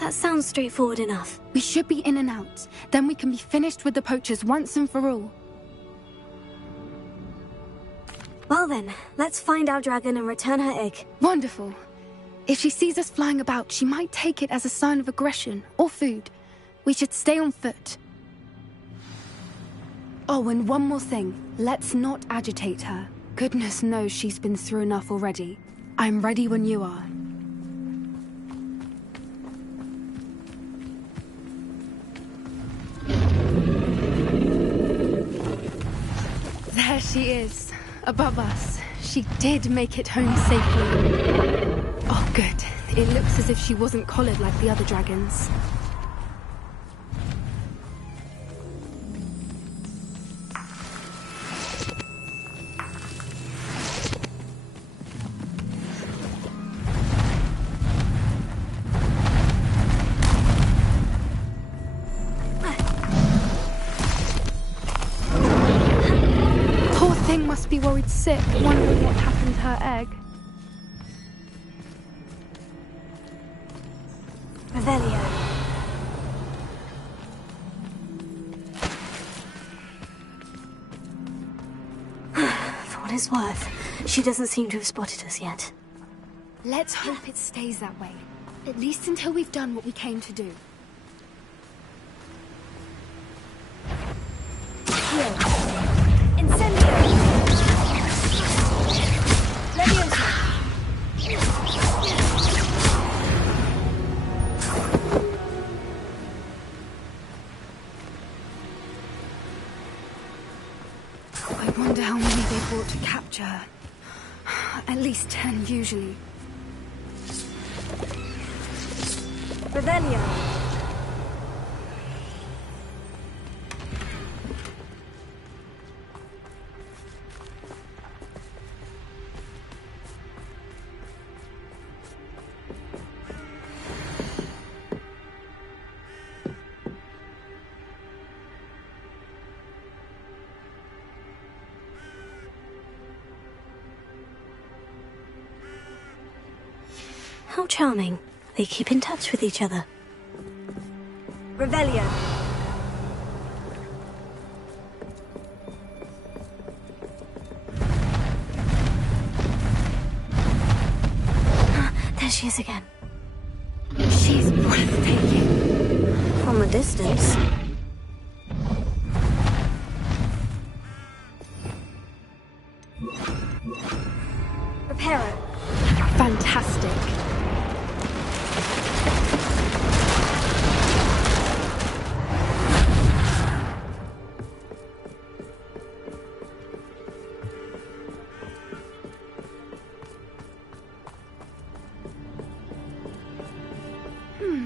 That sounds straightforward enough. We should be in and out. Then we can be finished with the poachers once and for all. Well then, let's find our dragon and return her egg. Wonderful. If she sees us flying about, she might take it as a sign of aggression or food. We should stay on foot. Oh, and one more thing. Let's not agitate her. Goodness knows she's been through enough already. I'm ready when you are. There she is, above us. She did make it home safely. Oh, good. It looks as if she wasn't collared like the other dragons. Must be worried sick, wondering what happened to her egg. Revelio. For what it's worth, she doesn't seem to have spotted us yet. Let's hope it stays that way. At least until we've done what we came to do. I wonder how many they brought to capture her. At least 10, usually. Revelio. How charming. They keep in touch with each other. Revelio. There she is again. She's breathtaking. From a distance. Reparo. Fantastic.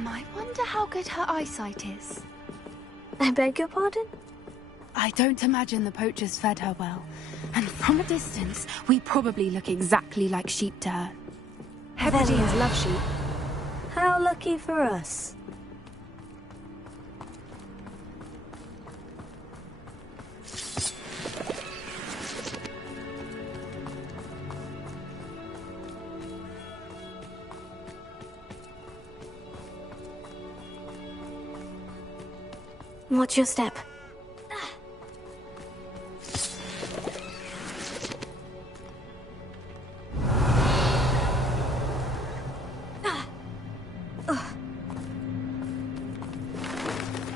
I wonder how good her eyesight is. I beg your pardon? I don't imagine the poachers fed her well. And from a distance, we probably look exactly like sheep to her. Hebrideans love sheep. How lucky for us. Watch your step.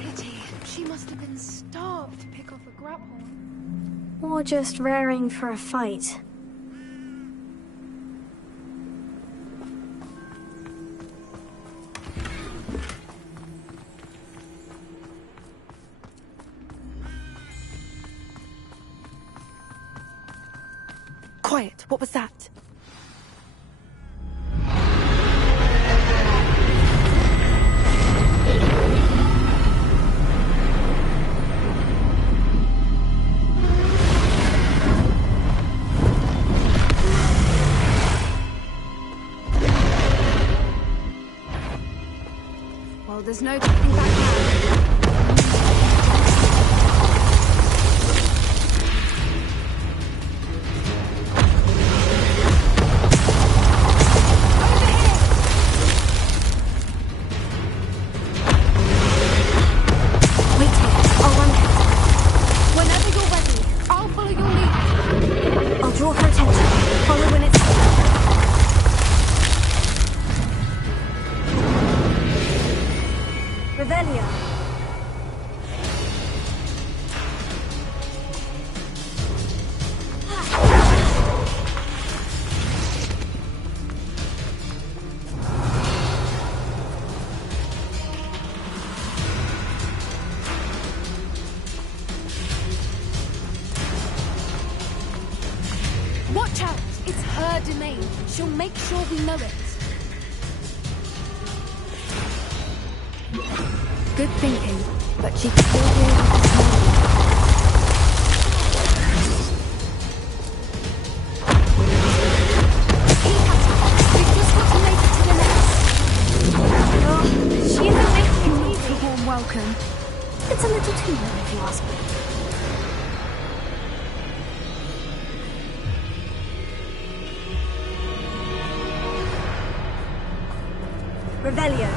Pity. She must have been starved to pick off a grubhorn. Or just raring for a fight. Quiet, what was that? Well, there's no coming back now. Revelia. Watch out! It's her domain. She'll make sure we know it. Good thinking, but she'd still be able to smell you. Keep at it. We've just got to make it to the nest. Oh, she isn't making it Not easy. a warm welcome. It's a little too low, if you ask me. Revelio.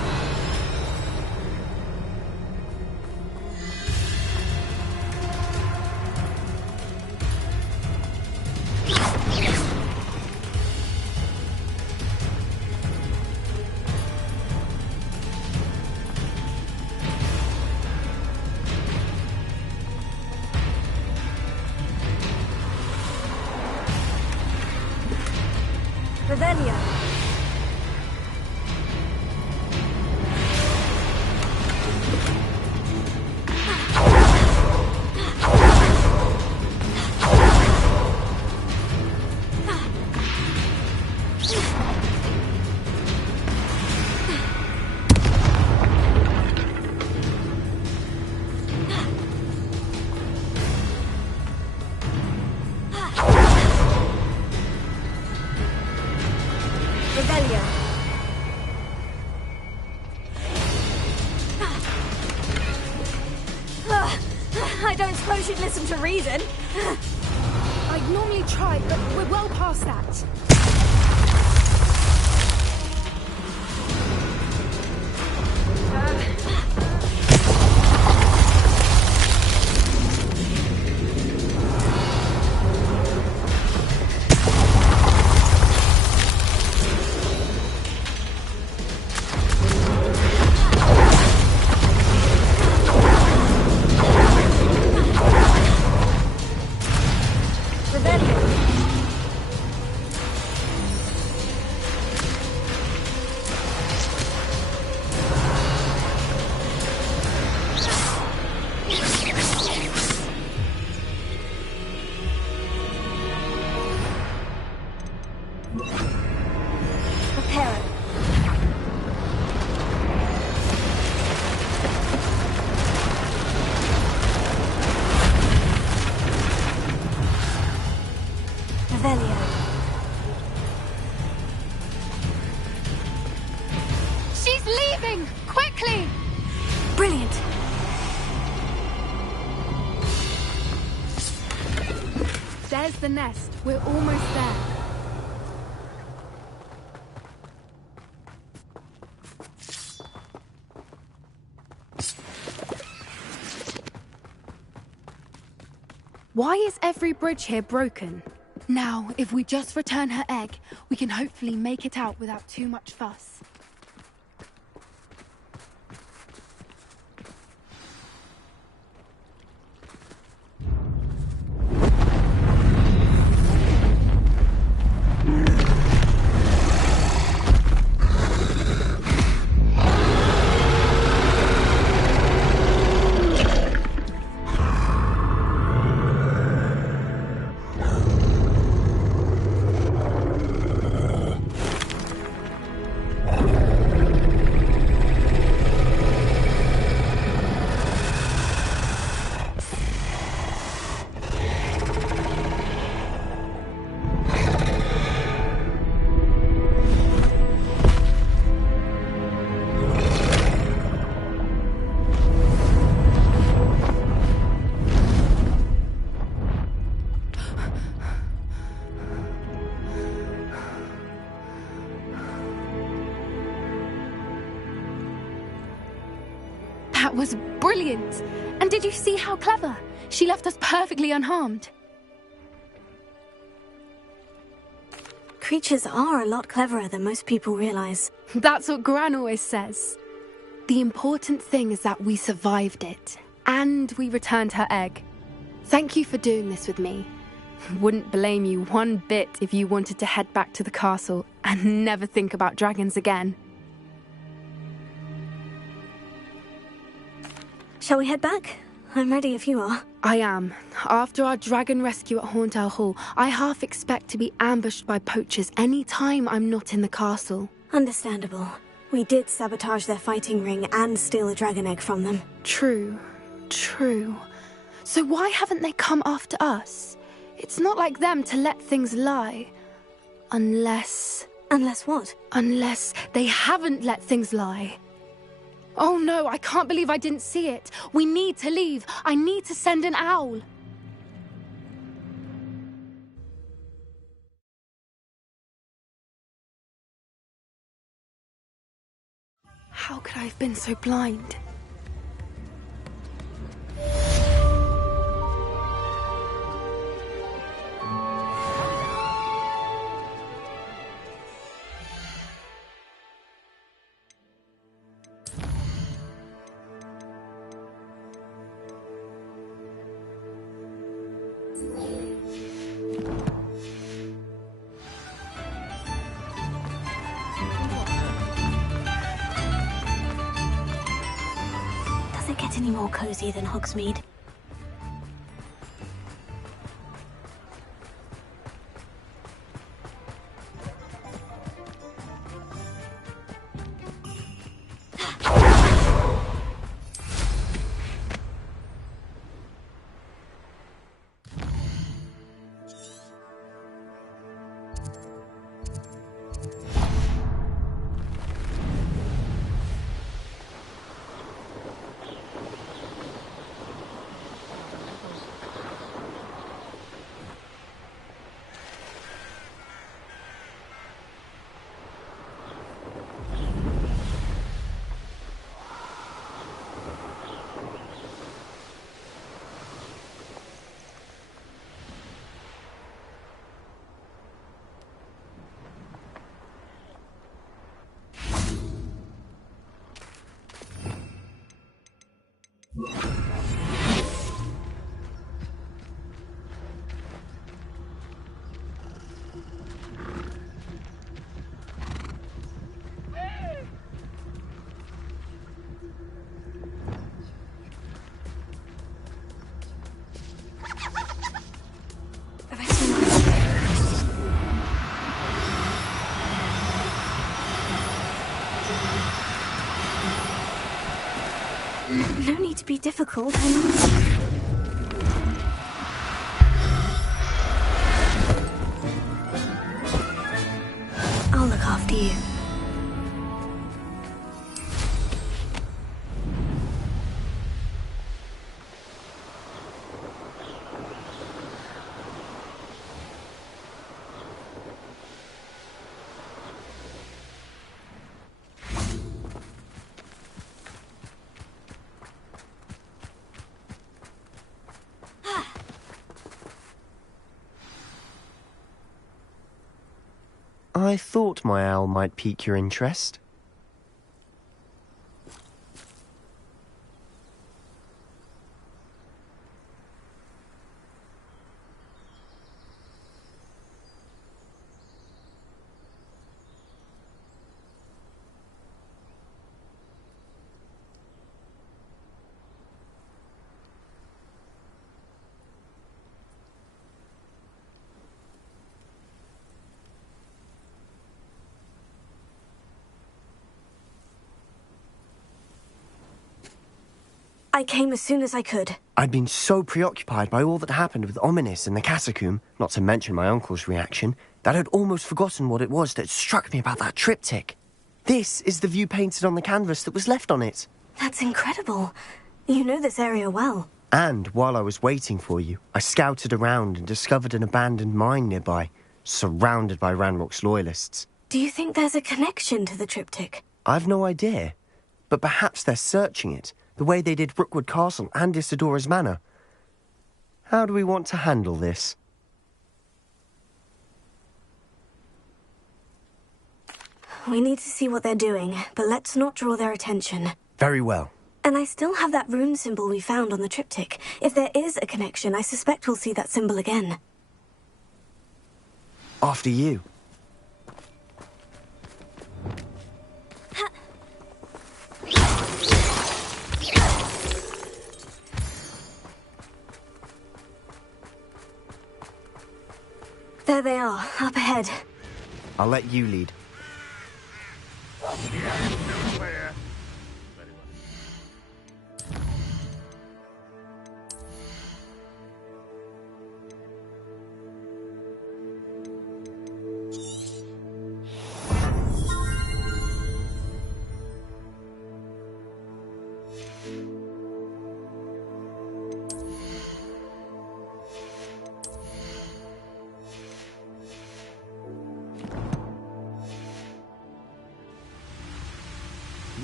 Revelio. Revelio. I don't suppose you'd listen to reason. I'd normally try, but we're well past that. Prepare it. Revelio. She's leaving! Quickly! Brilliant. There's the nest. We're almost there. Why is every bridge here broken? Now, if we just return her egg, we can hopefully make it out without too much fuss. That was brilliant! And did you see how clever? She left us perfectly unharmed. Creatures are a lot cleverer than most people realize. That's what Gran always says. The important thing is that we survived it, and we returned her egg. Thank you for doing this with me. Wouldn't blame you one bit if you wanted to head back to the castle and never think about dragons again. Shall we head back? I'm ready if you are. I am. After our dragon rescue at Horndale Hall, I half expect to be ambushed by poachers any time I'm not in the castle. Understandable. We did sabotage their fighting ring and steal a dragon egg from them. True. So why haven't they come after us? It's not like them to let things lie. Unless... Unless what? Unless they haven't let things lie. Oh no, I can't believe I didn't see it. We need to leave. I need to send an owl. How could I have been so blind? Does it get any more cozy than Hogsmeade? No need to be difficult. I'll look after you. I thought my owl might pique your interest. I came as soon as I could. I'd been so preoccupied by all that happened with Ominis and the catacomb, not to mention my uncle's reaction, that I'd almost forgotten what it was that struck me about that triptych. This is the view painted on the canvas that was left on it. That's incredible. You know this area well. And while I was waiting for you, I scouted around and discovered an abandoned mine nearby, surrounded by Ranrock's loyalists. Do you think there's a connection to the triptych? I've no idea, but perhaps they're searching it, the way they did Rookwood Castle and Isidora's Manor. How do we want to handle this? We need to see what they're doing, but let's not draw their attention. Very well. And I still have that rune symbol we found on the triptych. If there is a connection, I suspect we'll see that symbol again. After you. There they are, up ahead. I'll let you lead.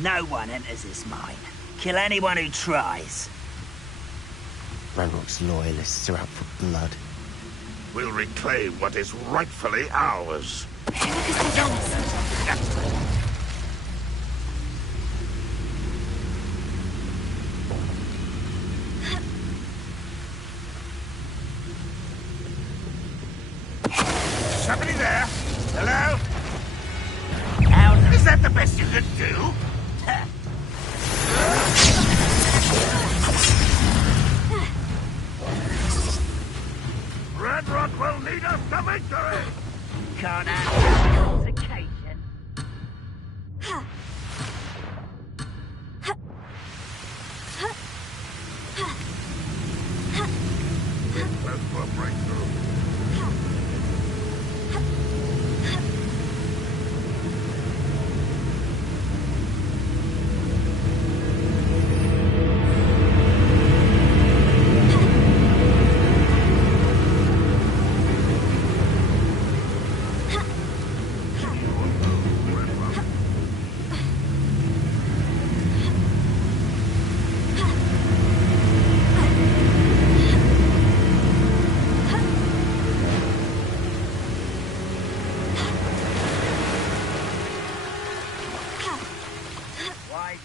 No one enters this mine. Kill anyone who tries. Ranrock's loyalists are out for blood. We'll reclaim what is rightfully ours. Somebody there? Hello? Is that the best you can do? Ranrock will lead us to victory! Can't handle the occasion. Close to a breakthrough.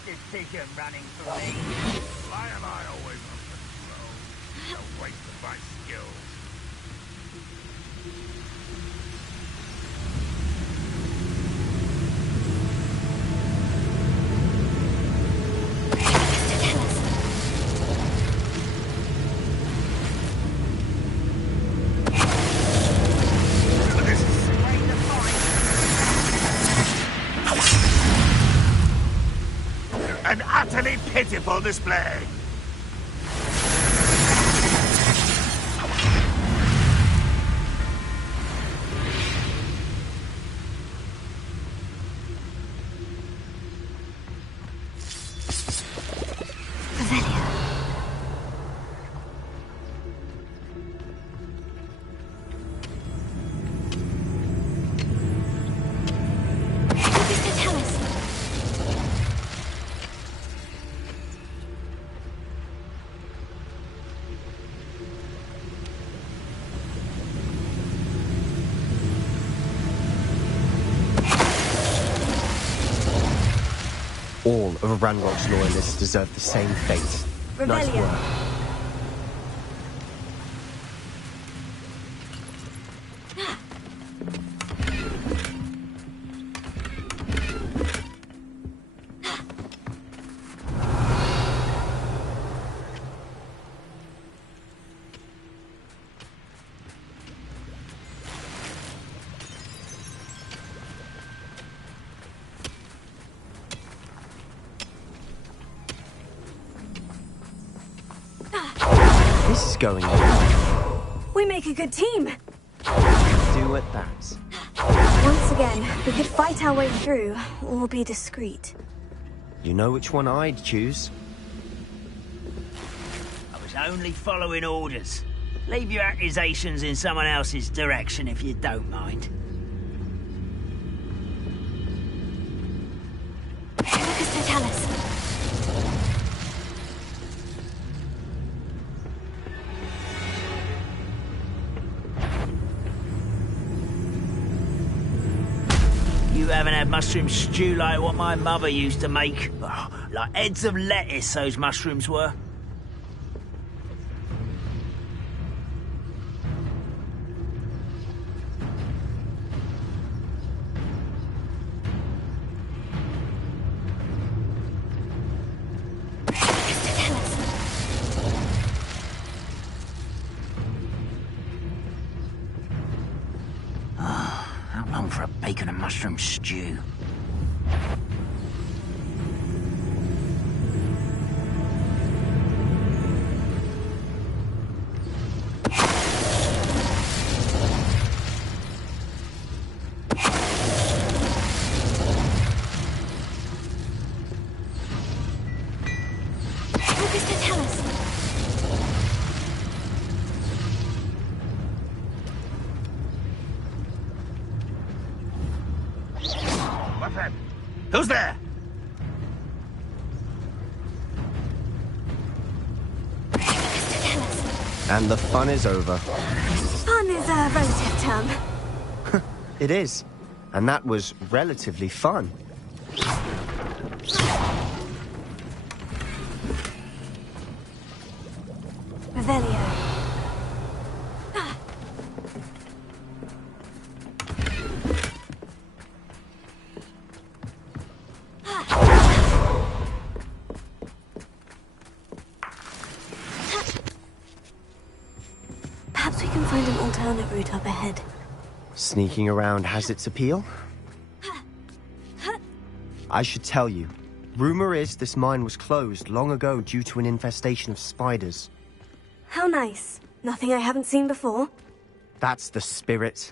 Decision running for me. Why am I always on control? A waste of my skills. An utterly pitiful display. All of Ranrock's loyalists deserve the same fate. Nice Rebellion. work. This is going well. We make a good team. Do at that. Once again, we could fight our way through, or be discreet. You know which one I'd choose. I was only following orders. Leave your accusations in someone else's direction if you don't mind. Lucas Totalis. You haven't have mushroom stew like what my mother used to make. Oh, like heads of lettuce, those mushrooms were. How long for a bacon and mushroom stew? What's that? Who's there? And the fun is over. Fun is a relative term. It is. And that was relatively fun. Revelio. Perhaps we can find an alternate route up ahead. Sneaking around has its appeal. I should tell you, rumor is this mine was closed long ago due to an infestation of spiders. How nice. Nothing I haven't seen before. That's the spirit.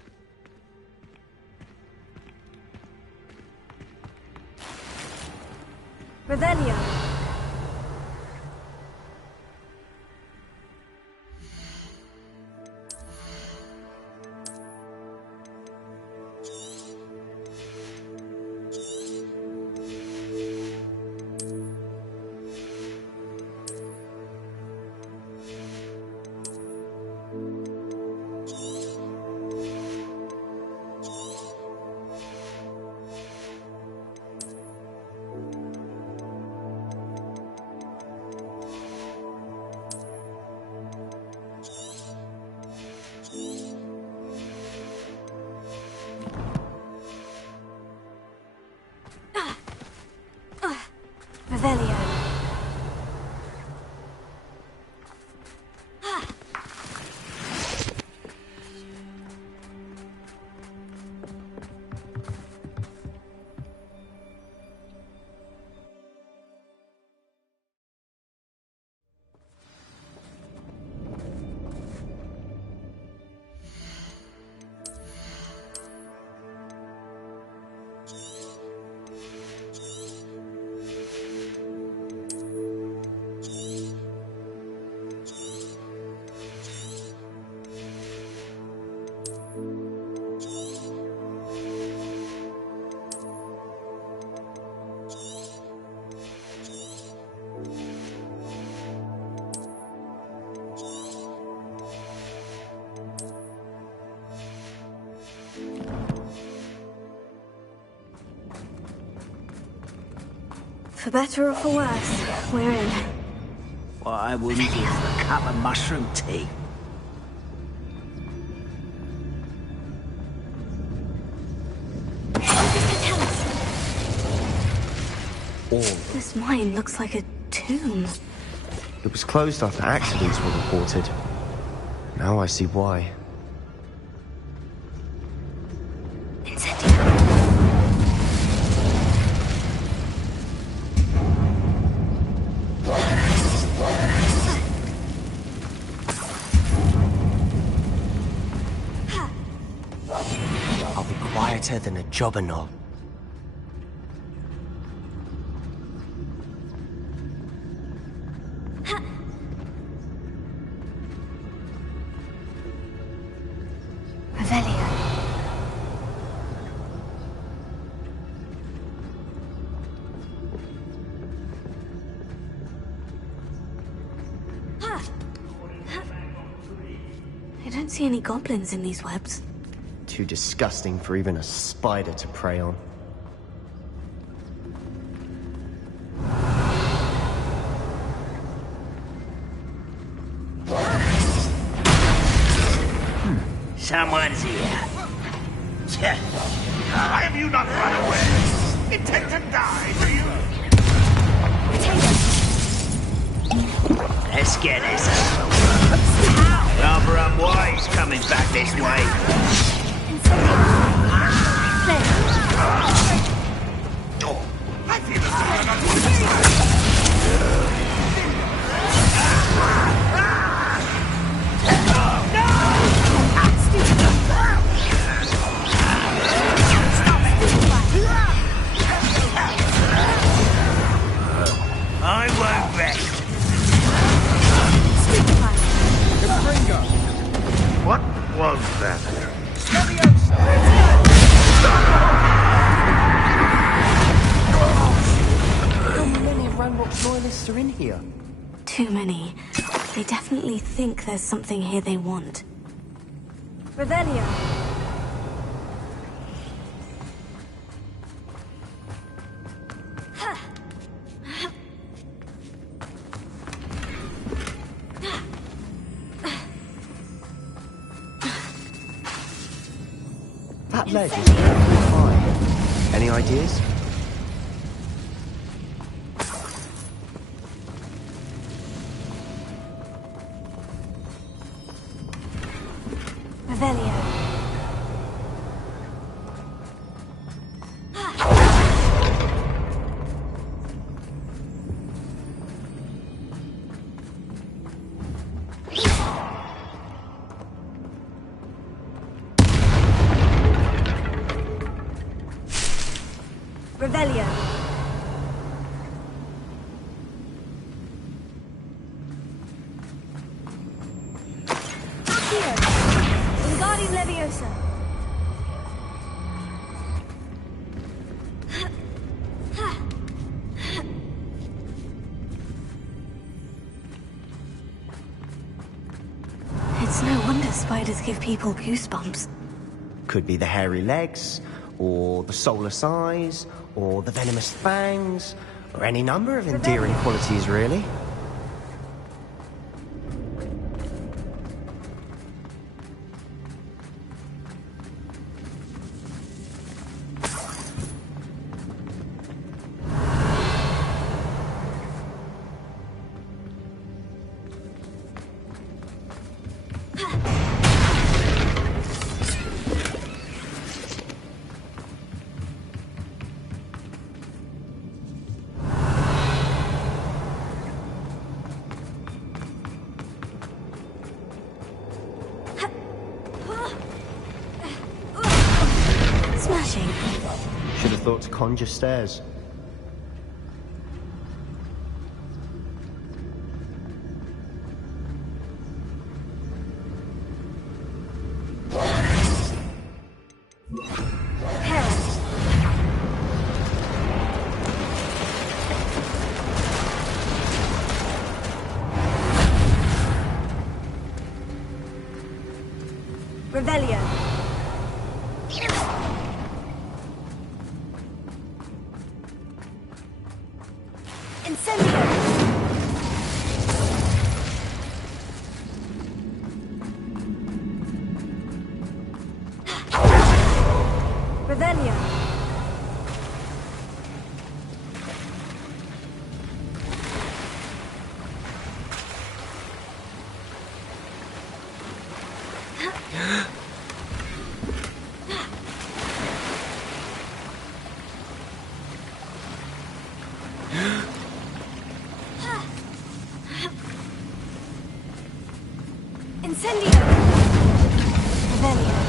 Revelio. Revelio. For better or for worse, we're in. What I wouldn't give for a cup of mushroom tea. This mine looks like a tomb. It was closed after accidents were reported. Now I see why. I'll be quieter than a jobberknoll. I don't see any goblins in these webs. Too disgusting for even a spider to prey on. Someone's here. Why have you not run away? Intend to die, do you? Let's get this over. Rather unwise coming back this way. Oh, I feel as though you're not one of I won't rest. What was that? How many Ranrock's loyalists are in here? Too many. They definitely think there's something here they want. Revelio. That ledge is very high. Any ideas? Revelio. Revelio. Here. Wingardium Leviosa. It's no wonder spiders give people goosebumps. Could be the hairy legs, or the soulless eyes, or the venomous fangs, or any number of endearing qualities, really. Smashing. Should have thought to conjure stairs. Revelio. Incendio. Revelio. Incendio. Revelio.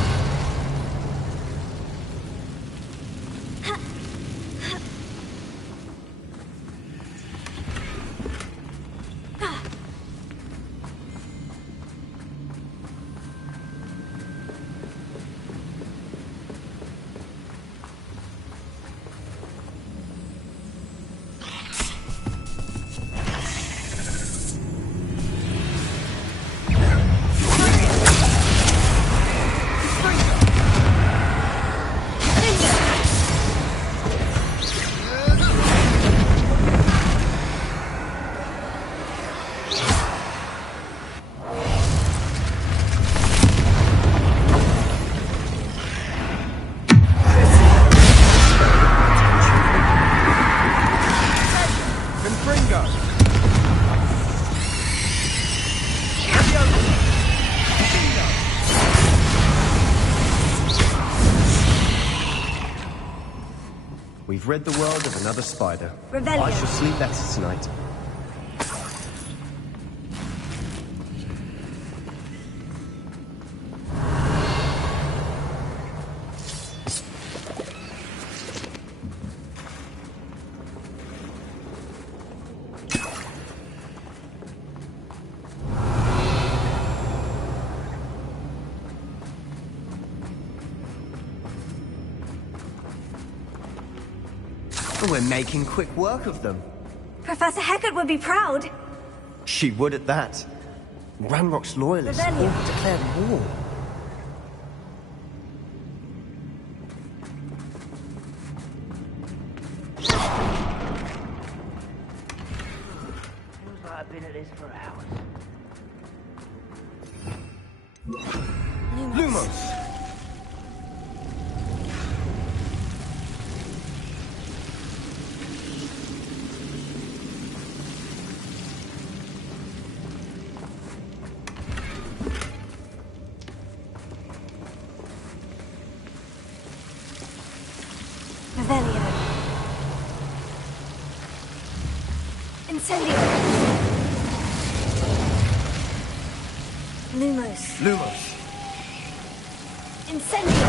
We've rid the world of another spider. Revelio. I shall sleep better tonight. We're making quick work of them. Professor Hecat would be proud. She would at that. Ranrock's loyalists all Revelio. declared war. Feels like I've been at this for hours. Lumos! Revelio. Incendio. Lumos. Lumos! Incendio.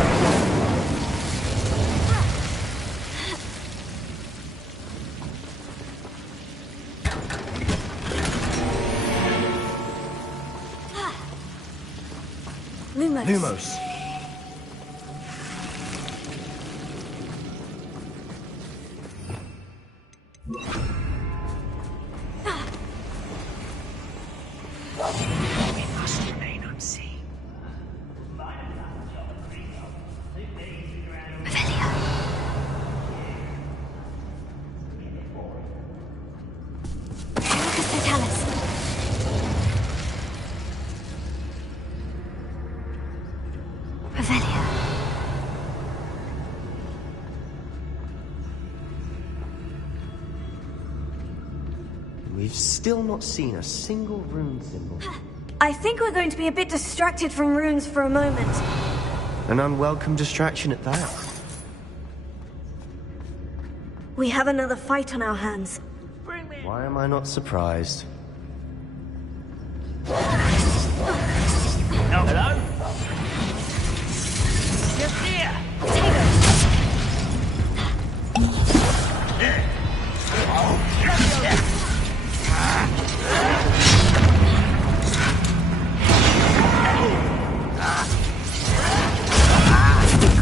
Lumos. Lumos! We must remain unseen. Revelio. Lucas Totalis. Revelio. We've still not seen a single rune symbol. I think we're going to be a bit distracted from runes for a moment. An unwelcome distraction at that. We have another fight on our hands. Bring me. Why am I not surprised? Oh, hello? Just here.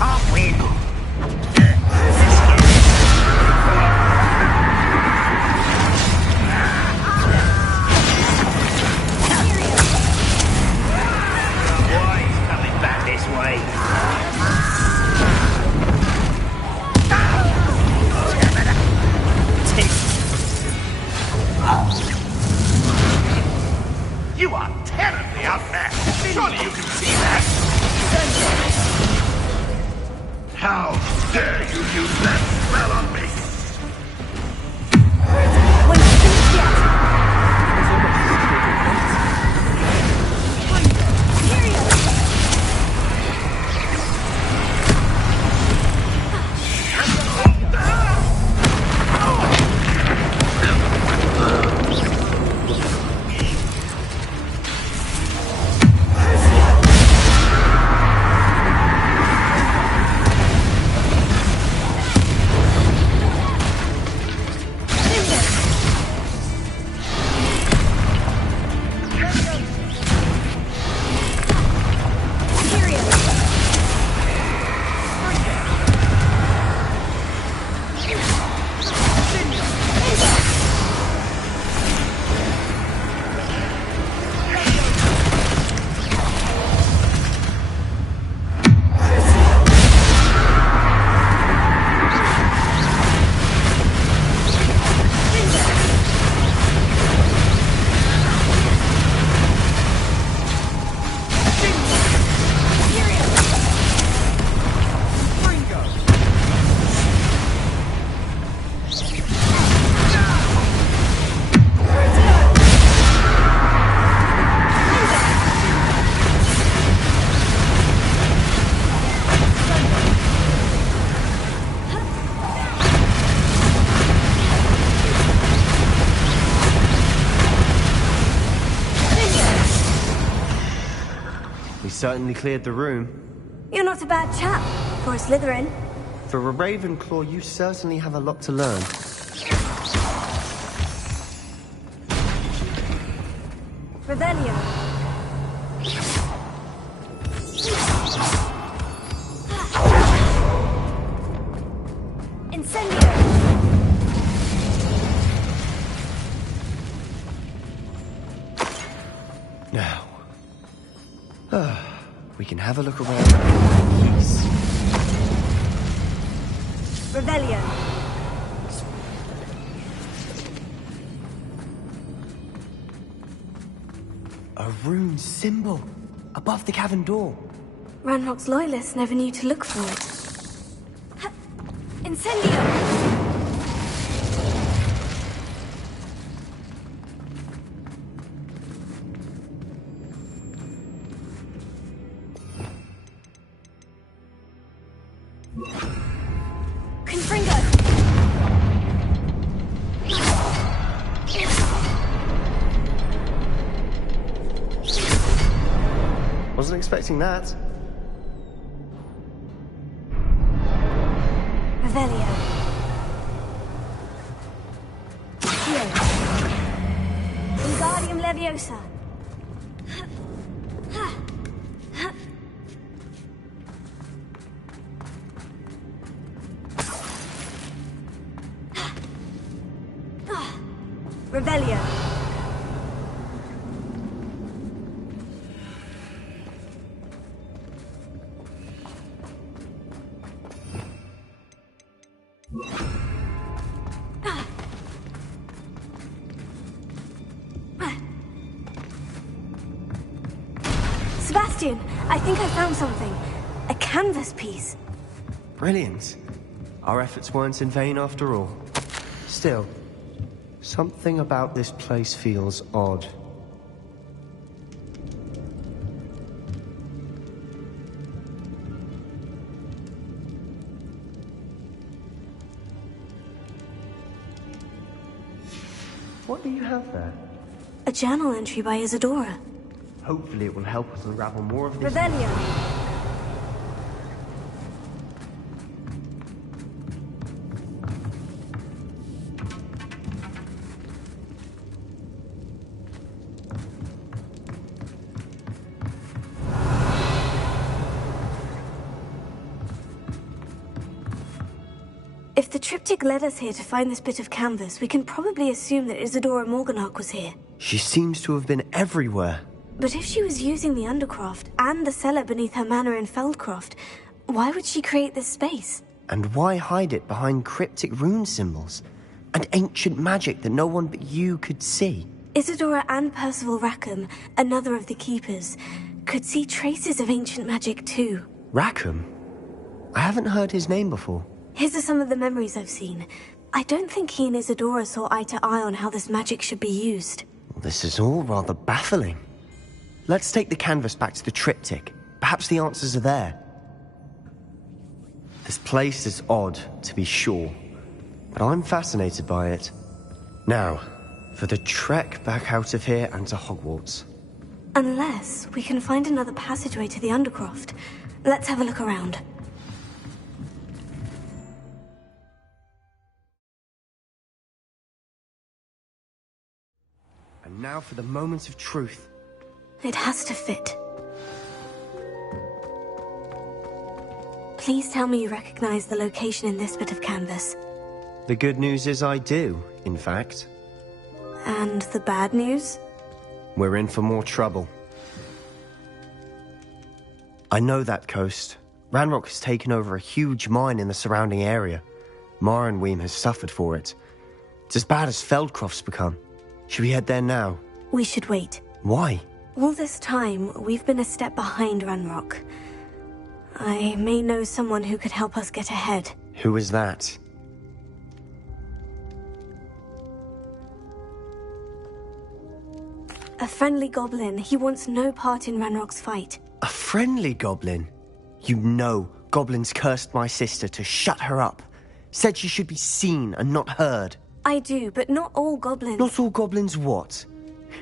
Can't win. Why is coming back this way? You are terribly outmatched. Surely you can see that. How dare you use that spell on me? certainly cleared the room. You're not a bad chap for a Slytherin. For a Ravenclaw, you certainly have a lot to learn. Revelio. Incendio. Now, we can have a look around. Peace. Revelio. A rune symbol above the cavern door. Ranrock's loyalists never knew to look for it. Incendio! Confringo! Wasn't expecting that. Revelio. Here. Wingardium Leviosa. Revelio. Sebastian, I think I found something. A canvas piece. Brilliant. Our efforts weren't in vain after all. Still, something about this place feels odd. What do you have there? A journal entry by Isadora. Hopefully it will help us unravel more of this. Revelio. If the triptych led us here to find this bit of canvas, we can probably assume that Isadora Morganach was here. She seems to have been everywhere. But if she was using the Undercroft and the cellar beneath her manor in Feldcroft, why would she create this space? And why hide it behind cryptic rune symbols? And ancient magic that no one but you could see? Isadora and Percival Rackham, another of the Keepers, could see traces of ancient magic too. Rackham? I haven't heard his name before. His are some of the memories I've seen. I don't think he and Isadora saw eye to eye on how this magic should be used. This is all rather baffling. Let's take the canvas back to the triptych. Perhaps the answers are there. This place is odd, to be sure, but I'm fascinated by it. Now, for the trek back out of here and to Hogwarts. Unless we can find another passageway to the Undercroft. Let's have a look around. And now for the moment of truth. It has to fit. Please tell me you recognize the location in this bit of canvas. The good news is I do, in fact. And the bad news? We're in for more trouble. I know that coast. Ranrock has taken over a huge mine in the surrounding area. Marrenweem has suffered for it. It's as bad as Feldcroft's become. Should we head there now? We should wait. Why? All this time, we've been a step behind Ranrock. I may know someone who could help us get ahead. Who is that? A friendly goblin. He wants no part in Ranrock's fight. A friendly goblin? You know goblins cursed my sister to shut her up. Said she should be seen and not heard. I do, but not all goblins. Not all goblins what?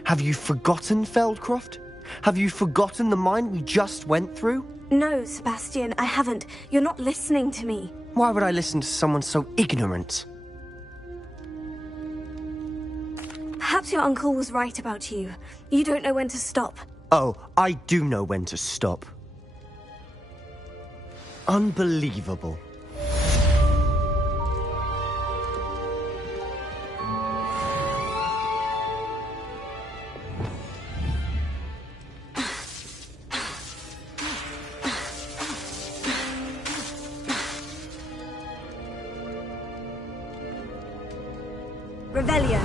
Have you forgotten Feldcroft? Have you forgotten the mine we just went through? No, Sebastian, I haven't. You're not listening to me. Why would I listen to someone so ignorant? Perhaps your uncle was right about you. You don't know when to stop. Oh, I do know when to stop. Unbelievable. Revelio.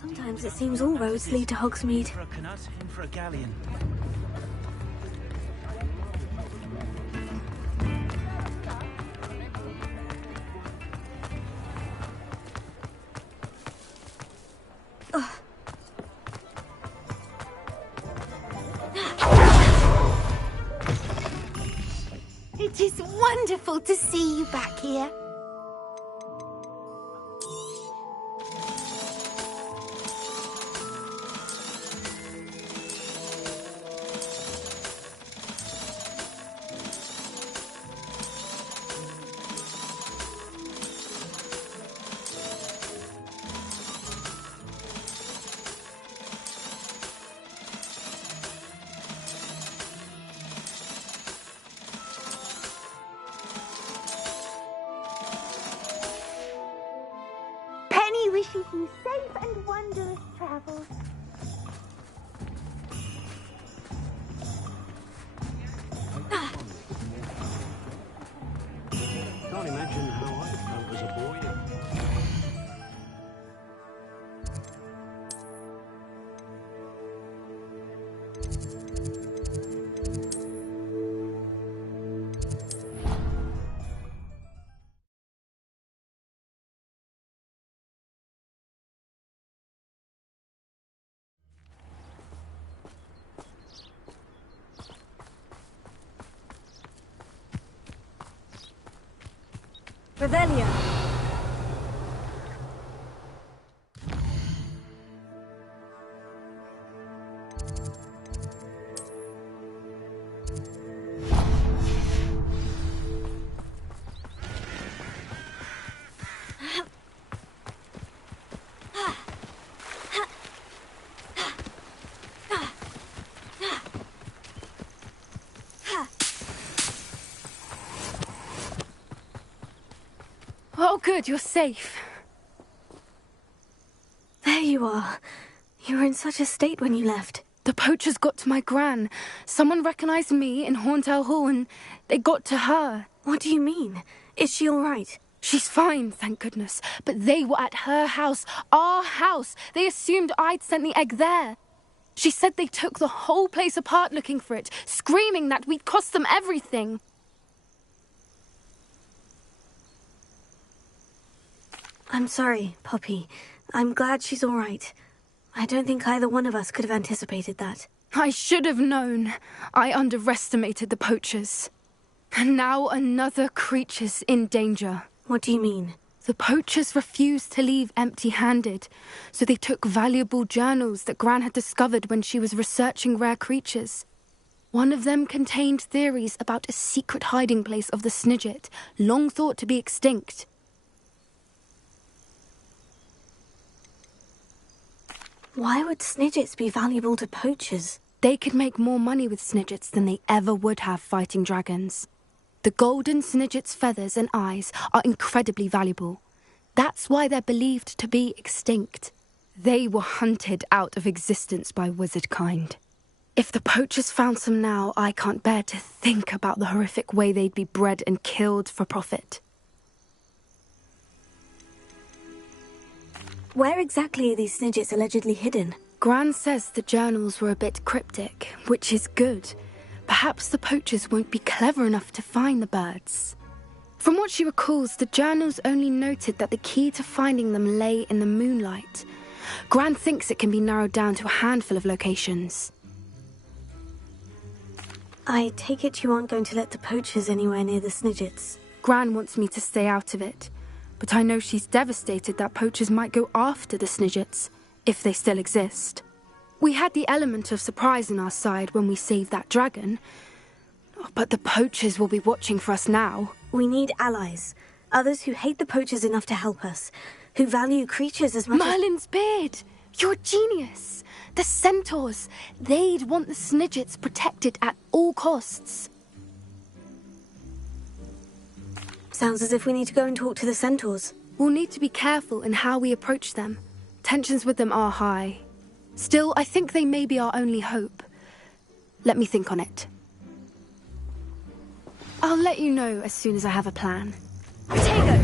Sometimes it seems all roads lead to Hogsmeade. For a canut, in for a galleon. It It is wonderful to see you back here. Penny wishes you safe and wondrous travels. Can't imagine how I felt as a boy. Revelio. Oh, good, you're safe. There you are. You were in such a state when you left. The poachers got to my gran. Someone recognized me in Horntail Hall and they got to her. What do you mean? Is she all right? She's fine, thank goodness. But they were at her house, our house. They assumed I'd sent the egg there. She said they took the whole place apart looking for it, screaming that we'd cost them everything. I'm sorry, Poppy. I'm glad she's all right. I don't think either one of us could have anticipated that. I should have known. I underestimated the poachers. And now another creature's in danger. What do you mean? The poachers refused to leave empty-handed, so they took valuable journals that Gran had discovered when she was researching rare creatures. One of them contained theories about a secret hiding place of the Snidget, long thought to be extinct. Why would Snidgets be valuable to poachers? They could make more money with Snidgets than they ever would have fighting dragons. The golden Snidget's feathers and eyes are incredibly valuable. That's why they're believed to be extinct. They were hunted out of existence by wizard kind. If the poachers found some now, I can't bear to think about the horrific way they'd be bred and killed for profit. Where exactly are these Snidgets allegedly hidden? Gran says the journals were a bit cryptic, which is good. Perhaps the poachers won't be clever enough to find the birds. From what she recalls, the journals only noted that the key to finding them lay in the moonlight. Gran thinks it can be narrowed down to a handful of locations. I take it you aren't going to let the poachers anywhere near the Snidgets. Gran wants me to stay out of it, but I know she's devastated that poachers might go after the Snidgets, if they still exist. We had the element of surprise on our side when we saved that dragon, but the poachers will be watching for us now. We need allies. Others who hate the poachers enough to help us. Who value creatures as much Merlin's beard! You're a genius! The centaurs! They'd want the Snidgets protected at all costs. Sounds as if we need to go and talk to the centaurs. We'll need to be careful in how we approach them. Tensions with them are high. Still, I think they may be our only hope. Let me think on it. I'll let you know as soon as I have a plan. Tego!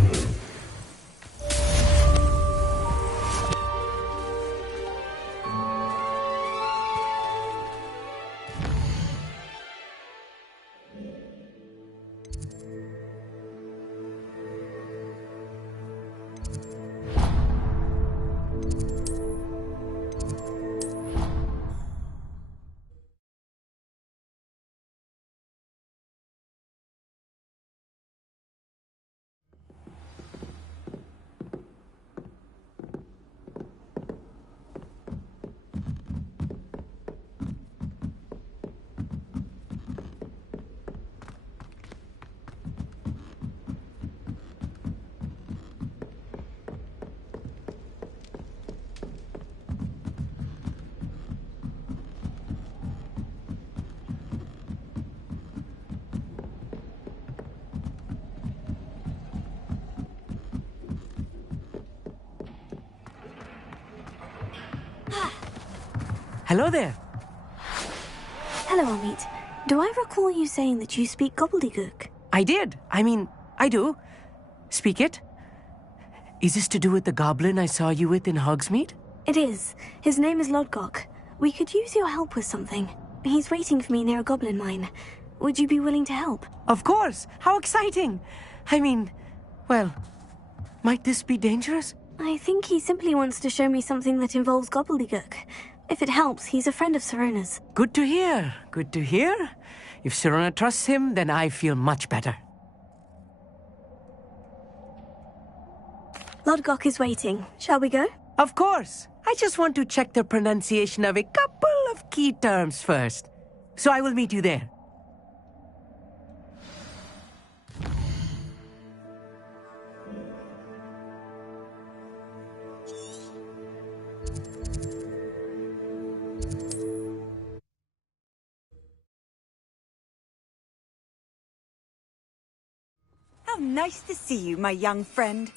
Hello there. Hello, Amit. Do I recall you saying that you speak gobbledygook? I did. I do. Speak it. Is this to do with the goblin I saw you with in Hogsmeade? It is. His name is Lodgok. We could use your help with something. He's waiting for me near a goblin mine. Would you be willing to help? Of course. How exciting. Well, might this be dangerous? I think he simply wants to show me something that involves gobbledygook. If it helps, he's a friend of Sirona's. Good to hear. Good to hear. If Sirona trusts him, then I feel much better. Lodgok is waiting. Shall we go? Of course. I just want to check the pronunciation of a couple of key terms first. So I will meet you there. How nice to see you, my young friend.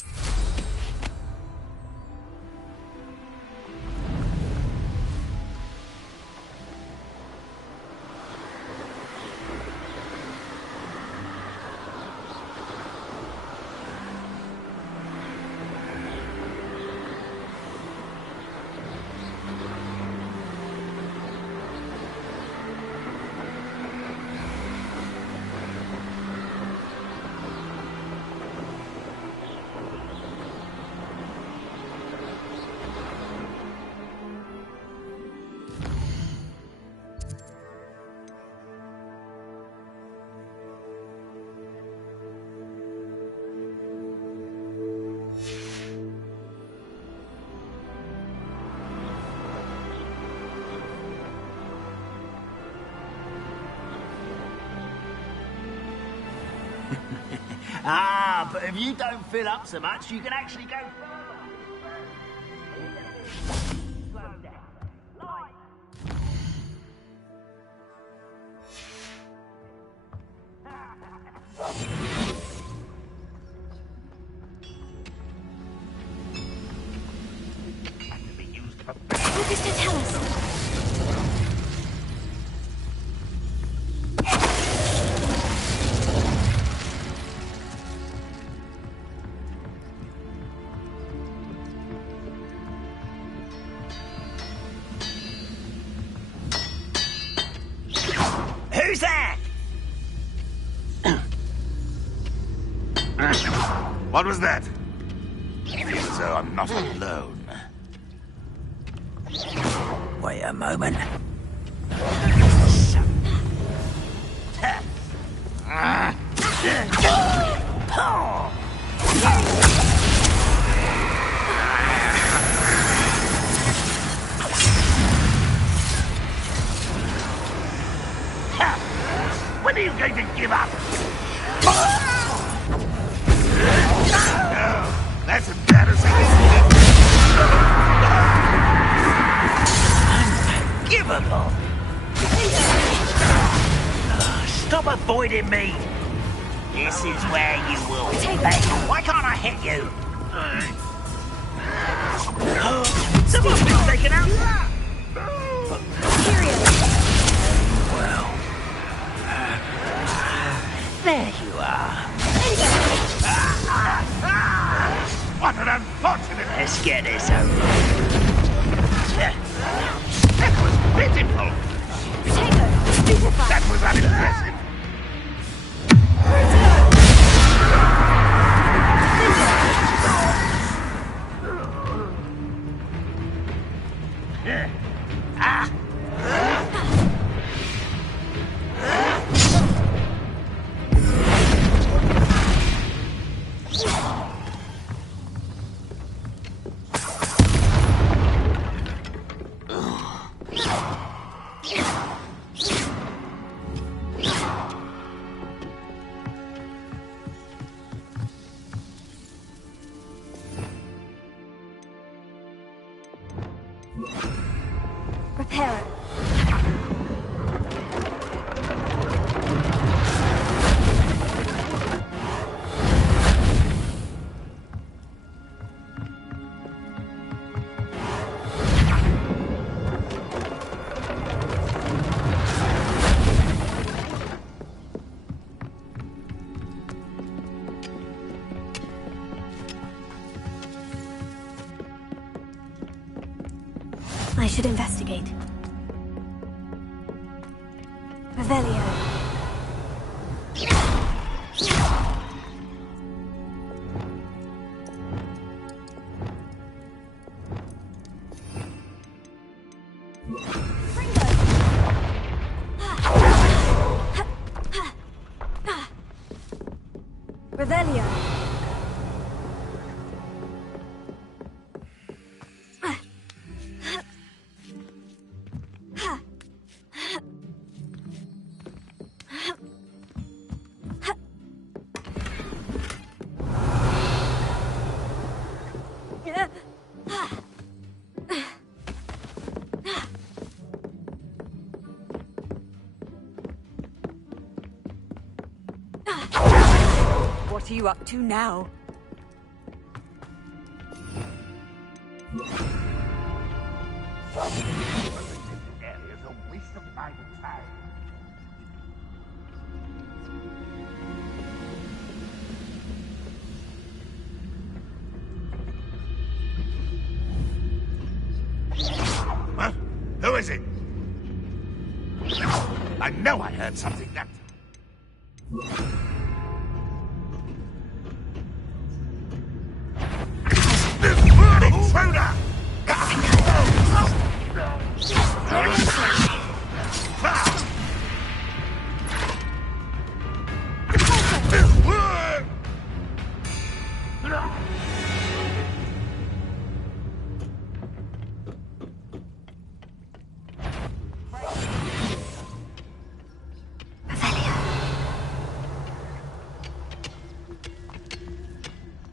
But if you don't fill up so much, you can actually go What does that tell us? Who's that? What was that? I feel as though I'm not alone. Wait a moment. When are you going to give up? No, that's embarrassing. Unforgivable! Stop avoiding me! This is where you will pay. Why can't I hit you? Someone's been taken out! Well... there you are. What an unfortunate... Let's get this over. That was pitiful. That was unimpressive. I should investigate. Revelio. Revelio. What are you up to now? What? Who is it? I know I heard something that... Intruder!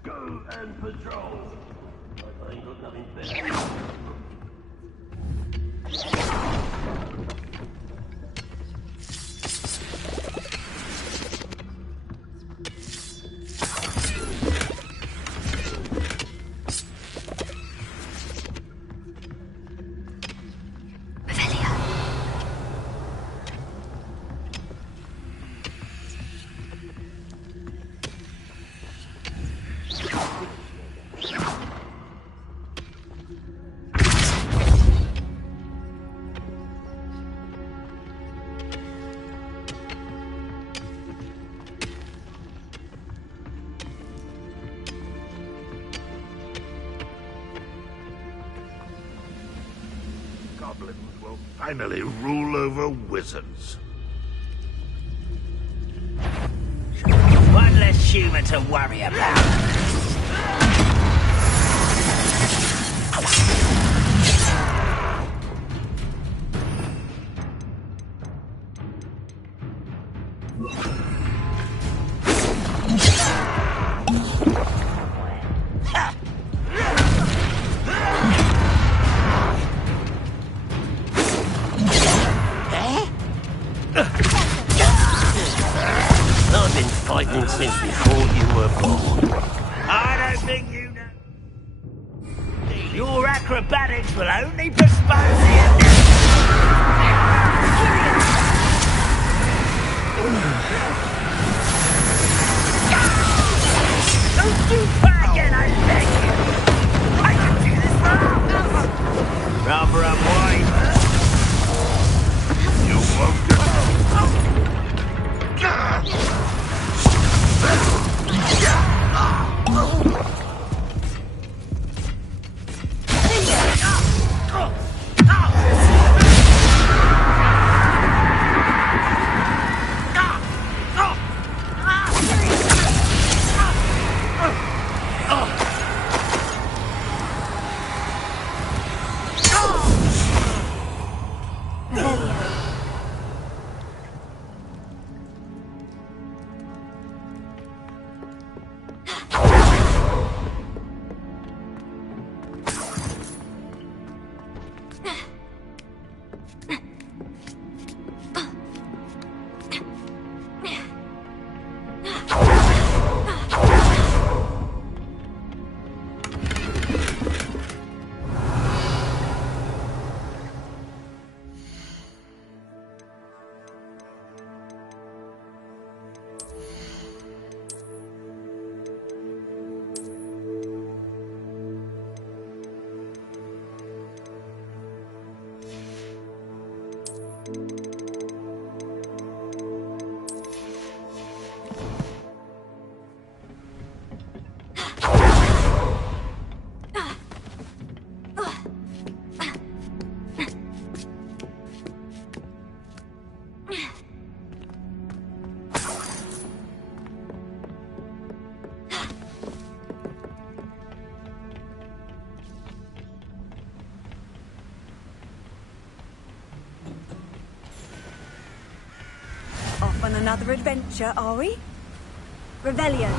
Go and patrol. I ain't got nothing better. Goblins will finally rule over wizards. One less human to worry about. I've been fighting since before you were born. I don't think you know. Your acrobatics will only postpone the end. Don't do that again, I beg you! I can do this for rather unwise. You won't get... off on another adventure, are we? Revelio.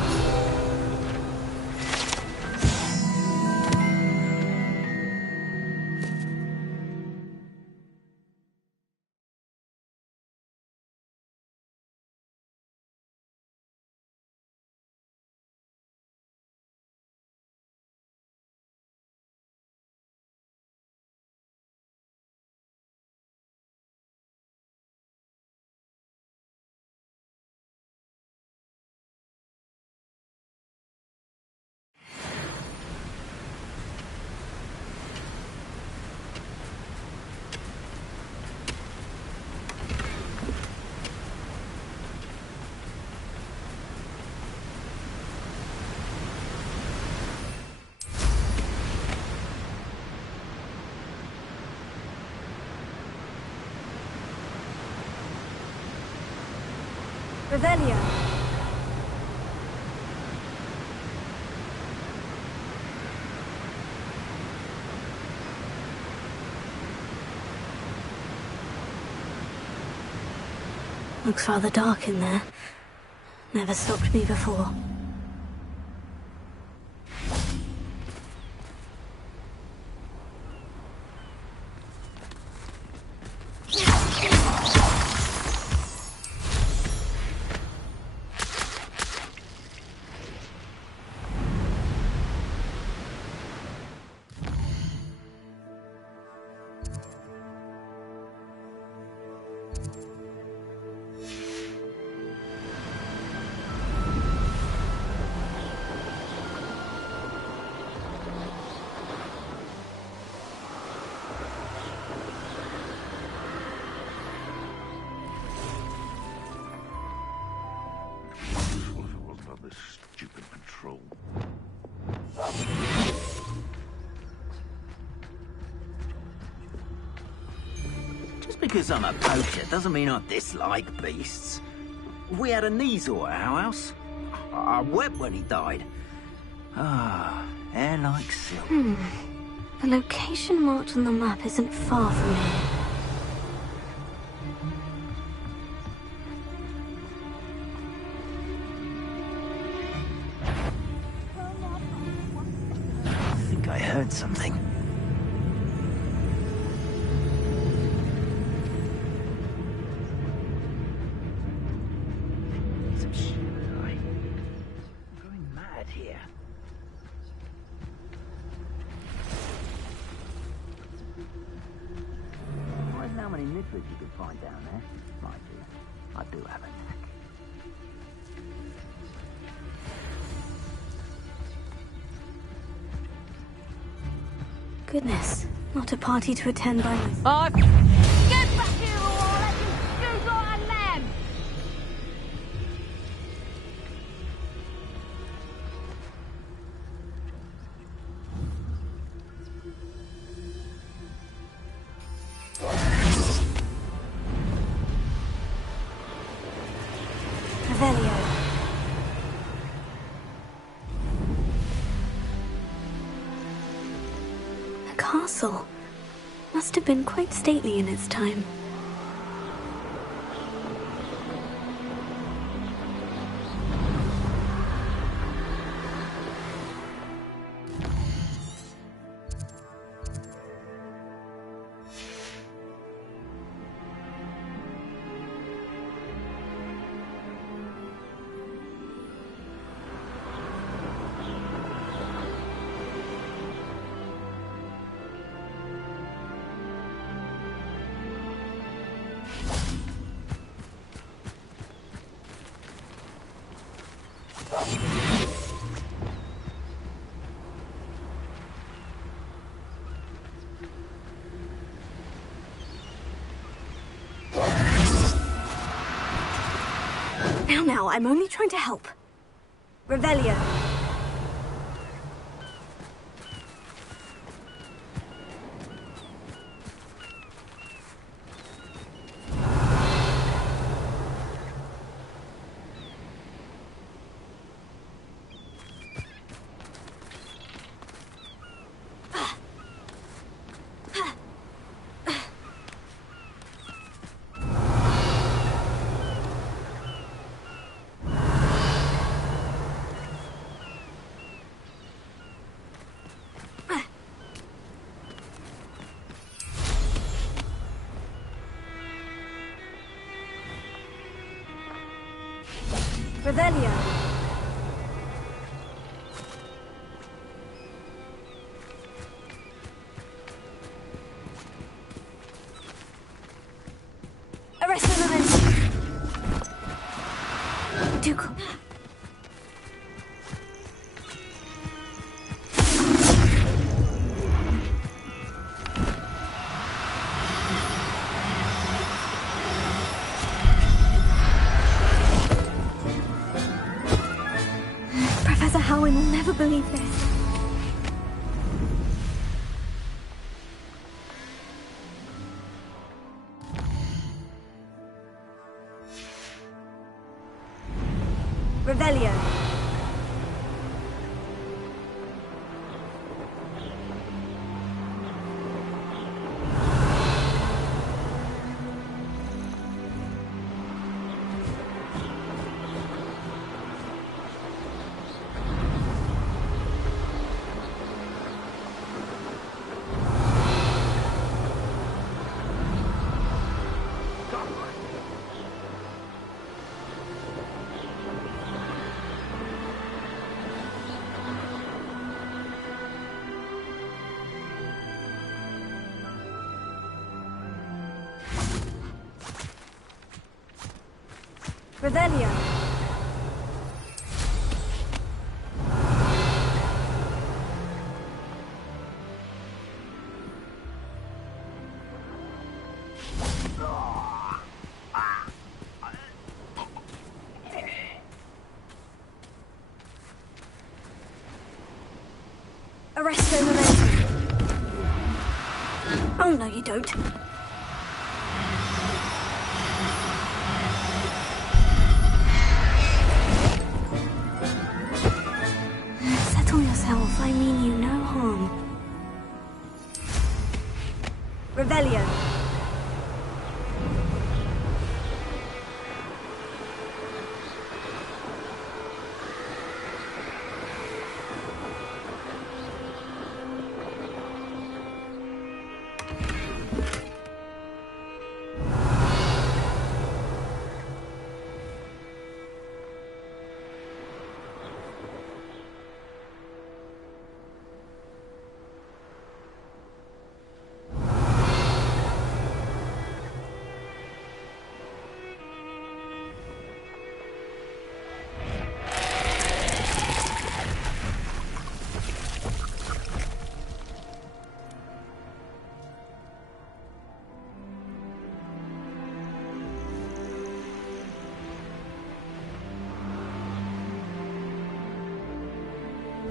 Revelio. Looks rather dark in there. Never stopped me before. Because I'm a poacher doesn't mean I dislike beasts. We had a Neasor at our house. I wept when he died. Ah, hair like silk. The location marked on the map isn't far from here. I think I heard something. You could find down there, mind you. I do have a knack. Goodness, not a party to attend by myself. Oh, get back here or I'll let you shoot like a lamb! Revelio. A castle. Must have been quite stately in its time. Now, I'm only trying to help. Revelio. Revelio. Arresto momentum. Ducal. Professor Howin will never believe this. Revelio. Revelio. Arresto momentum. Oh, no, you don't. Settle yourself. I mean you no harm. Revelio.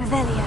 Revelio.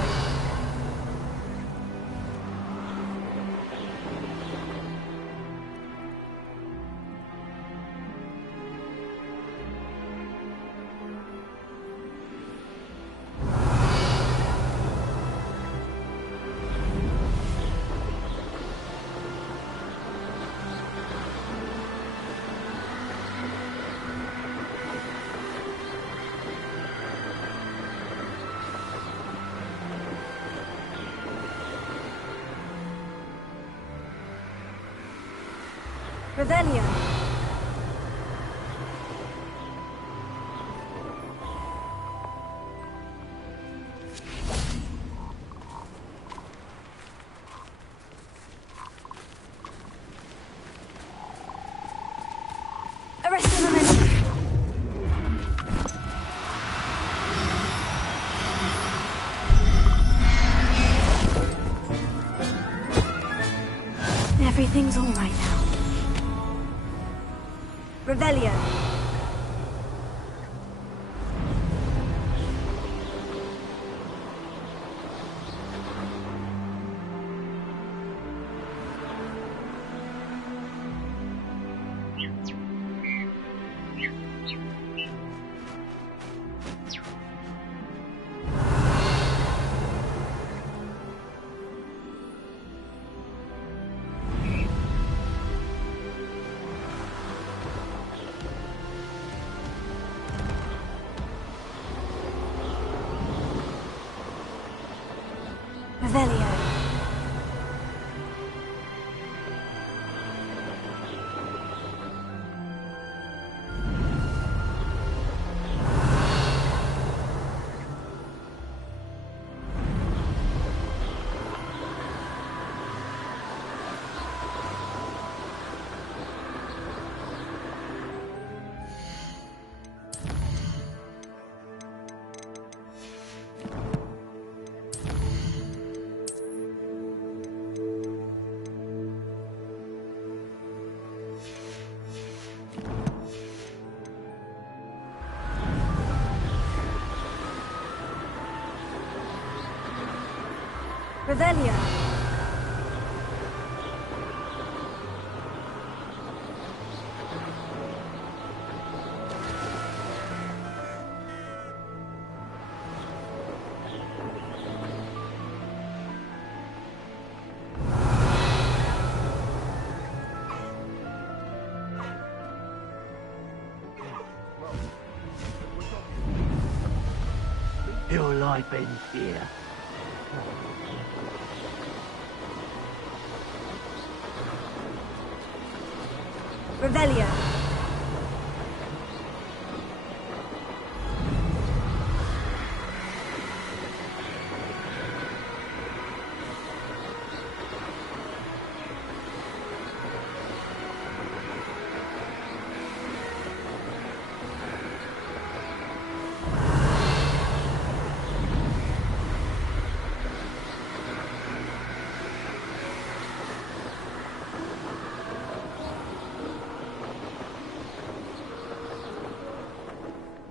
Revelio. Arresto momentum. Everything's all right now. Revelio. Revelio. Revelio. Your life ends here. Revelio.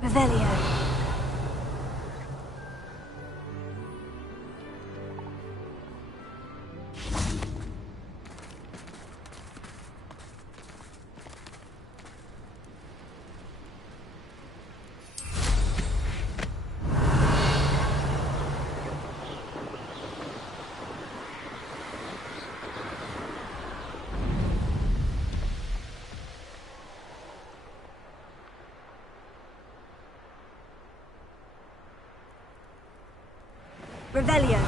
Revelio. Revelio.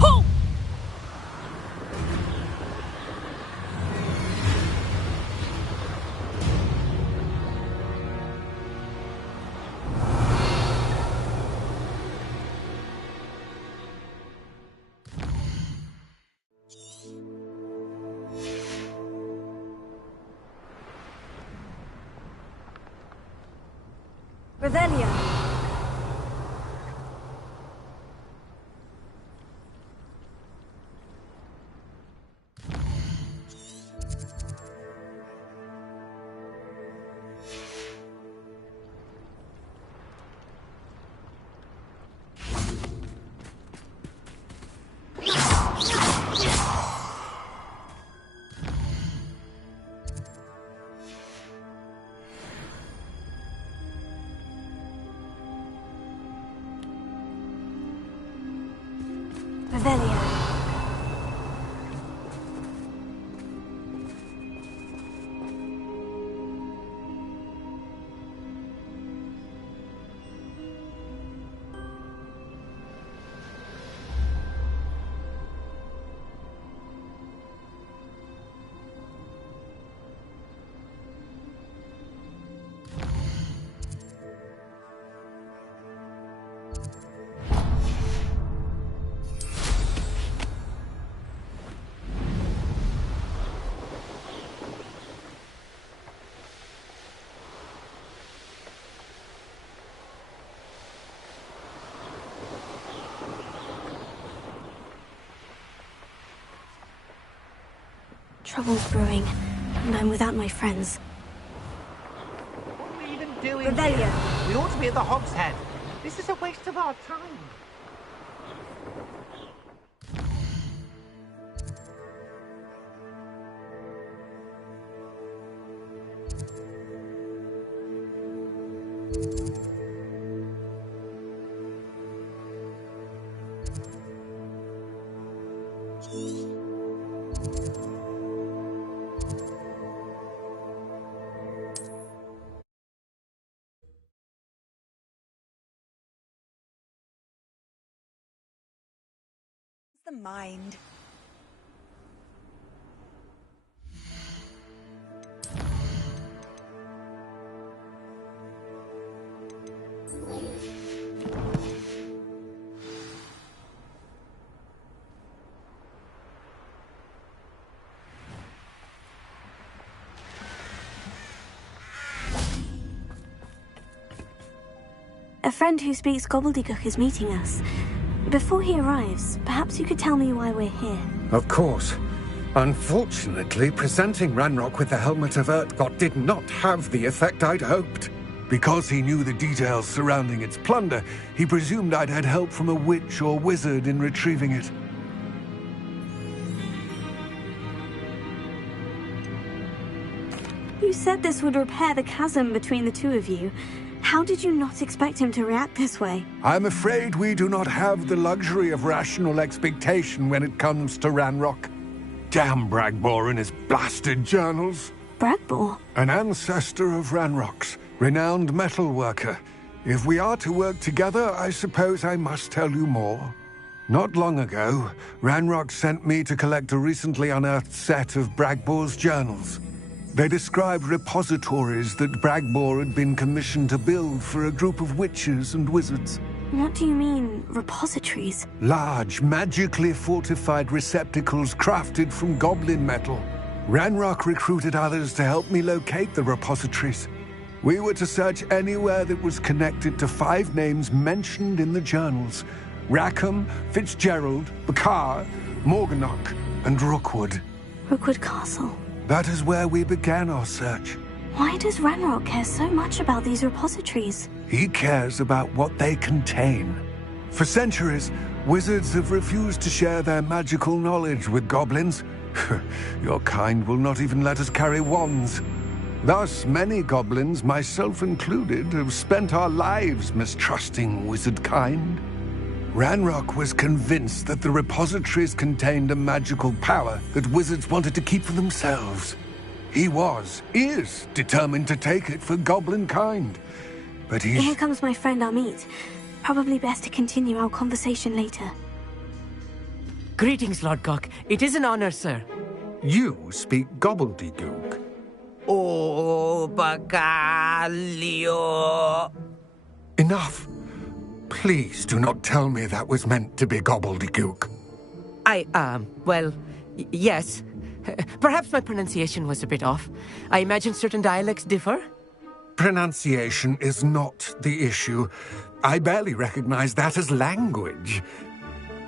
Ho! Revelio. Revelio. Trouble's brewing, and I'm without my friends. What are we even doing Revelio. here? We ought to be at the Hog's Head. This is a waste of our time. The mind. A friend who speaks gobbledygook is meeting us. Before he arrives, perhaps you could tell me why we're here. Of course. Unfortunately, presenting Ranrock with the Helmet of Urtkot did not have the effect I'd hoped. Because he knew the details surrounding its plunder, he presumed I'd had help from a witch or wizard in retrieving it. You said this would repair the chasm between the two of you. How did you not expect him to react this way? I'm afraid we do not have the luxury of rational expectation when it comes to Ranrock. Damn Bragbor and his blasted journals. Bragbor? An ancestor of Ranrock's, renowned metal worker. If we are to work together, I suppose I must tell you more. Not long ago, Ranrock sent me to collect a recently unearthed set of Bragbor's journals. They described repositories that Bragbor had been commissioned to build for a group of witches and wizards. What do you mean, repositories? Large, magically fortified receptacles crafted from goblin metal. Ranrock recruited others to help me locate the repositories. We were to search anywhere that was connected to 5 names mentioned in the journals: Rackham, Fitzgerald, Bakar, Morganach, and Rookwood. Rookwood Castle. That is where we began our search. Why does Ranrock care so much about these repositories? He cares about what they contain. For centuries, wizards have refused to share their magical knowledge with goblins. Your kind will not even let us carry wands. Thus, many goblins, myself included, have spent our lives mistrusting wizard kind. Ranrock was convinced that the repositories contained a magical power that wizards wanted to keep for themselves. He is determined to take it for goblin kind. But Here comes my friend Amit. Probably best to continue our conversation later. Greetings, Lord Cock. It is an honor, sir. You speak gobbledygook. Oh, Bacalio. Enough. Please do not tell me that was meant to be gobbledygook. Yes. Perhaps my pronunciation was a bit off. I imagine certain dialects differ? Pronunciation is not the issue. I barely recognize that as language.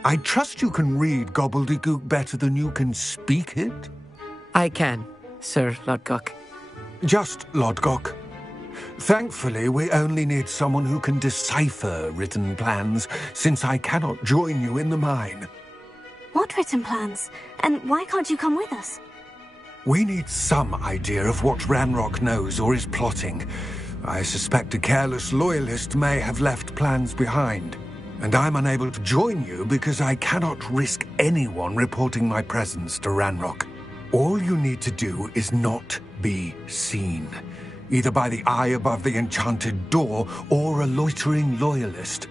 I trust you can read gobbledygook better than you can speak it? I can, Sir Lodgok. Just Lodgok. Thankfully, we only need someone who can decipher written plans, since I cannot join you in the mine. What written plans? And why can't you come with us? We need some idea of what Ranrock knows or is plotting. I suspect a careless loyalist may have left plans behind. And I'm unable to join you because I cannot risk anyone reporting my presence to Ranrock. All you need to do is not be seen, either by the eye above the enchanted door or a loitering loyalist.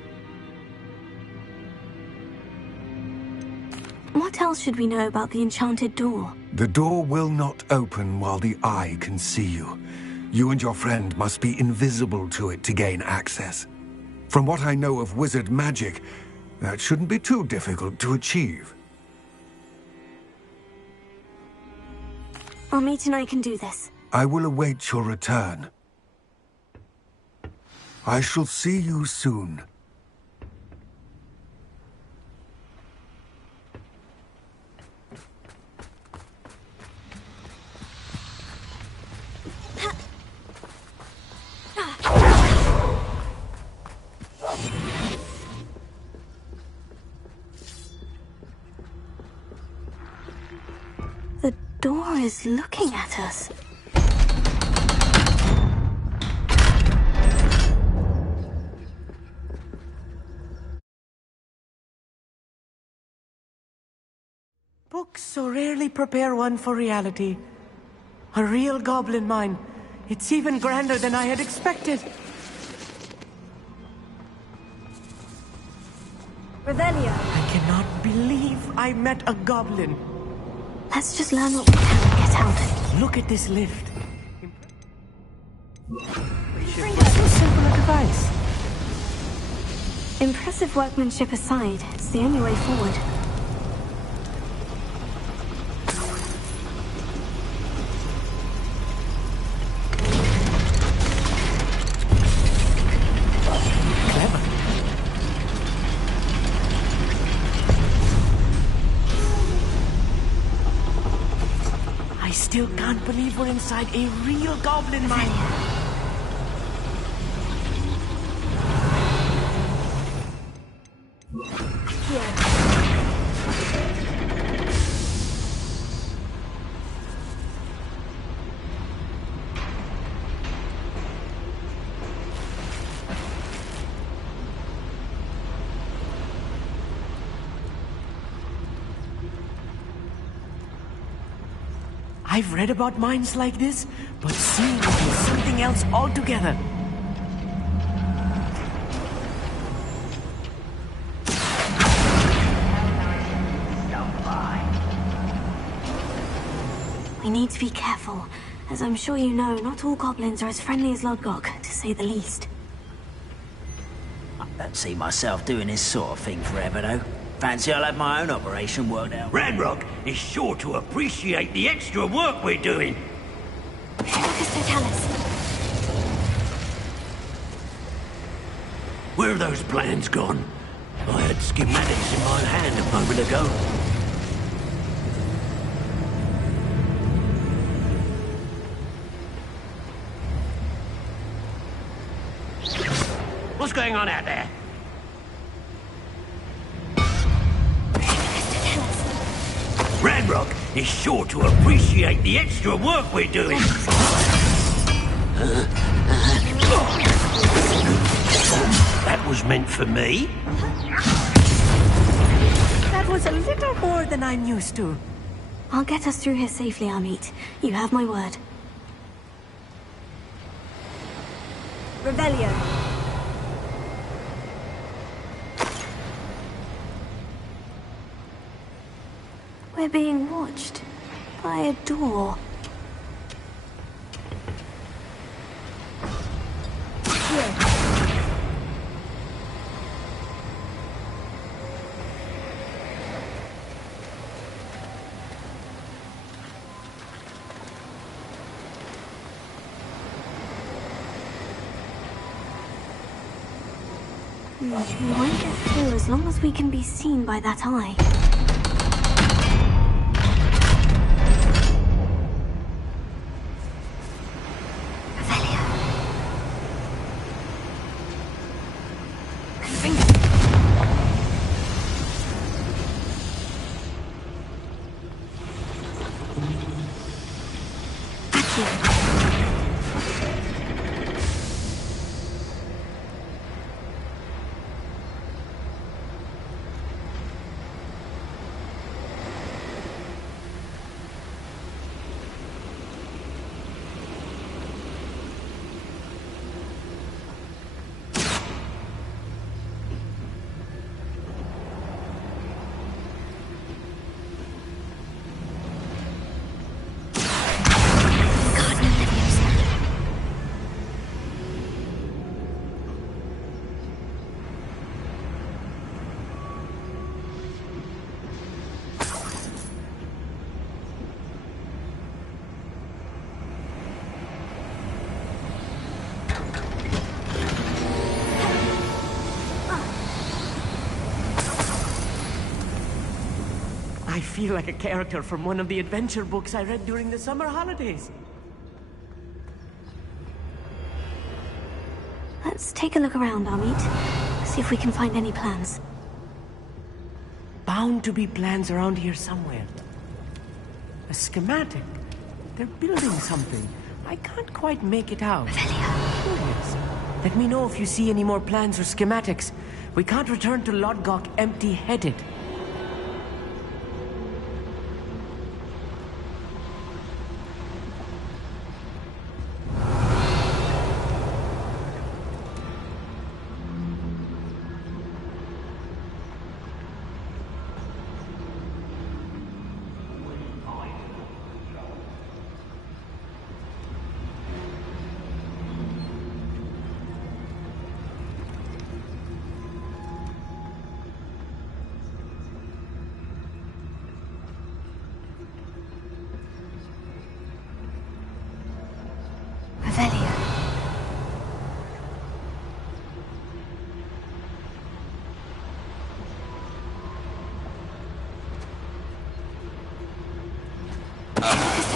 What else should we know about the enchanted door? The door will not open while the eye can see you. You and your friend must be invisible to it to gain access. From what I know of wizard magic, that shouldn't be too difficult to achieve. Amit and I can do this. I will await your return. I shall see you soon. The door is looking at us. Books so rarely prepare one for reality. A real goblin mine. It's even grander than I had expected. Revelio. I cannot believe I met a goblin. Let's just learn what we can and get out. Look at this lift. So simple a device. Impressive workmanship aside, it's the only way forward. still can't believe we're inside a real goblin mine. I've read about mines like this, but seeing it is something else altogether. We need to be careful. As I'm sure you know, not all goblins are as friendly as Lodgok, to say the least. I don't see myself doing this sort of thing forever, though. Fancy I'll have my own operation worked out. Ranrock is sure to appreciate the extra work we're doing. Where are those plans gone? I had schematics in my hand a moment ago. What's going on out there? Ranrock is sure to appreciate the extra work we're doing. That was meant for me? That was a little more than I'm used to. I'll get us through here safely, Amit. You have my word. Revelio. We're being watched by a door. Here. We won't get through as long as we can be seen by that eye. I feel like a character from one of the adventure books I read during the summer holidays. Let's take a look around, Amit. See if we can find any plans. Bound to be plans around here somewhere. A schematic. They're building something. I can't quite make it out. Curious. Let me know if you see any more plans or schematics. We can't return to Lodgok empty-headed.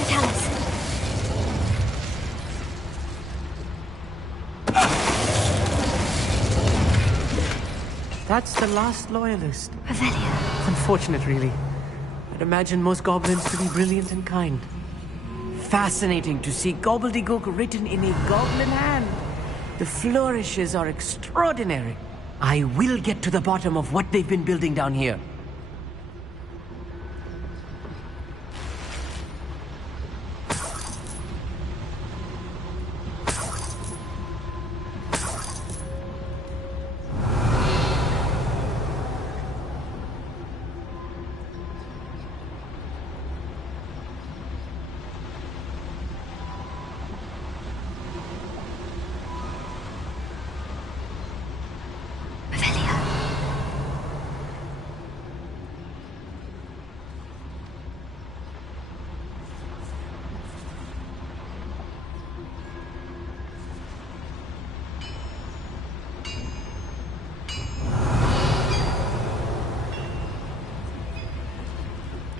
Tell us. That's the last loyalist. Revelia. Unfortunate, really. I'd imagine most goblins to be brilliant and kind. Fascinating to see gobbledygook written in a goblin hand. The flourishes are extraordinary. I will get to the bottom of what they've been building down here.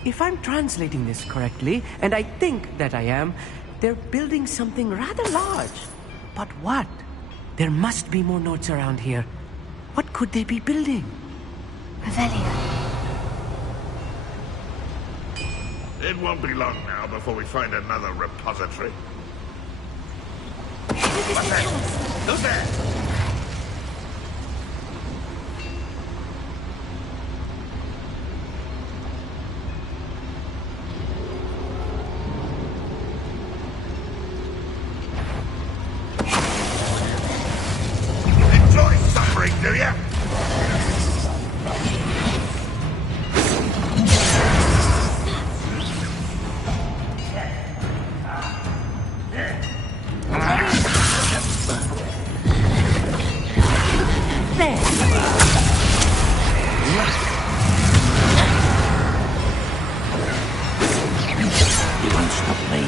If I'm translating this correctly, and I think that I am, they're building something rather large. But what? There must be more notes around here. What could they be building? Revelia. It won't be long now before we find another repository. What's that? Who's there? Do ya? You won't stop me.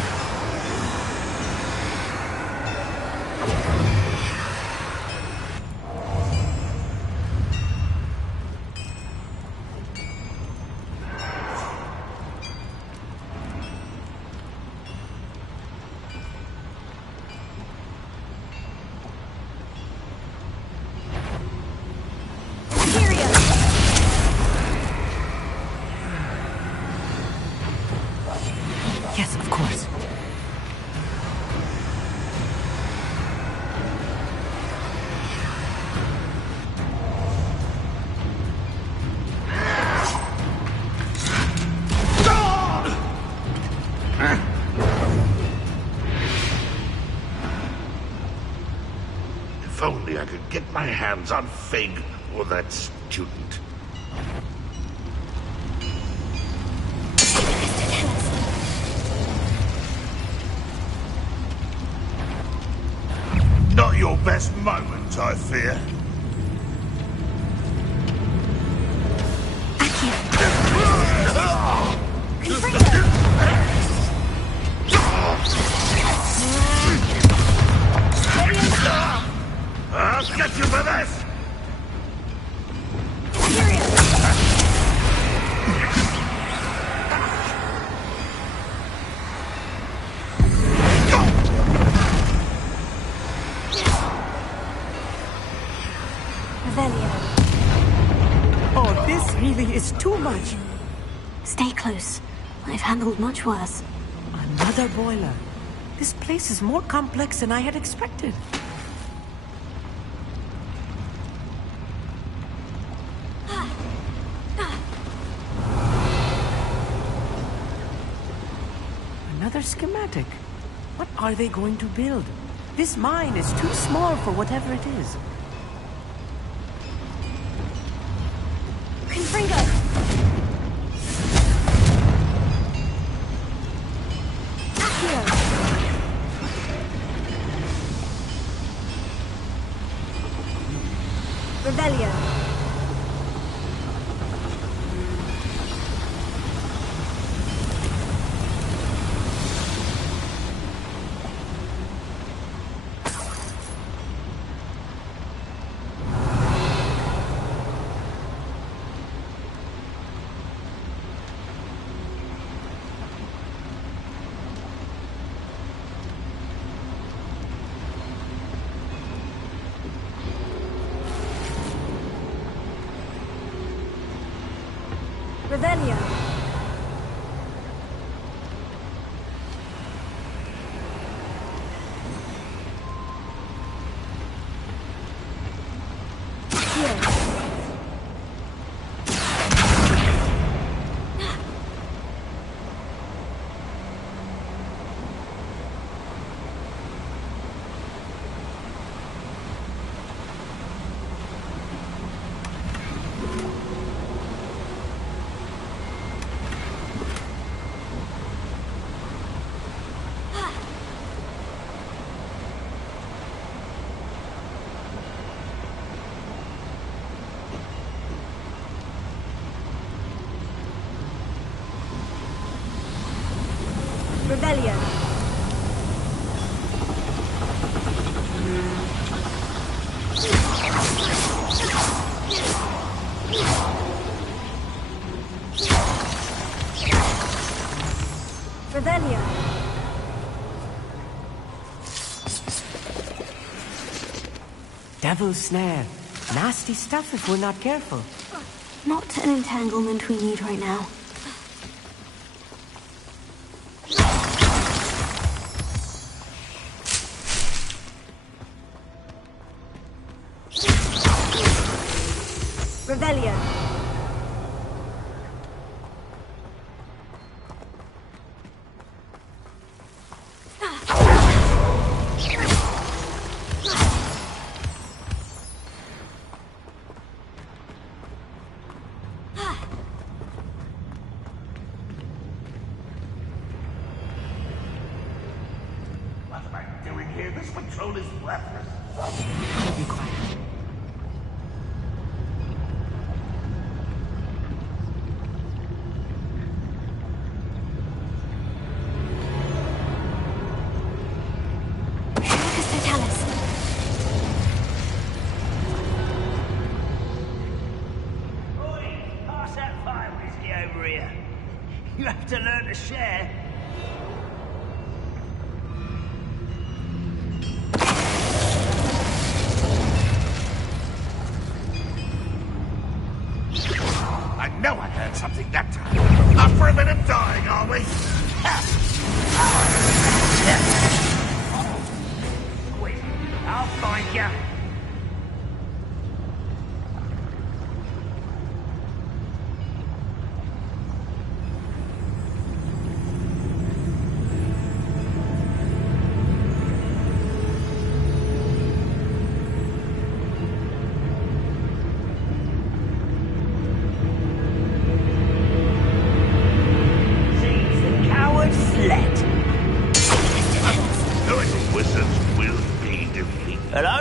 Yes, of course. If only I could get my hands on Fig or that student. Not your best moment, I fear. I'll get you for this! Oh, this really is too much. Stay close. I've handled much worse. Another boiler. This place is more complex than I had expected. Another schematic. What are they going to build? This mine is too small for whatever it is. Confringo! Accio! Revelio! Revelio. Rebellion. Rebellion. Devil's snare. Nasty stuff if we're not careful. Not an entanglement we need right now. Revelio. What am I doing here? This patrol is worthless. Be quiet. You have to learn to share. I know I heard something that time. Up for a minute dying, are we? Quick, I'll find you. Hello?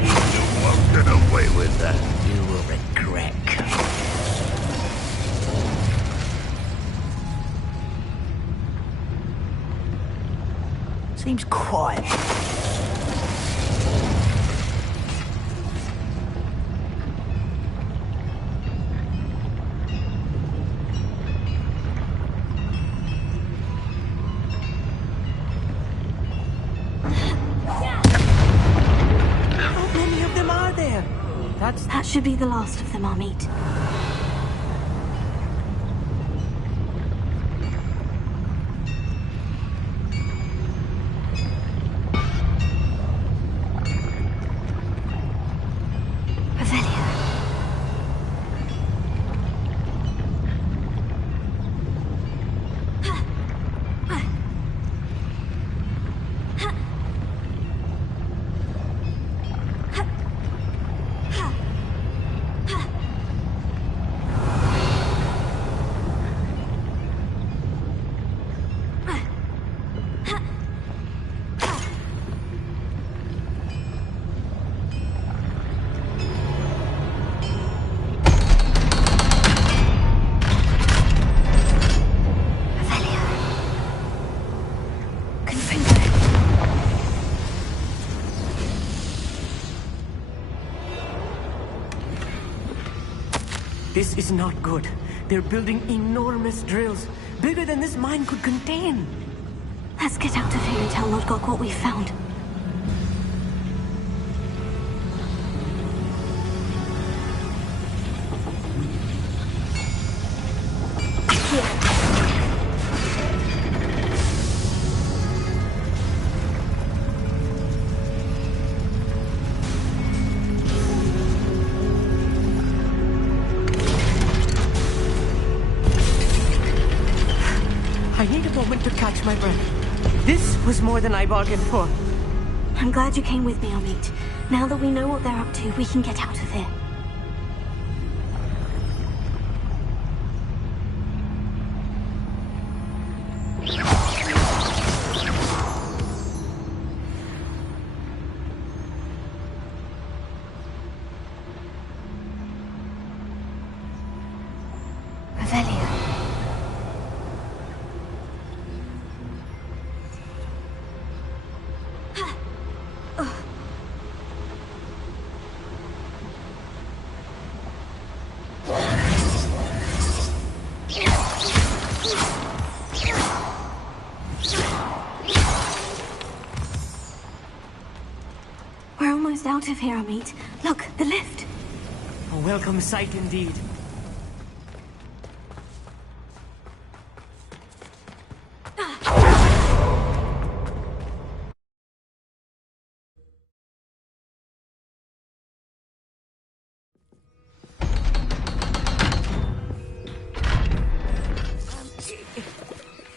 You won't get away with that. You will regret. Seems quiet. That should be the last of them I'll meet. This is not good. They're building enormous drills, bigger than this mine could contain. Let's get out of here and tell Lodgok what we found. to catch my breath. This was more than I bargained for. I'm glad you came with me, Amit. Now that we know what they're up to, we can get out of here. We're almost out of here, Amit. Look, the lift. A welcome sight indeed.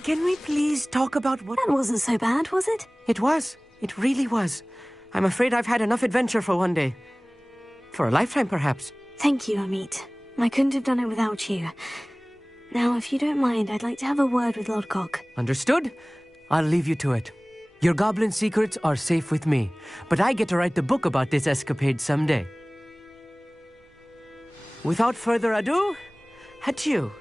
Can we please talk about what... That wasn't so bad, was it? It was. It really was. I'm afraid I've had enough adventure for one day. For a lifetime, perhaps. Thank you, Amit. I couldn't have done it without you. Now, if you don't mind, I'd like to have a word with Lodgok. Understood? I'll leave you to it. Your goblin secrets are safe with me, but I get to write the book about this escapade someday. Without further ado, adieu.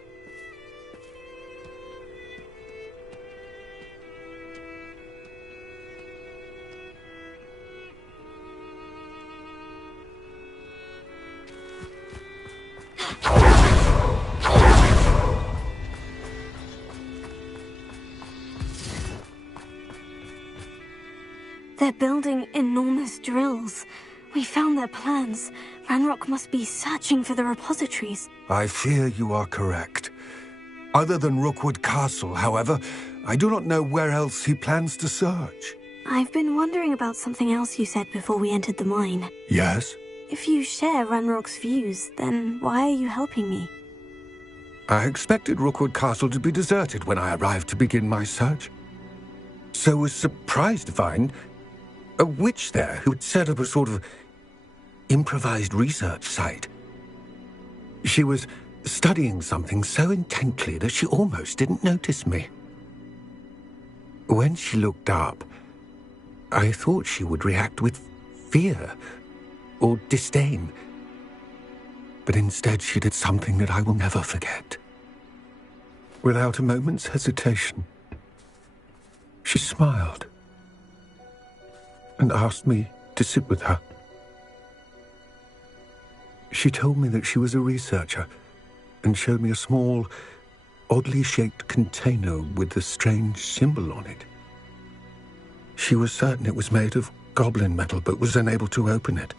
They're building enormous drills. We found their plans. Ranrock must be searching for the repositories. I fear you are correct. Other than Rookwood Castle, however, I do not know where else he plans to search. I've been wondering about something else you said before we entered the mine. Yes? If you share Ranrock's views, then why are you helping me? I expected Rookwood Castle to be deserted when I arrived to begin my search. So was surprised to find a witch there who had set up a sort of improvised research site. She was studying something so intently that she almost didn't notice me. When she looked up, I thought she would react with fear or disdain. But instead she did something that I will never forget. Without a moment's hesitation, she smiled and asked me to sit with her. She told me that she was a researcher and showed me a small, oddly shaped container with a strange symbol on it. She was certain it was made of goblin metal, but was unable to open it.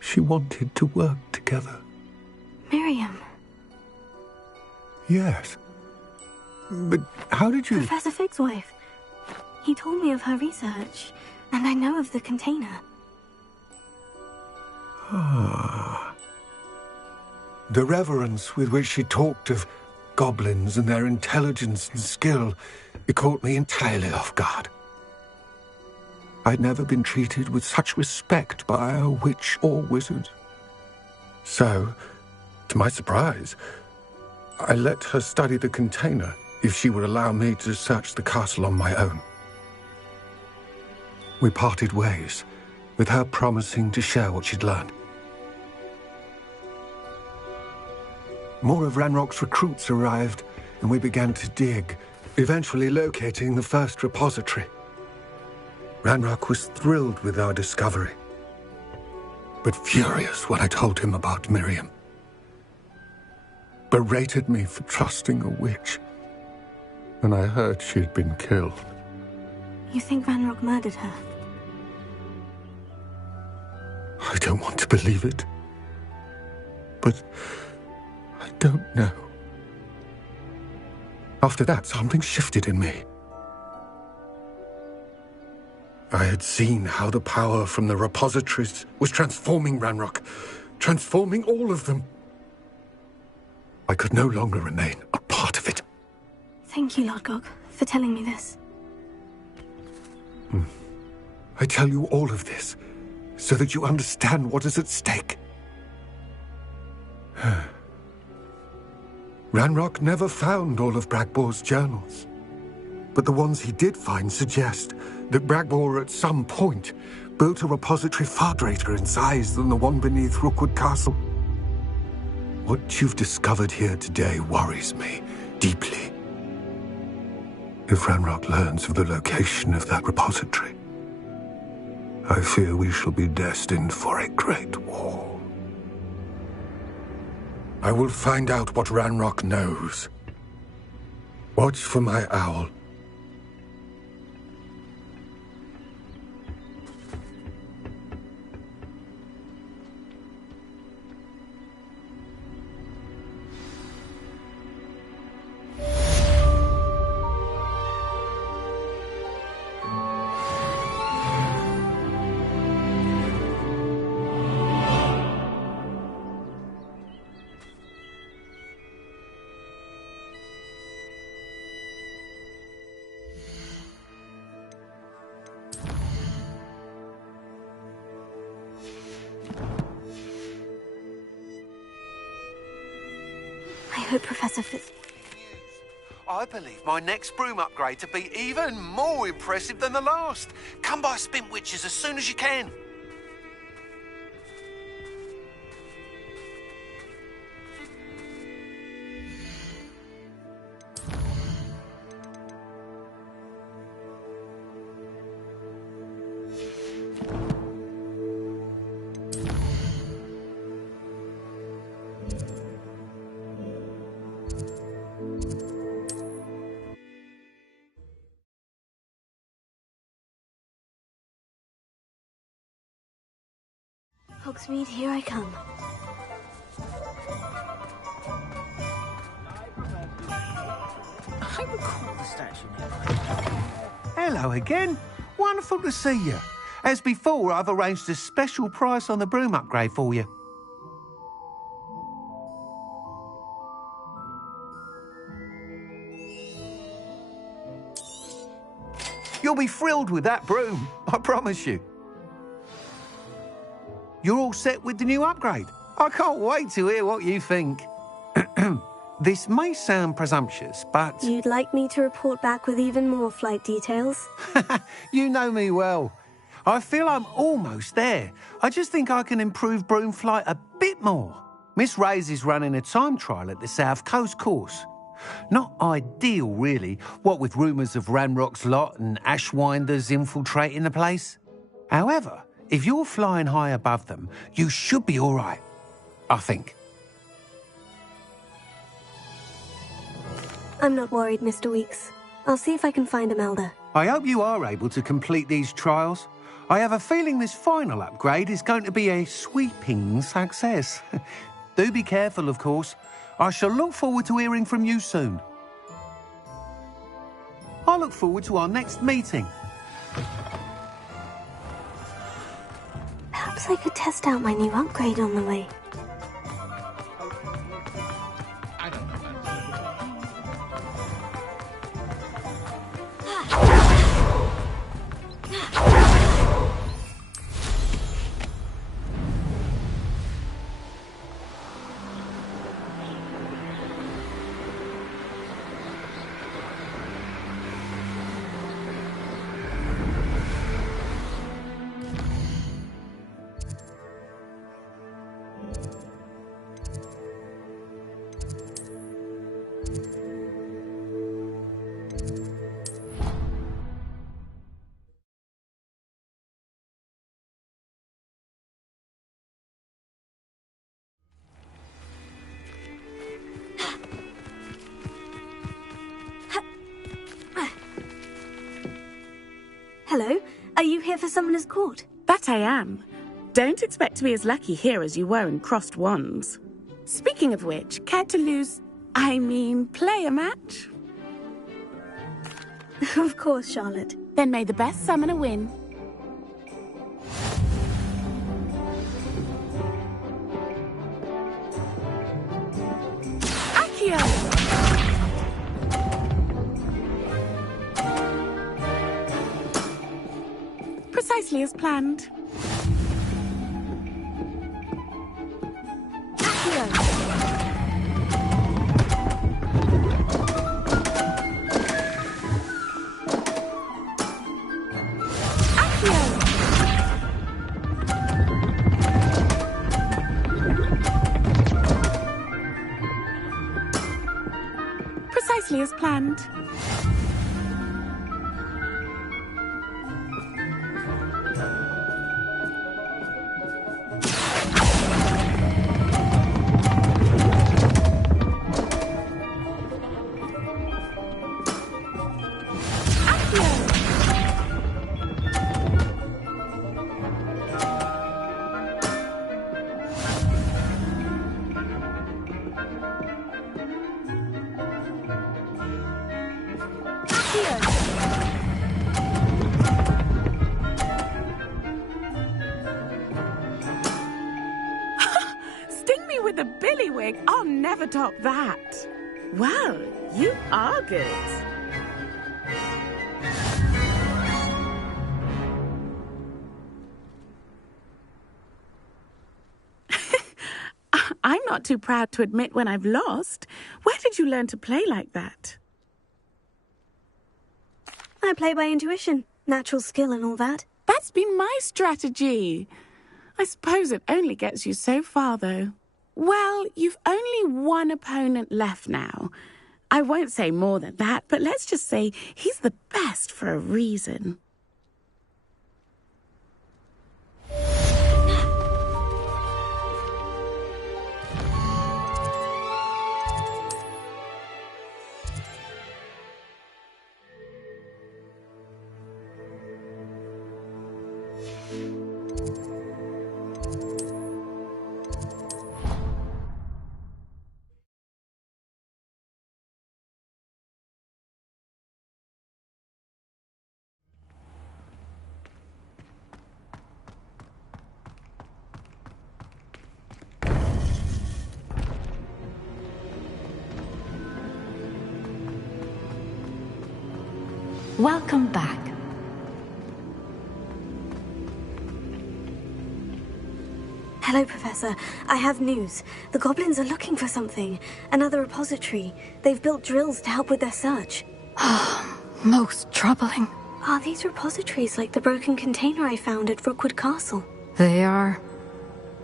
She wanted to work together. Miriam. Yes. But how did you... Professor Fig's wife. He told me of her research, and I know of the container. Ah. The reverence with which she talked of goblins and their intelligence and skill, it caught me entirely off guard. I'd never been treated with such respect by a witch or wizard. So, to my surprise, I let her study the container if she would allow me to search the castle on my own. We parted ways, with her promising to share what she'd learned. More of Ranrock's recruits arrived, and we began to dig, eventually locating the first repository. Ranrock was thrilled with our discovery, but furious when I told him about Miriam. Berated me for trusting a witch, and I heard she had been killed. You think Ranrock murdered her? I don't want to believe it, but I don't know. After that, something shifted in me. I had seen how the power from the repositories was transforming Ranrock, transforming all of them. I could no longer remain a part of it. Thank you, Lord Gog, for telling me this. I tell you all of this so that you understand what is at stake. Ranrock never found all of Bragbor's journals, but the ones he did find suggest that Bragbor at some point built a repository far greater in size than the one beneath Rookwood Castle. What you've discovered here today worries me deeply. If Ranrock learns of the location of that repository, I fear we shall be destined for a great war. I will find out what Ranrock knows. Watch for my owl. I hope Professor Fitz... I believe my next broom upgrade to be even more impressive than the last. Come by Spintwitches as soon as you can. Hogsmeade, here I come. I recall the statue Hello again. Wonderful to see you. As before, I've arranged a special price on the broom upgrade for you. You'll be thrilled with that broom, I promise you. You're all set with the new upgrade. I can't wait to hear what you think. This may sound presumptuous, but... You'd like me to report back with even more flight details? You know me well. I feel I'm almost there. I just think I can improve broom flight a bit more. Miss Ray's is running a time trial at the South Coast course. Not ideal, really, what with rumours of Ranrock's lot and Ashwinders infiltrating the place. However, if you're flying high above them, you should be all right, I think. I'm not worried, Mr. Weeks. I'll see if I can find Imelda. I hope you are able to complete these trials. I have a feeling this final upgrade is going to be a sweeping success. Do be careful, of course. I shall look forward to hearing from you soon. I look forward to our next meeting. Perhaps I could test out my new upgrade on the way. Hello, are you here for Summoner's Court? That I am. Don't expect to be as lucky here as you were in Crossed Wands. Speaking of which, care to play a match? Of course, Charlotte. Then may the best summoner win. Accio! planned. Precisely as planned. Sting me with a billywig. I'll never top that. Well, you are good. I'm not too proud to admit when I've lost. Where did you learn to play like that? I play by intuition, natural skill and all that. That's been my strategy. I suppose it only gets you so far, though. Well, you've only one opponent left now. I won't say more than that, but let's just say he's the best for a reason. Welcome back. Hello, Professor. I have news. The goblins are looking for something. Another repository. They've built drills to help with their search. Most troubling. Are these repositories like the broken container I found at Rookwood Castle? They are.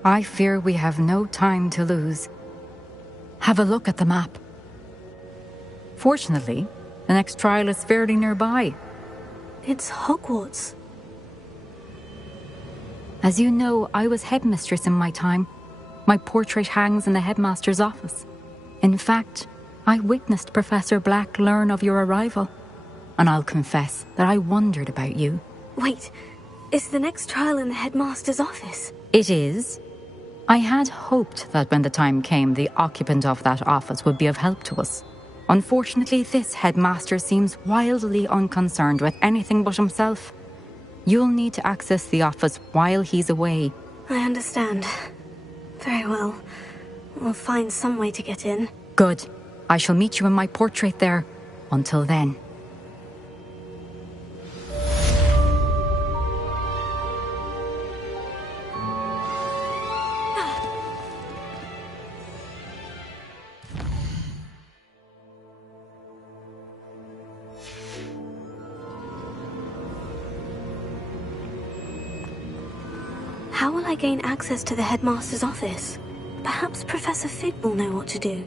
I fear we have no time to lose. Have a look at the map. Fortunately, the next trial is fairly nearby. It's Hogwarts. As you know, I was headmistress in my time. My portrait hangs in the headmaster's office. In fact, I witnessed Professor Black learn of your arrival. And I'll confess that I wondered about you. Wait, is the next trial in the headmaster's office? It is. I had hoped that when the time came, the occupant of that office would be of help to us. Unfortunately, this headmaster seems wildly unconcerned with anything but himself. You'll need to access the office while he's away. I understand. Very well. We'll find some way to get in. Good. I shall meet you in my portrait there. Until then. How will I gain access to the headmaster's office? Perhaps Professor Fig will know what to do.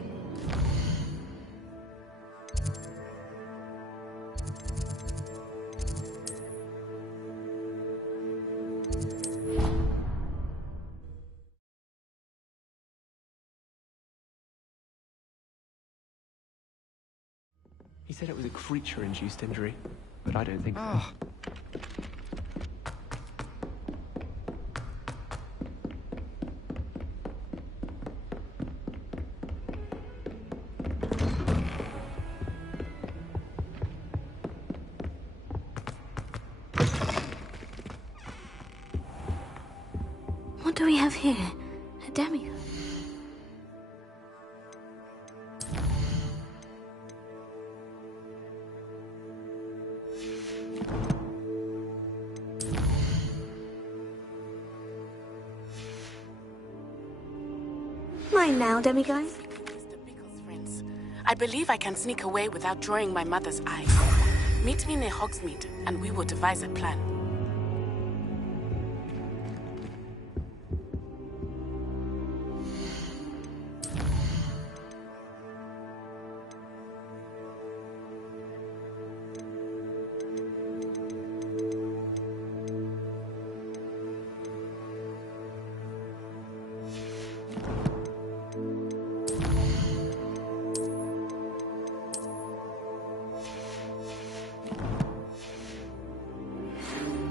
He said it was a creature-induced injury, but I don't think so. What do we have here? A demigod? mine now, demiguise? I believe I can sneak away without drawing my mother's eye. Meet me near Hogsmeade, and we will devise a plan.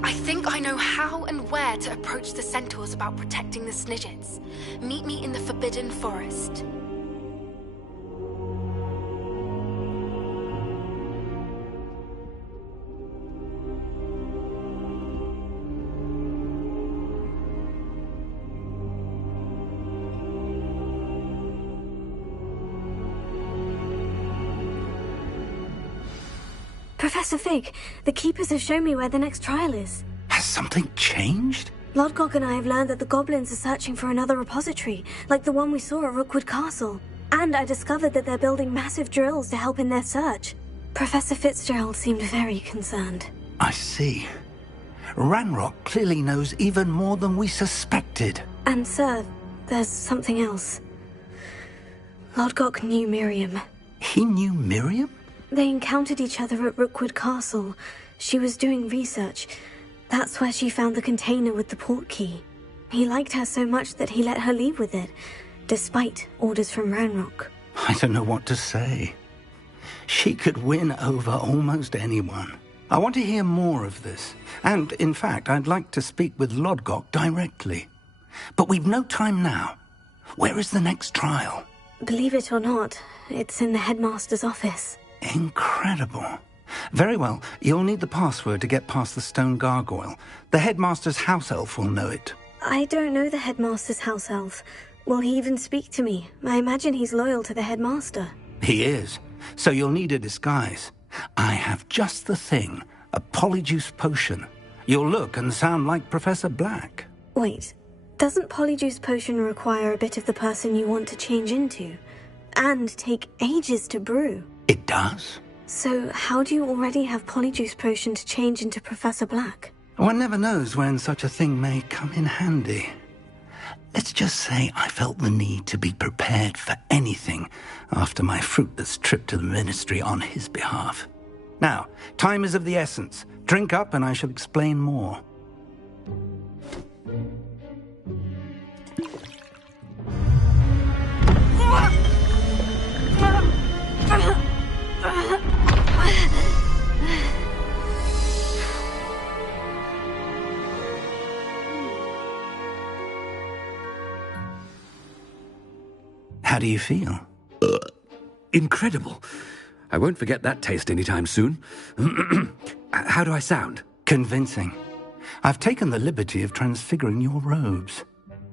I think I know how and where to approach the centaurs about protecting the Snidgets. Meet me in the Forbidden Forest. Professor Fig, the Keepers have shown me where the next trial is. Has something changed? Lodgok and I have learned that the goblins are searching for another repository, like the one we saw at Rookwood Castle. And I discovered that they're building massive drills to help in their search. Professor Fitzgerald seemed very concerned. I see. Ranrock clearly knows even more than we suspected. And sir, there's something else. Lodgok knew Miriam. He knew Miriam? They encountered each other at Rookwood Castle. She was doing research. That's where she found the container with the port key. He liked her so much that he let her leave with it, despite orders from Ranrock. I don't know what to say. She could win over almost anyone. I want to hear more of this. And, in fact, I'd like to speak with Lodgok directly. But we've no time now. Where is the next trial? Believe it or not, it's in the headmaster's office. Incredible. Very well, you'll need the password to get past the stone gargoyle. The headmaster's house elf will know it. I don't know the headmaster's house elf. Will he even speak to me? I imagine he's loyal to the headmaster. He is. So you'll need a disguise. I have just the thing. A polyjuice potion. You'll look and sound like Professor Black. Wait, doesn't polyjuice potion require a bit of the person you want to change into? And take ages to brew? It does. So how do you already have polyjuice potion to change into Professor Black? One never knows when such a thing may come in handy. Let's just say I felt the need to be prepared for anything after my fruitless trip to the Ministry on his behalf. Now, time is of the essence. Drink up and I shall explain more. How do you feel? Incredible. I won't forget that taste anytime soon. How do I sound? Convincing. I've taken the liberty of transfiguring your robes.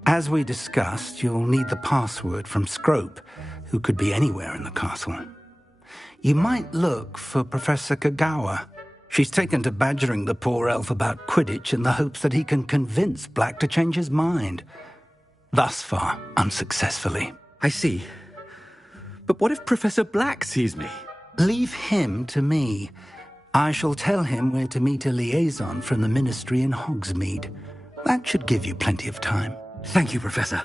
As we discussed, you'll need the password from Scrope, who could be anywhere in the castle. You might look for Professor Kagawa. She's taken to badgering the poor elf about Quidditch in the hopes that he can convince Black to change his mind. Thus far, unsuccessfully. I see. But what if Professor Black sees me? Leave him to me. I shall tell him where to meet a liaison from the Ministry in Hogsmeade. That should give you plenty of time. Thank you, Professor.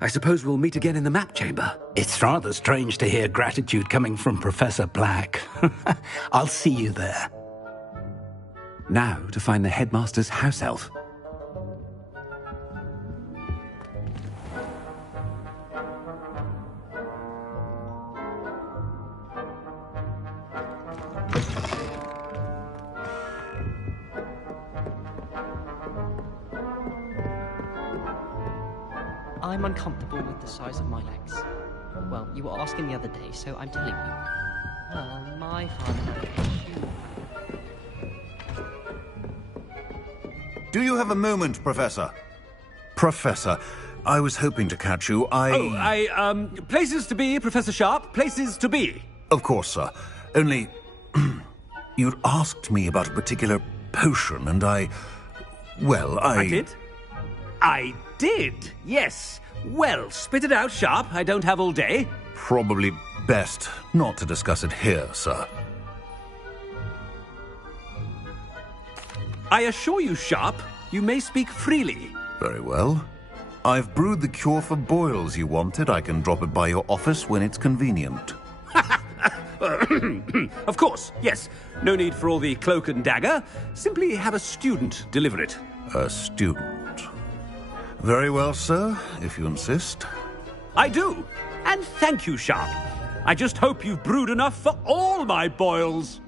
I suppose we'll meet again in the map chamber. It's rather strange to hear gratitude coming from Professor Black. I'll see you there. Now to find the headmaster's house elf. I'm uncomfortable with the size of my legs. Well, you were asking the other day, so I'm telling you. Well, my father had a shoe. Do you have a moment, Professor? Professor, I was hoping to catch you. Places to be, Professor Sharp. Places to be. Of course, sir. Only, you'd asked me about a particular potion, and I did? I did, yes. Well, spit it out, Sharp. I don't have all day. Probably best not to discuss it here, sir. I assure you, Sharp, you may speak freely. Very well. I've brewed the cure for boils you wanted. I can drop it by your office when it's convenient. Of course, yes. No need for all the cloak and dagger. Simply have a student deliver it. A student. Very well, sir, if you insist. I do. And thank you, Sharp. I just hope you've brewed enough for all my boils.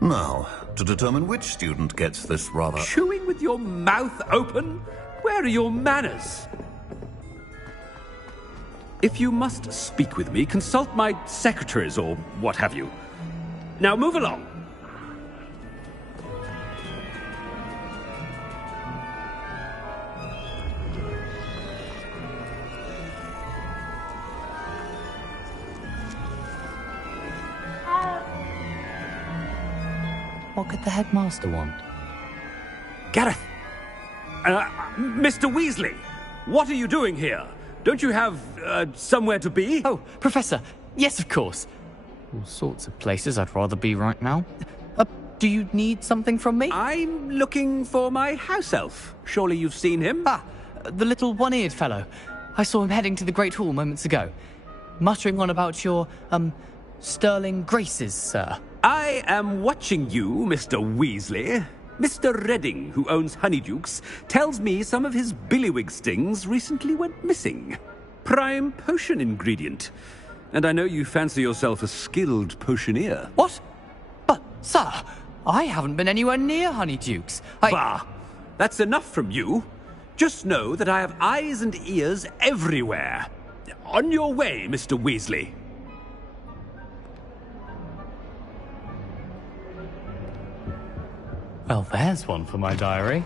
Now, to determine which student gets this rather... Chewing with your mouth open? Where are your manners? If you must speak with me, consult my secretaries or what have you. Now move along. What could the headmaster want? Gareth! Mr. Weasley! What are you doing here? Don't you have, somewhere to be? Oh, Professor! Yes, of course! All sorts of places I'd rather be right now. Do you need something from me? I'm looking for my house elf. Surely you've seen him? Ah, the little one-eared fellow. I saw him heading to the Great Hall moments ago. Muttering on about your, sterling graces, sir. I am watching you, Mr. Weasley. Mr. Redding, who owns Honeydukes, tells me some of his billywig stings recently went missing. Prime potion ingredient. And I know you fancy yourself a skilled potioneer. What? But, sir, I haven't been anywhere near Honeydukes. Bah! That's enough from you. Just know that I have eyes and ears everywhere. On your way, Mr. Weasley. Well, there's one for my diary.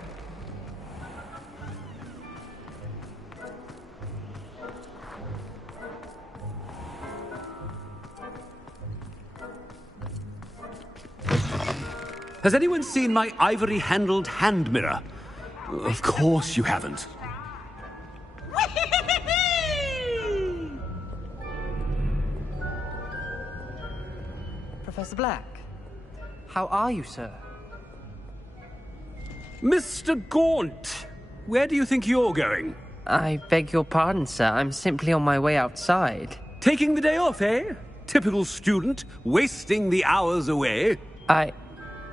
Has anyone seen my ivory-handled hand mirror? Of course you haven't. Professor Black, how are you, sir? Mr. Gaunt, where do you think you're going? I beg your pardon, sir. I'm simply on my way outside. Taking the day off, eh? Typical student, wasting the hours away. I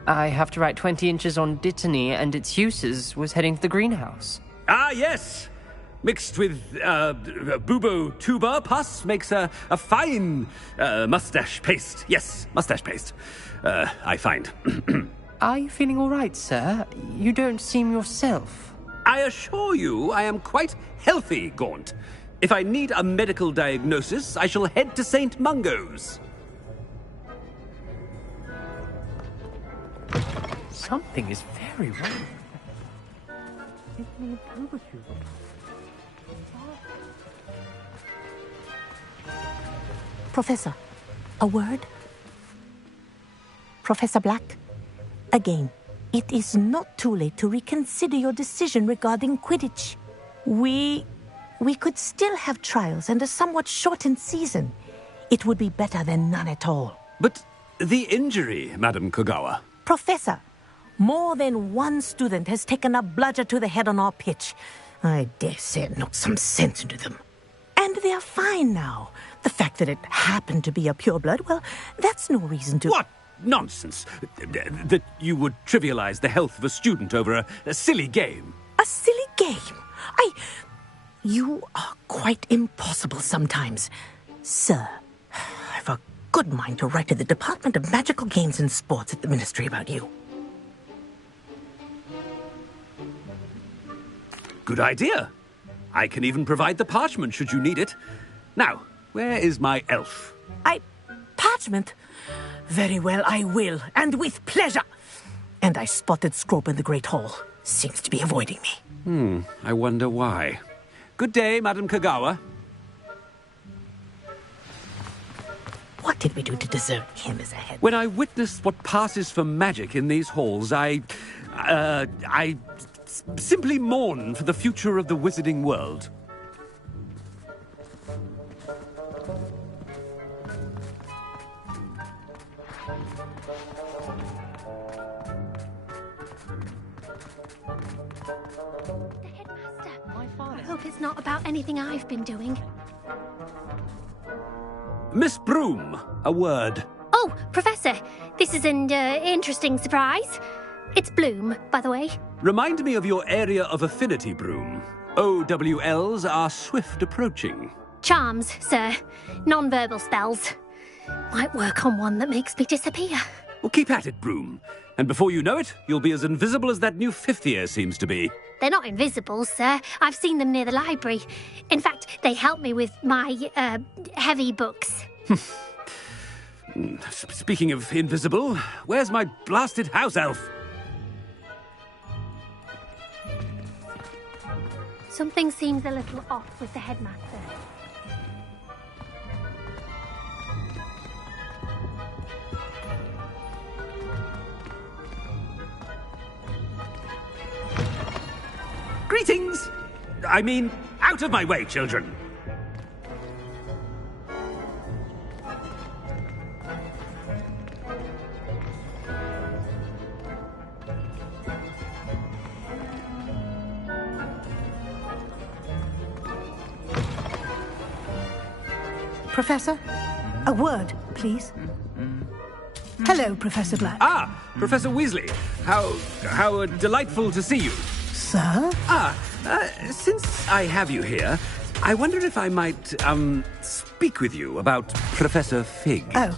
have to write 20 inches on Dittany and its uses. Was heading to the greenhouse. Ah, yes! Mixed with, bubo tuber pus makes a fine, mustache paste. Yes, mustache paste. I find. Are you feeling all right, sir? You don't seem yourself. I assure you I am quite healthy, Gaunt. If I need a medical diagnosis, I shall head to St. Mungo's. Something is very wrong. Professor, a word? Professor Black? Again, it is not too late to reconsider your decision regarding Quidditch. We could still have trials and a somewhat shortened season. It would be better than none at all. But the injury, Madam Kogawa. Professor, more than one student has taken a bludger to the head on our pitch. I dare say it knocked some sense into them. And they are fine now. The fact that it happened to be a pureblood, well, that's no reason to... What? Nonsense. That you would trivialize the health of a student over a silly game. A silly game? You are quite impossible sometimes. Sir, I've a good mind to write to the Department of Magical Games and Sports at the Ministry about you. Good idea. I can even provide the parchment should you need it. Now, where is my elf? Parchment? Very well, I will, and with pleasure. And I spotted Scrope in the Great Hall. Seems to be avoiding me. I wonder why. Good day, Madam Kogawa. What did we do to deserve him as a head? When I witness what passes for magic in these halls, I simply mourn for the future of the wizarding world. I hope it's not about anything I've been doing. Miss Broom, a word. Oh, Professor, this is an interesting surprise. It's Bloom, by the way. Remind me of your area of affinity, Broom. OWLs are swift approaching. Charms, sir. Non-verbal spells. Might work on one that makes me disappear. Well, keep at it, Broom. And before you know it, you'll be as invisible as that new fifth year seems to be. They're not invisible, sir. I've seen them near the library. In fact, they help me with my, heavy books. Speaking of invisible, where's my blasted house elf? Something seems a little off with the headmaster. Greetings! I mean, out of my way, children! Professor, a word, please. Hello, Professor Black. Ah, Professor Weasley. How delightful to see you. Sir? Since I have you here, I wonder if I might, speak with you about Professor Fig. Oh,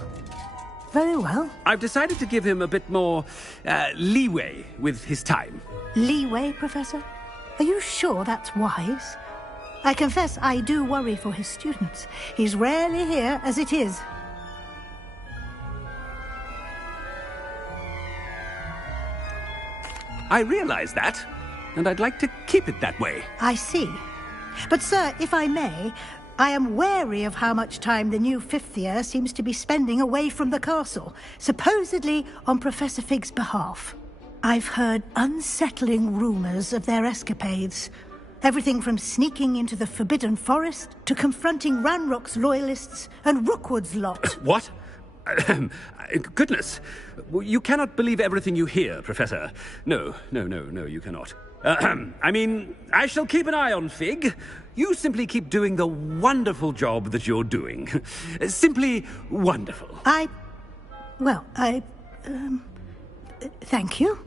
very well. I've decided to give him a bit more, leeway with his time. Leeway, Professor? Are you sure that's wise? I confess I do worry for his students. He's rarely here as it is. I realize that, and I'd like to keep it that way. I see. But, sir, if I may, I am wary of how much time the new fifth year seems to be spending away from the castle, supposedly on Professor Fig's behalf. I've heard unsettling rumours of their escapades. Everything from sneaking into the Forbidden Forest to confronting Ranrock's loyalists and Rookwood's lot. What? Goodness. You cannot believe everything you hear, Professor. No, you cannot. I mean, I shall keep an eye on Fig. You simply keep doing the wonderful job that you're doing. Simply wonderful. Thank you.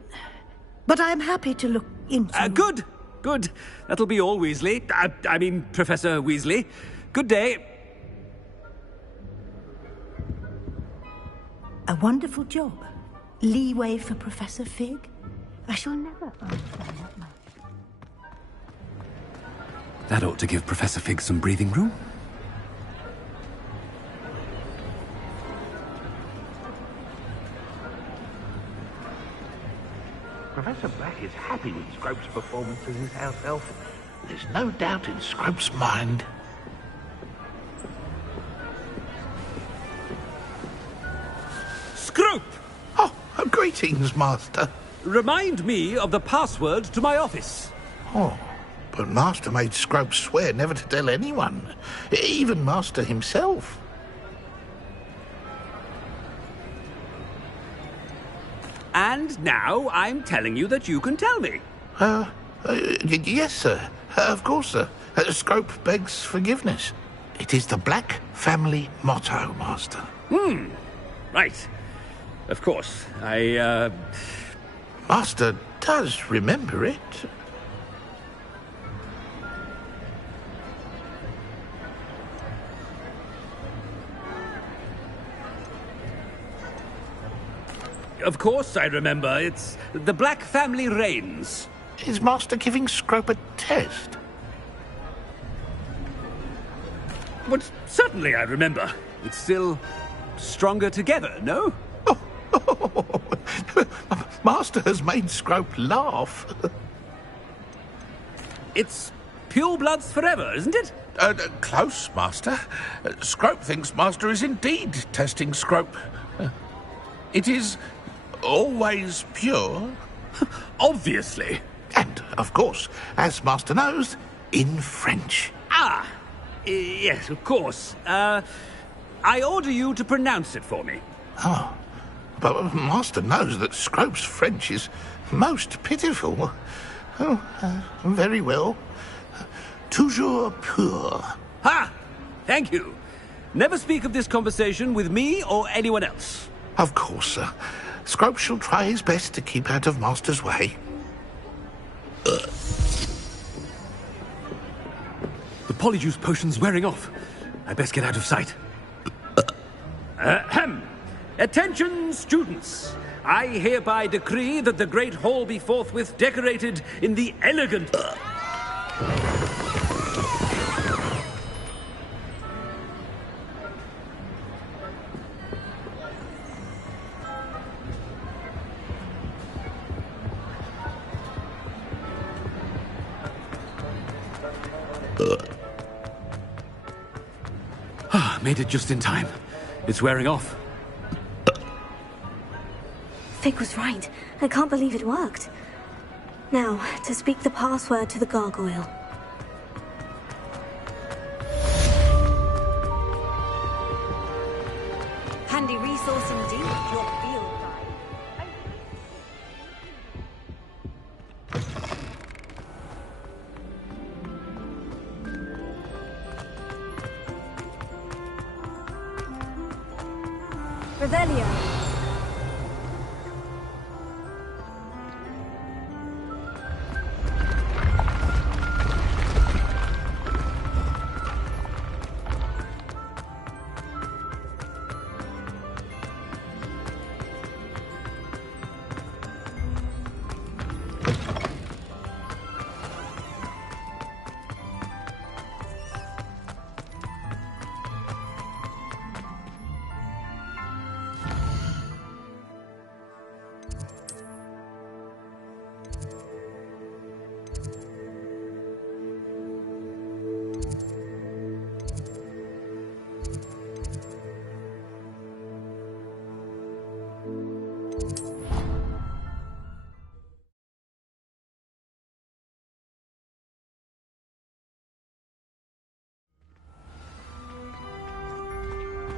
But I'm happy to look into... Good. That'll be all, Weasley. I mean, Professor Weasley. Good day. A wonderful job. Leeway for Professor Fig. I shall never understand that much. That ought to give Professor Fig some breathing room. Professor Black is happy with Scrope's performance as his house elf. There's no doubt in Scrope's mind. Scrope! Oh, greetings, Master. Remind me of the password to my office. Oh, but Master made Scrope swear never to tell anyone, even Master himself. And now I'm telling you that you can tell me. Yes, sir. Of course, sir. Scrope begs forgiveness. It is the Black family motto, Master. Right. Of course. Master does remember it. Of course I remember. It's the Black family reigns. Is Master giving Scrope a test? But certainly I remember. It's still stronger together, no? Master has made Scrope laugh. It's pure bloods forever, isn't it? Close, Master. Scrope thinks Master is indeed testing Scrope. It is always pure. Obviously. And of course, as Master knows, in French. Ah, yes, of course. I order you to pronounce it for me. Oh, but Master knows that Scrope's French is most pitiful. Oh, very well. Toujours pur. Ha! Thank you. Never speak of this conversation with me or anyone else. Of course, sir. Scrope shall try his best to keep out of Master's way. The polyjuice potion's wearing off. I best get out of sight. Ahem. Attention, students. I hereby decree that the Great Hall be forthwith decorated in the elegant... Made it just in time. It's wearing off. Fig was right. I can't believe it worked. Now, to speak the password to the gargoyle. Handy resource indeed, your field guide. Revelio.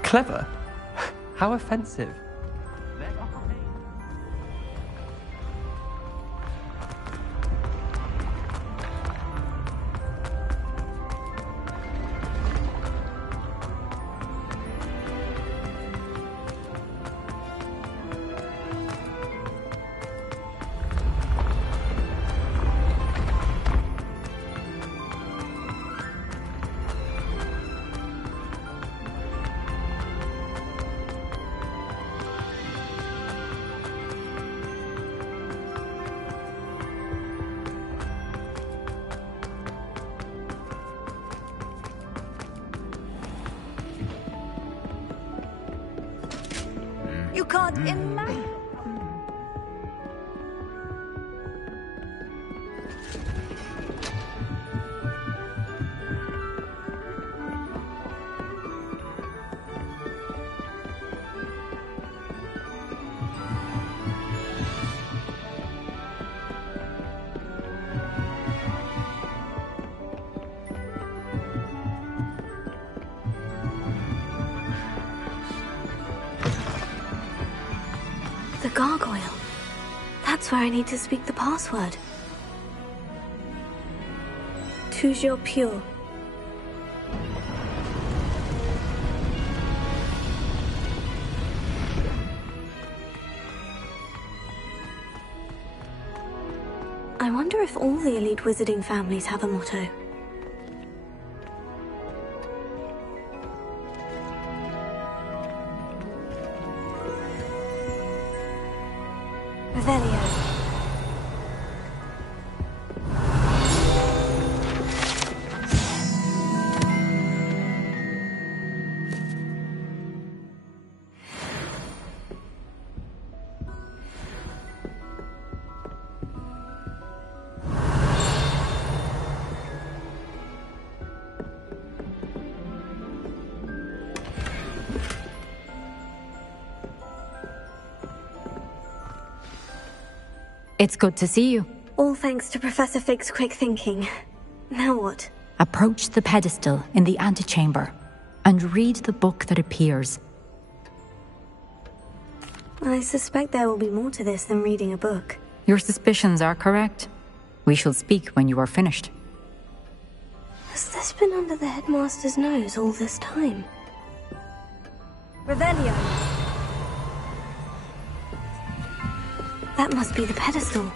Clever? How offensive. You can't imagine. The gargoyle. That's where I need to speak the password. Toujours pure. I wonder if all the elite wizarding families have a motto. Revelio. It's good to see you. All thanks to Professor Fig's quick thinking. Now what? Approach the pedestal in the antechamber and read the book that appears. I suspect there will be more to this than reading a book. Your suspicions are correct. We shall speak when you are finished. Has this been under the headmaster's nose all this time? Revelio! That must be the pedestal.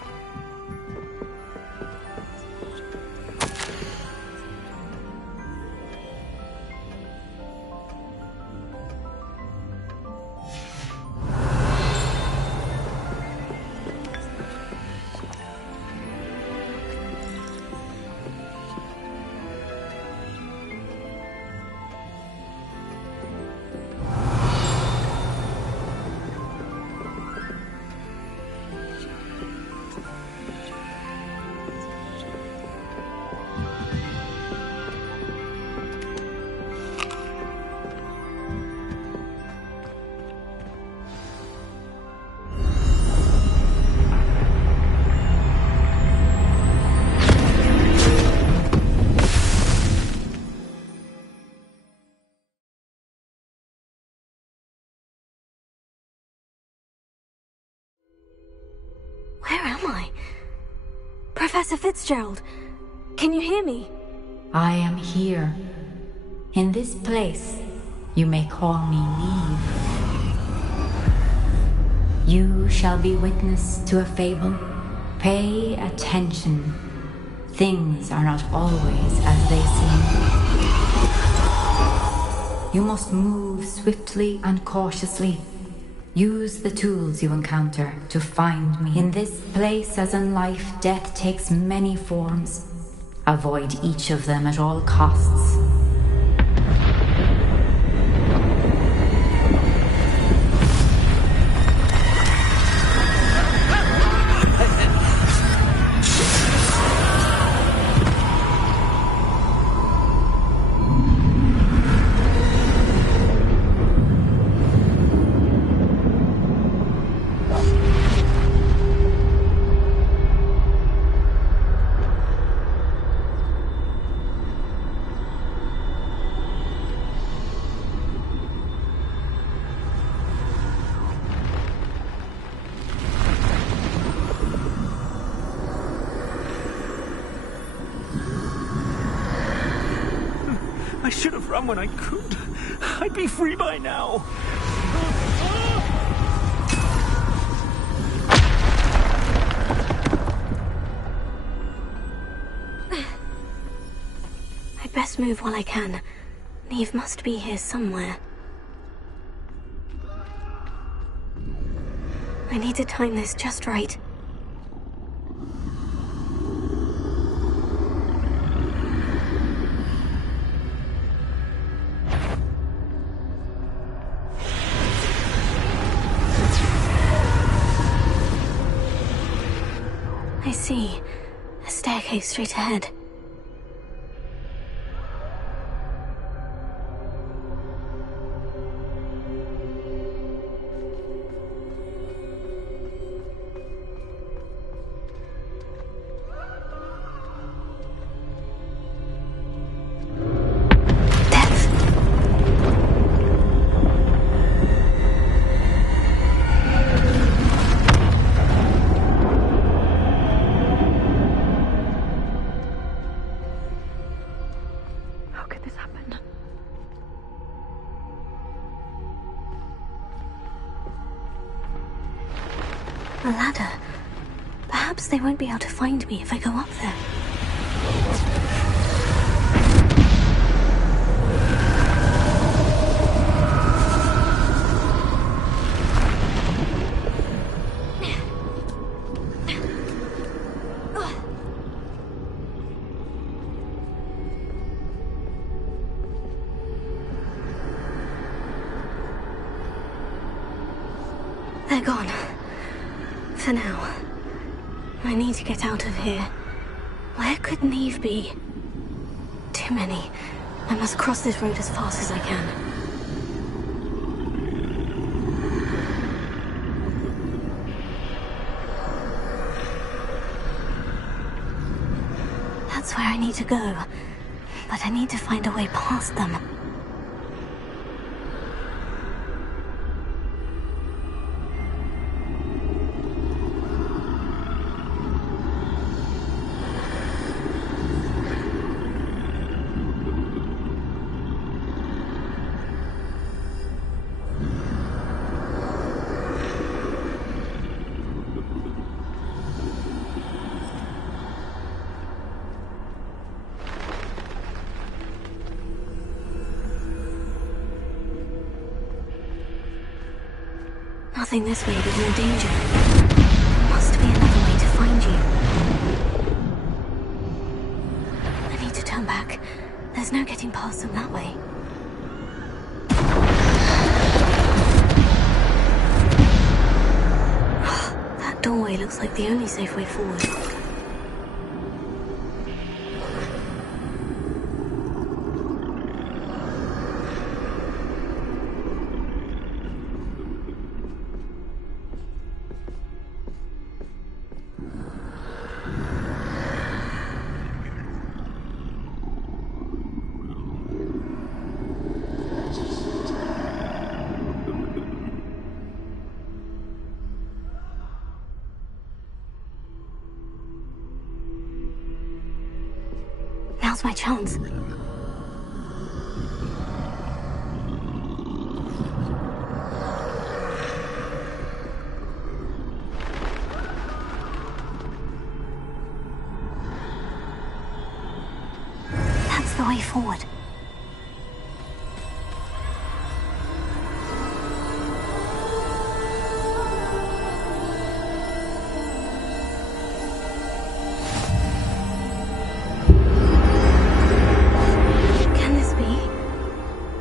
Where am I? Professor Fitzgerald, can you hear me? I am here. In this place, you may call me Neve. You shall be witness to a fable. Pay attention. Things are not always as they seem. You must move swiftly and cautiously. Use the tools you encounter to find me. In this place, as in life, death takes many forms. Avoid each of them at all costs. I should have run when I could. I'd be free by now. I'd best move while I can. Neve must be here somewhere. I need to time this just right. I see. A staircase straight ahead. A ladder. Perhaps they won't be able to find me if I go up there. They're gone. For now. I need to get out of here. Where could Neve be? Too many. I must cross this road as fast as I can. need to go, but I need to find a way past them. Nothing this way with no danger. There must be another way to find you. I need to turn back. There's no getting past them that way. That doorway looks like the only safe way forward. Now's my chance. That's the way forward.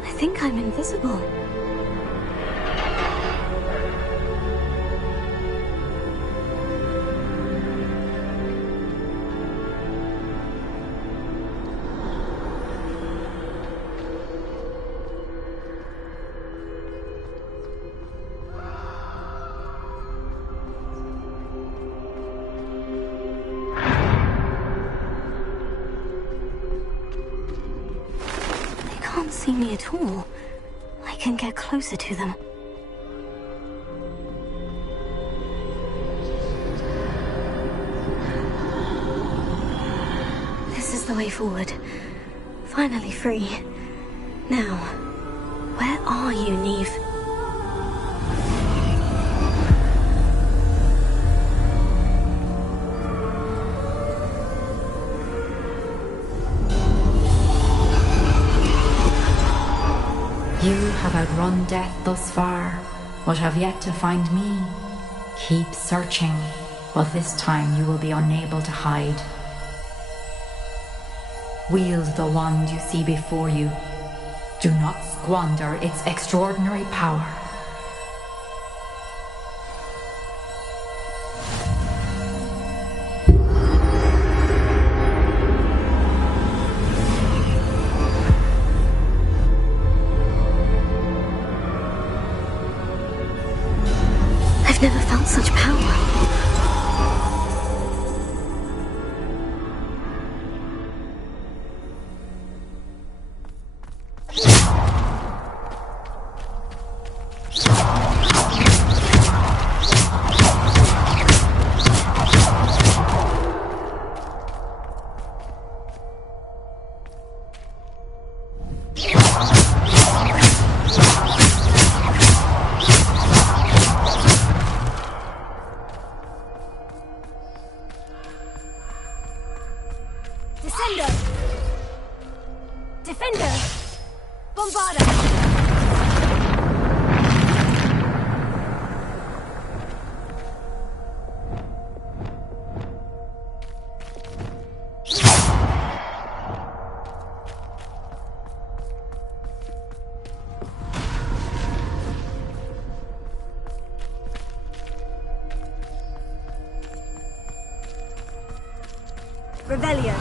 I think I'm invisible. Can't see me at all. I can get closer to them. This is the way forward. Finally free. Now, where are you, Neve? You have outrun death thus far, but have yet to find me. Keep searching, but this time you will be unable to hide. Wield the wand you see before you. Do not squander its extraordinary power. I've never felt such power. Revelio.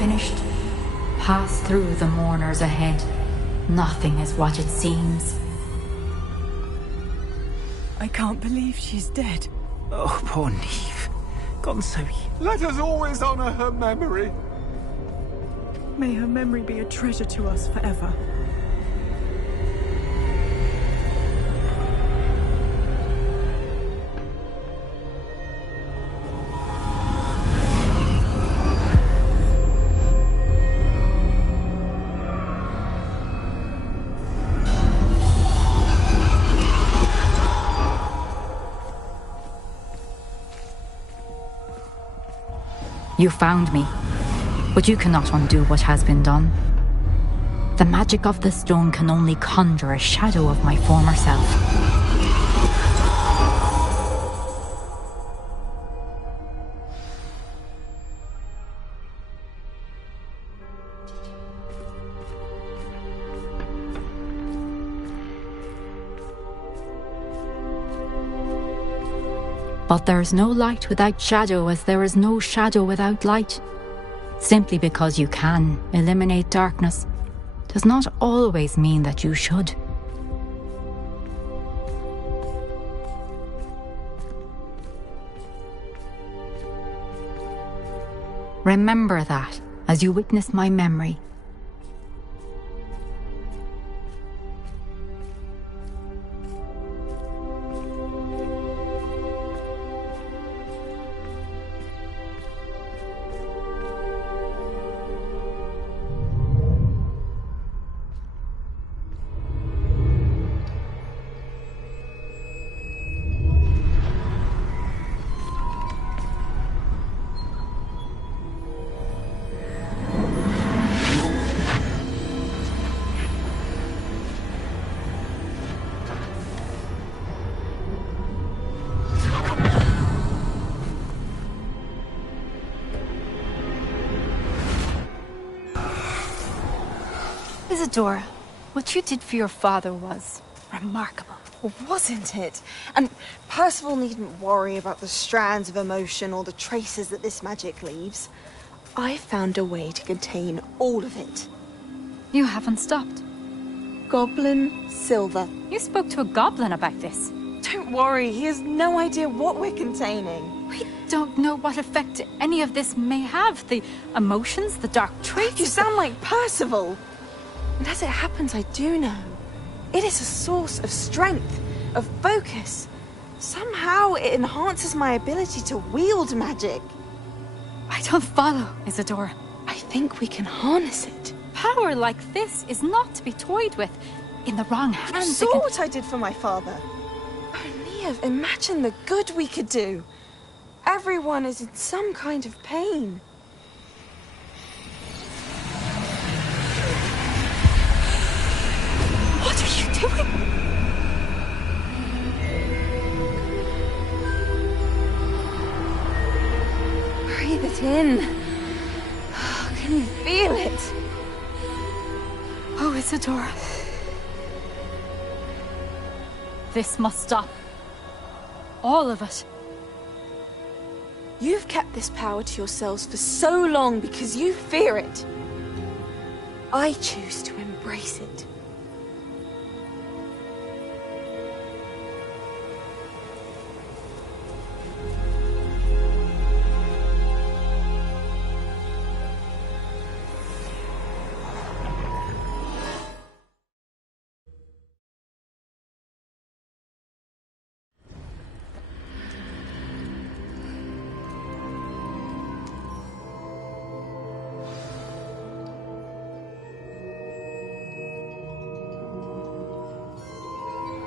finished, pass through the mourners ahead. Nothing is what it seems. I can't believe she's dead. Oh, poor Neve. Gone so... Let us always honor her memory. May her memory be a treasure to us forever. You found me, but you cannot undo what has been done. The magic of the stone can only conjure a shadow of my former self. But there is no light without shadow, as there is no shadow without light. Simply because you can eliminate darkness does not always mean that you should. Remember that as you witness my memory. Isadora, what you did for your father was remarkable. Well, wasn't it? And Percival needn't worry about the strands of emotion or the traces that this magic leaves. I found a way to contain all of it. You haven't stopped. Goblin Silver. You spoke to a goblin about this. Don't worry, he has no idea what we're containing. We don't know what effect any of this may have. The emotions, the dark traits. You sound like Percival. And as it happens, I do know. It is a source of strength, of focus. Somehow it enhances my ability to wield magic. I don't follow, Isadora. I think we can harness it. Power like this is not to be toyed with. In the wrong hands, You saw what I did for my father. Oh, Neve, imagine the good we could do. Everyone is in some kind of pain. What are you doing? Breathe it in. Can you feel it? Oh, Isadora. This must stop. All of it. You've kept this power to yourselves for so long because you fear it. I choose to embrace it.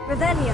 Revelio.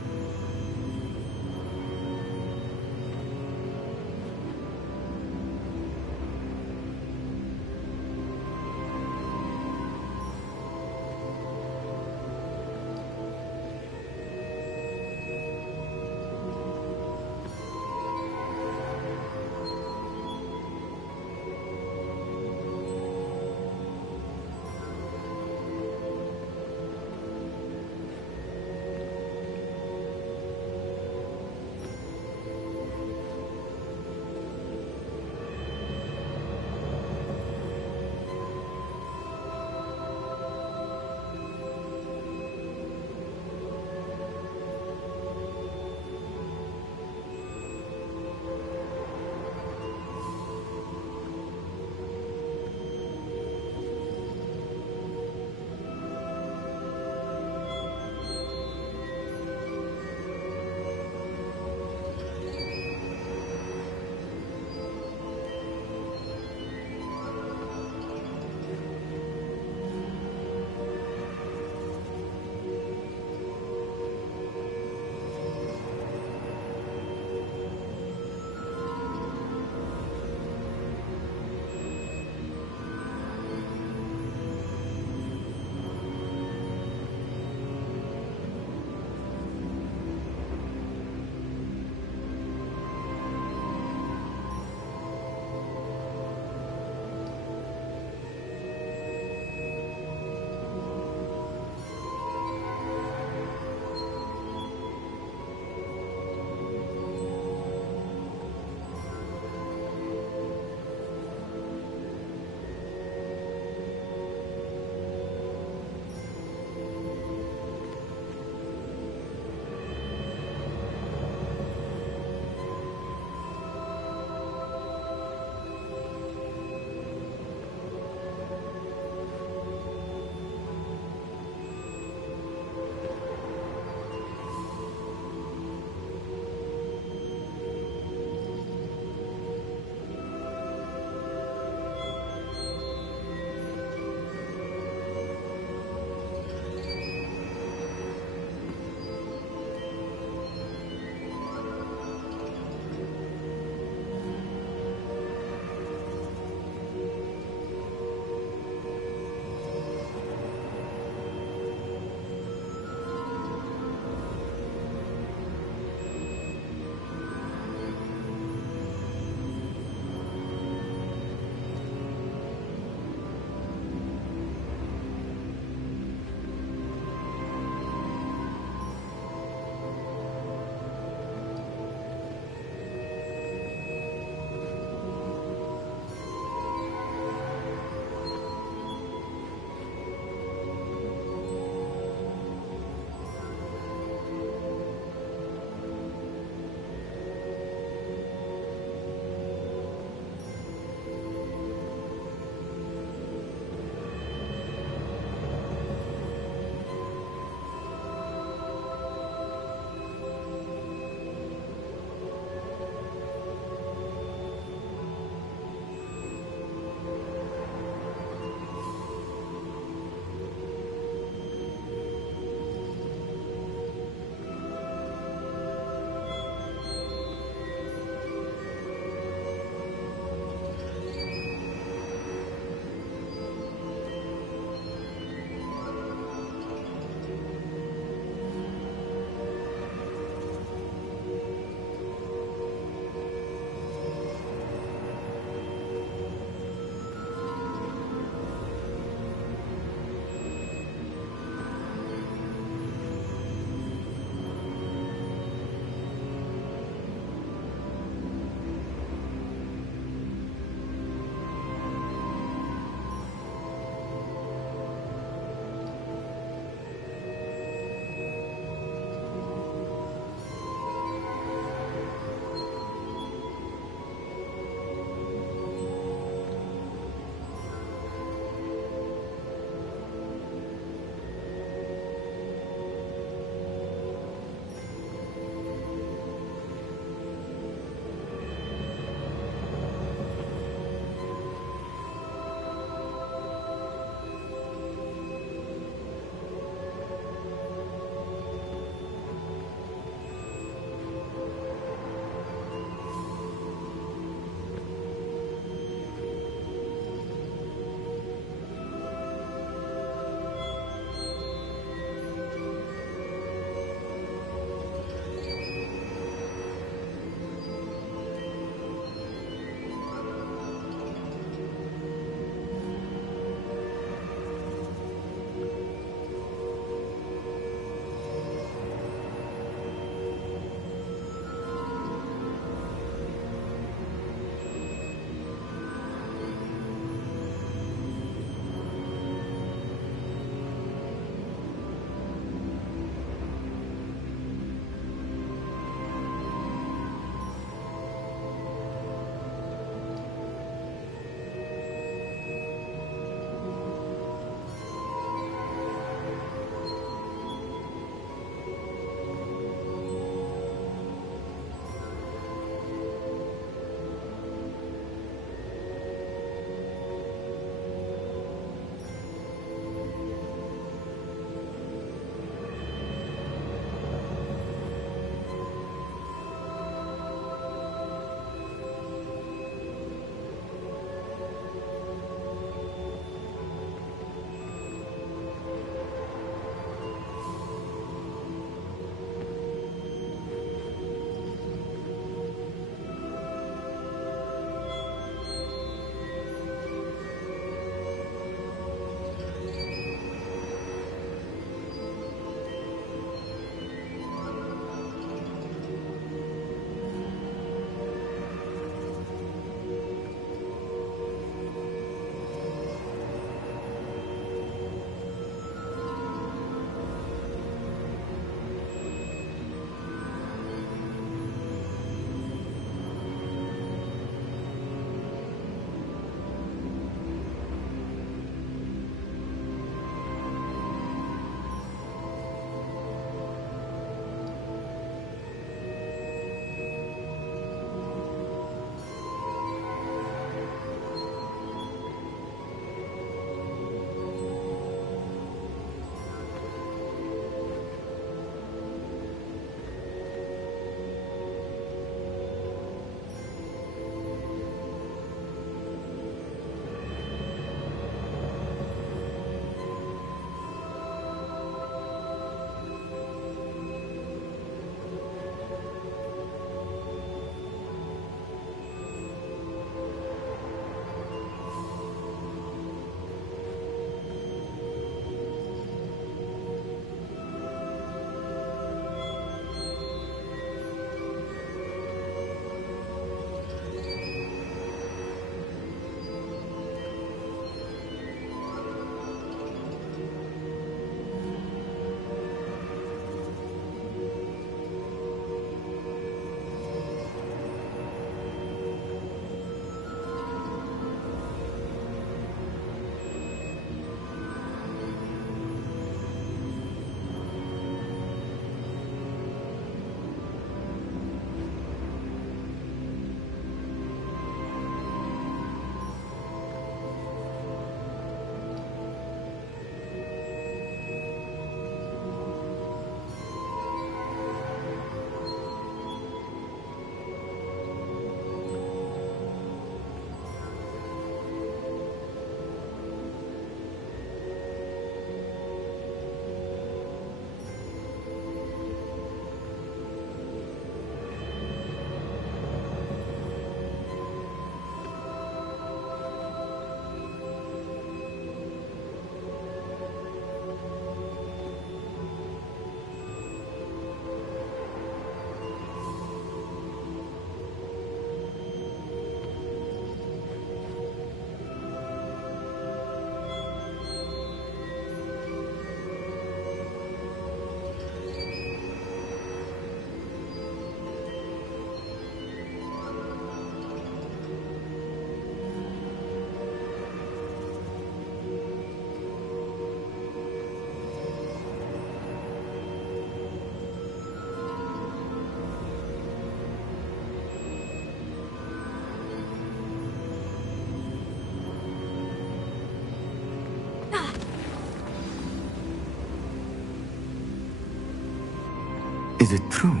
Is it true?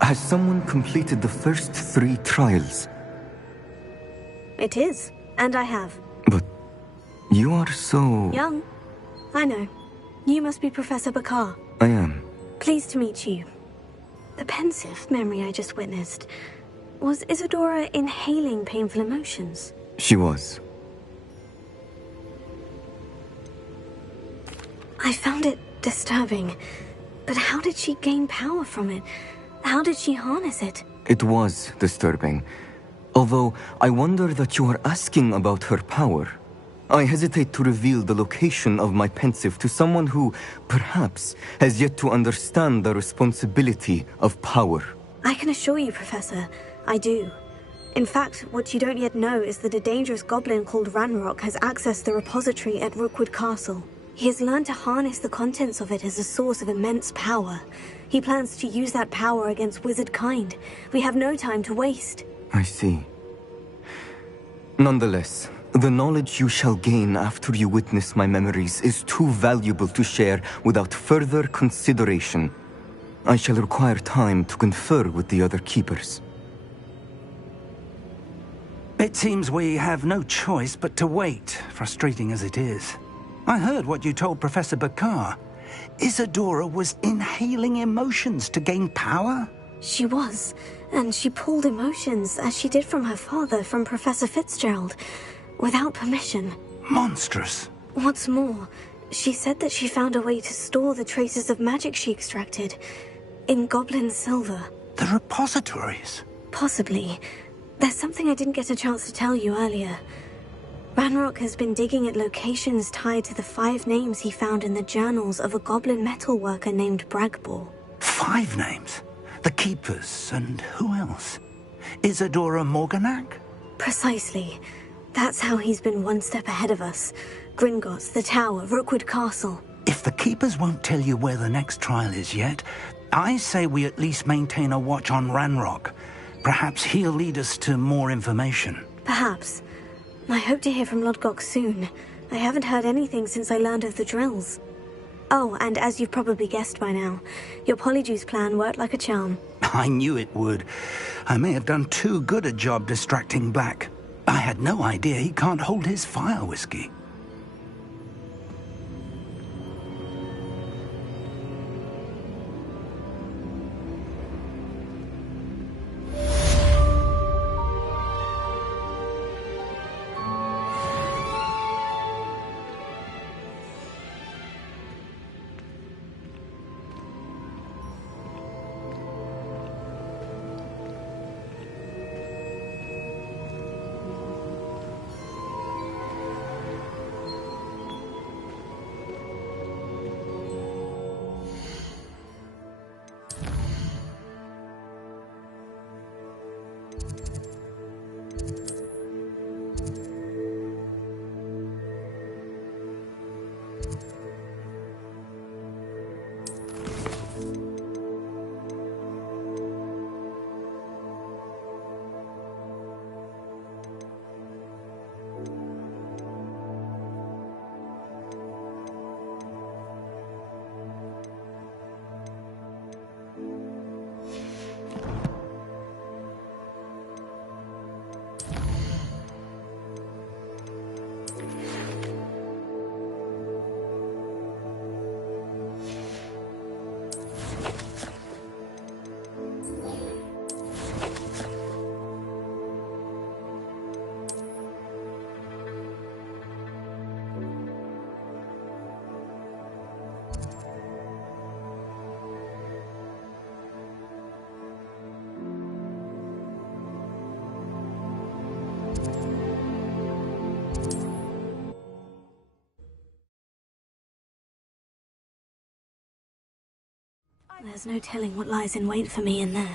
Has someone completed the first 3 trials? It is, and I have. But you are so... Young. I know. You must be Professor Bakar. I am. Pleased to meet you. The pensive memory I just witnessed. Was Isadora inhaling painful emotions? She was. I found it disturbing. But how did she gain power from it? How did she harness it? It was disturbing. Although, I wonder that you are asking about her power. I hesitate to reveal the location of my pensive to someone who, perhaps, has yet to understand the responsibility of power. I can assure you, Professor, I do. In fact, what you don't yet know is that a dangerous goblin called Ranrock has accessed the repository at Rookwood Castle. He has learned to harness the contents of it as a source of immense power. He plans to use that power against wizard kind. We have no time to waste. I see. Nonetheless, the knowledge you shall gain after you witness my memories is too valuable to share without further consideration. I shall require time to confer with the other keepers. It seems we have no choice but to wait, frustrating as it is. I heard what you told Professor Bakar. Isadora was inhaling emotions to gain power? She was, and she pulled emotions, as she did from her father, from Professor Fitzgerald, without permission. Monstrous. What's more, she said that she found a way to store the traces of magic she extracted in goblin silver. The repositories? Possibly. There's something I didn't get a chance to tell you earlier. Ranrock has been digging at locations tied to the 5 names he found in the journals of a goblin metalworker named Bragbor. 5 names? The Keepers, and who else? Isadora Morganac? Precisely. That's how he's been one step ahead of us. Gringotts, the Tower, Rookwood Castle. If the Keepers won't tell you where the next trial is yet, I say we at least maintain a watch on Ranrock. Perhaps he'll lead us to more information. Perhaps. I hope to hear from Lodgok soon. I haven't heard anything since I learned of the drills. Oh, and as you've probably guessed by now, your polyjuice plan worked like a charm. I knew it would. I may have done too good a job distracting Black. I had no idea he can't hold his fire whiskey. There's no telling what lies in wait for me in there.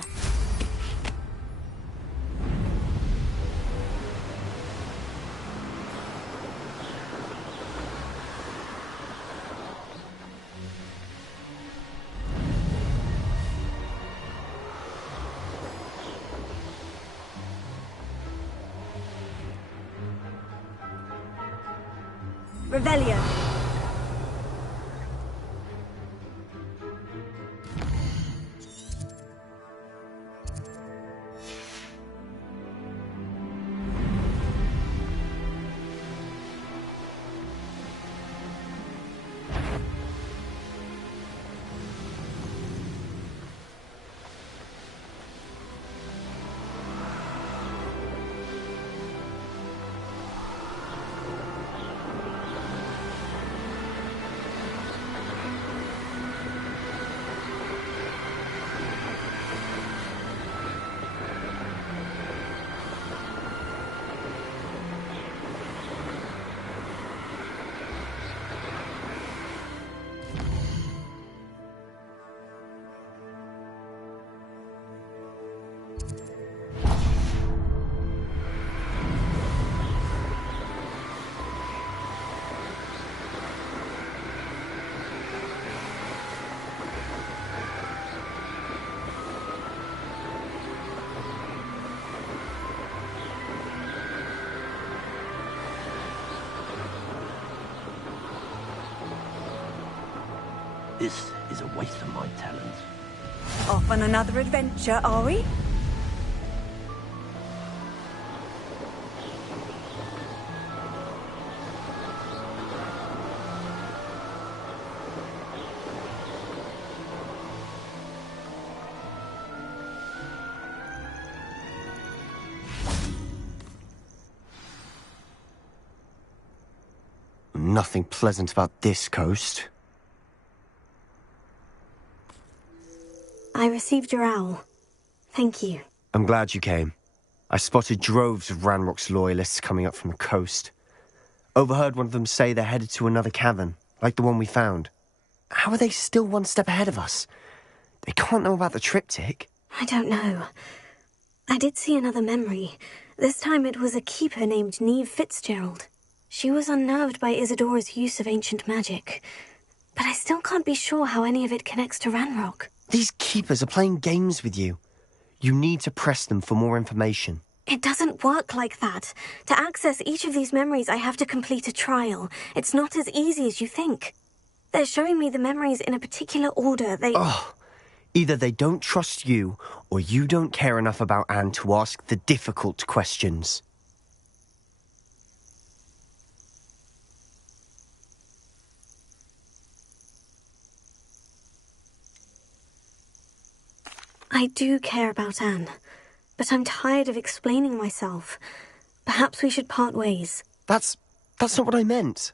Revelio. This is a waste of my talents. Off on another adventure, are we? Nothing pleasant about this coast. I received your owl. Thank you. I'm glad you came. I spotted droves of Ranrock's loyalists coming up from the coast. Overheard one of them say they're headed to another cavern, like the one we found. How are they still one step ahead of us? They can't know about the triptych. I don't know. I did see another memory. This time it was a keeper named Neve Fitzgerald. She was unnerved by Isadora's use of ancient magic. But I still can't be sure how any of it connects to Ranrock. These keepers are playing games with you. You need to press them for more information. It doesn't work like that. To access each of these memories, I have to complete a trial. It's not as easy as you think. They're showing me the memories in a particular order. Either they don't trust you, or you don't care enough about Anne to ask the difficult questions. I do care about Anne, but I'm tired of explaining myself. Perhaps we should part ways. That's not what I meant.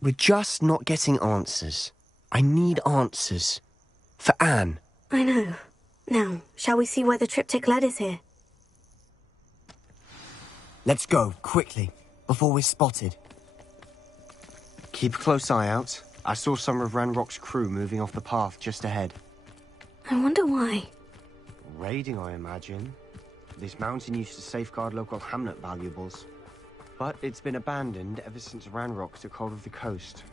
We're just not getting answers. I need answers. For Anne. I know. Now, shall we see where the triptych led us here? Let's go, quickly, before we're spotted. Keep a close eye out. I saw some of Ranrock's crew moving off the path just ahead. I wonder why. Raiding, I imagine. This mountain used to safeguard local hamlet valuables. But it's been abandoned ever since Ranrock took hold of the coast.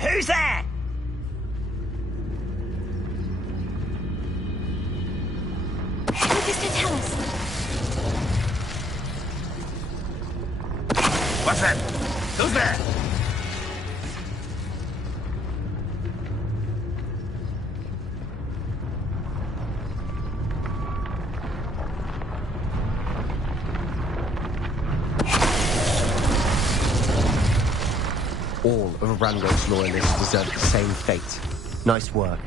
Who's there? Sister, tell us. What's that? Who's there? All of Ranrock's loyalists deserve the same fate. Nice work.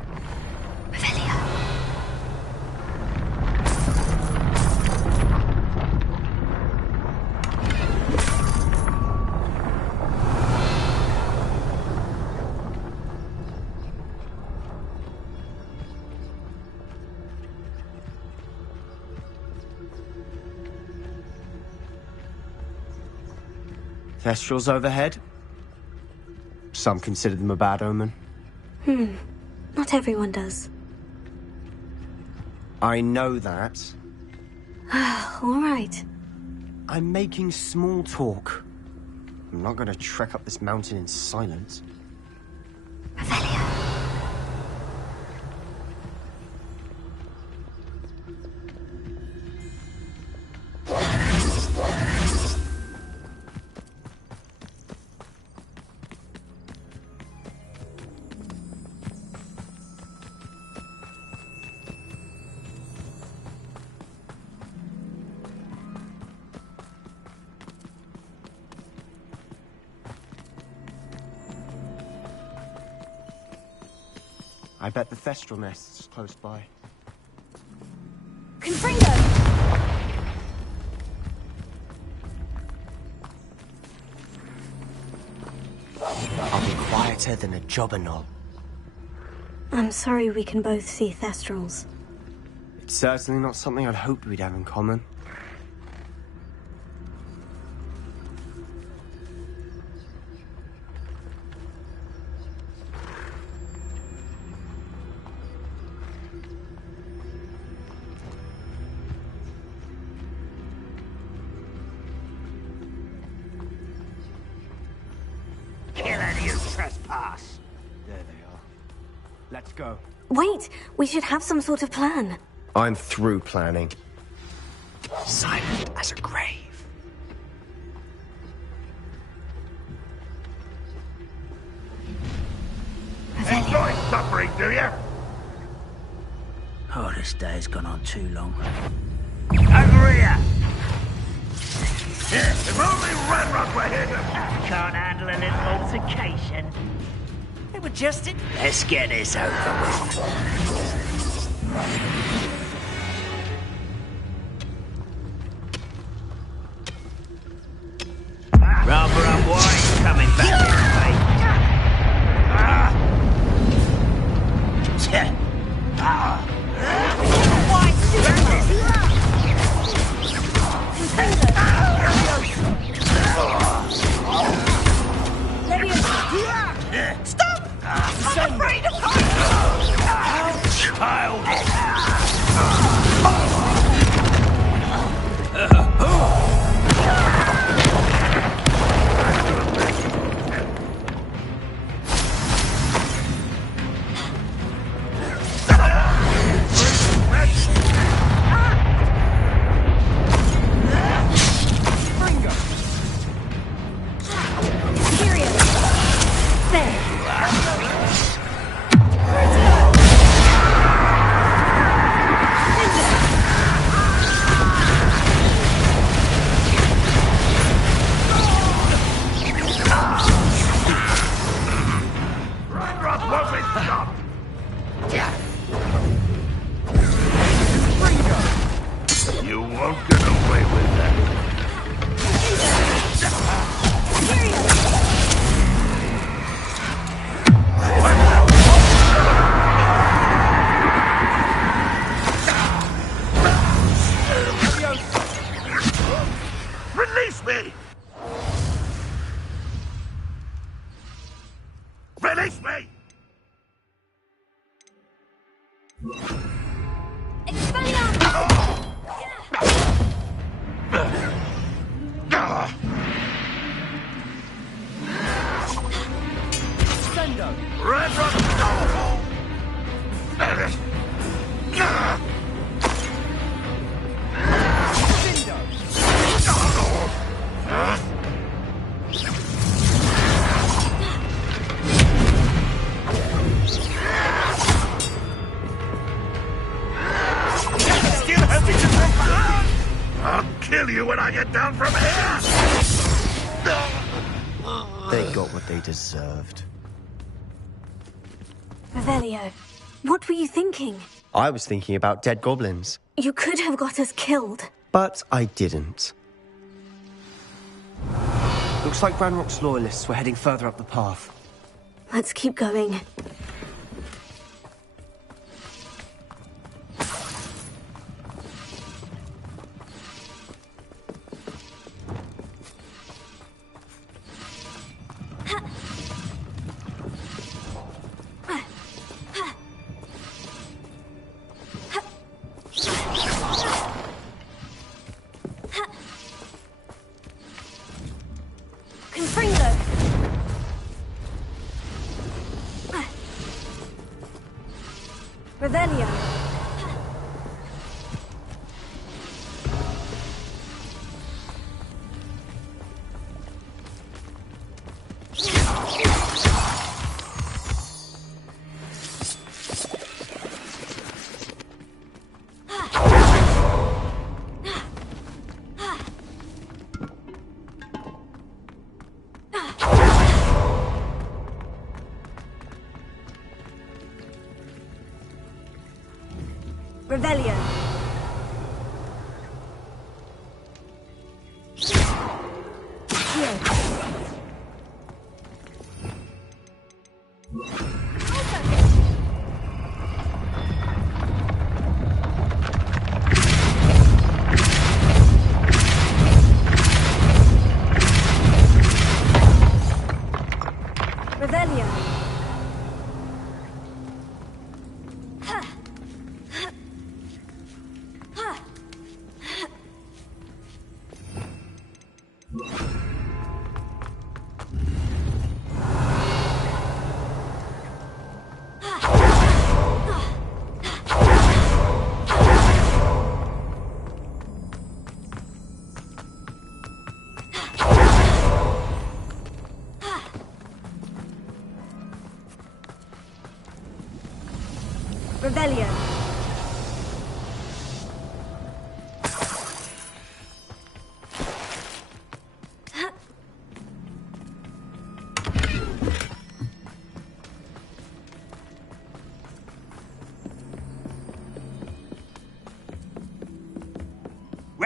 Thestrals overhead? Some consider them a bad omen. Not everyone does. I know that. All right. I'm making small talk. I'm not going to trek up this mountain in silence. I bet the Thestral nest's close by. Confringo! I'll be quieter than a jobberknoll. I'm sorry we can both see Thestrals. Certainly not something I'd hoped we'd have in common. Kill any who trespass. There they are. Let's go. Wait, we should have some sort of plan. I'm through planning. Silent as a grave. Enjoy suffering, do you? Oh, this day's gone on too long. Over here! If only Ranrock were here to... Can't handle a little altercation. They were just in... Let's get this over with. Rather unwise coming back this way. Stop! I'm afraid of heights! How childish! You won't get away with that. Release me! Release me! I'll kill you when I get down from here! They got what they deserved. Revelio, what were you thinking? I was thinking about dead goblins. You could have got us killed. But I didn't. Looks like Ranrock's loyalists were heading further up the path. Let's keep going. Revelio. Revelio.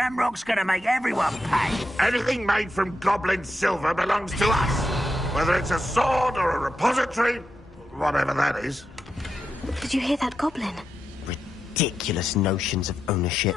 Ramrock's gonna make everyone pay. Anything made from goblin silver belongs to us. Whether it's a sword or a repository, whatever that is. Did you hear that goblin? Ridiculous notions of ownership.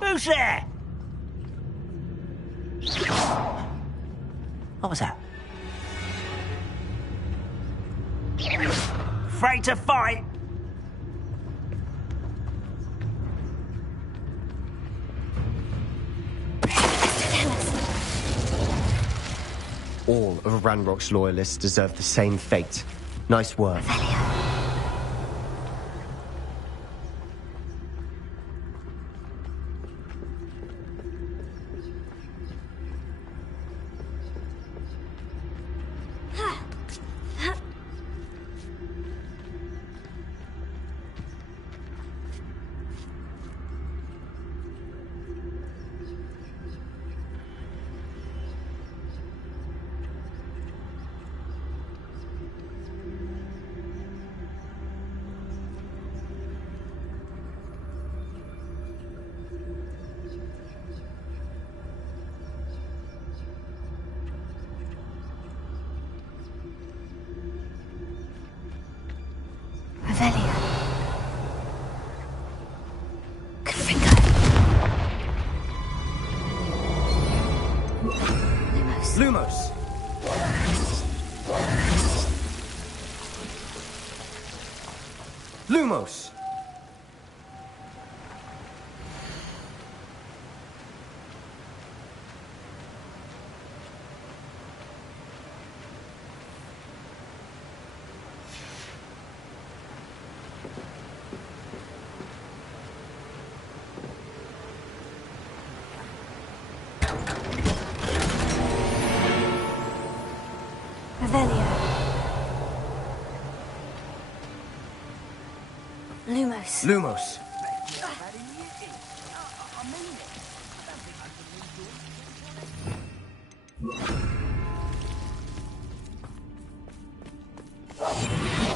Who's there? What was that? Afraid to fight? All of Ranrock's loyalists deserve the same fate. Nice work. Lumos! Lumos! Lumos. Lumos.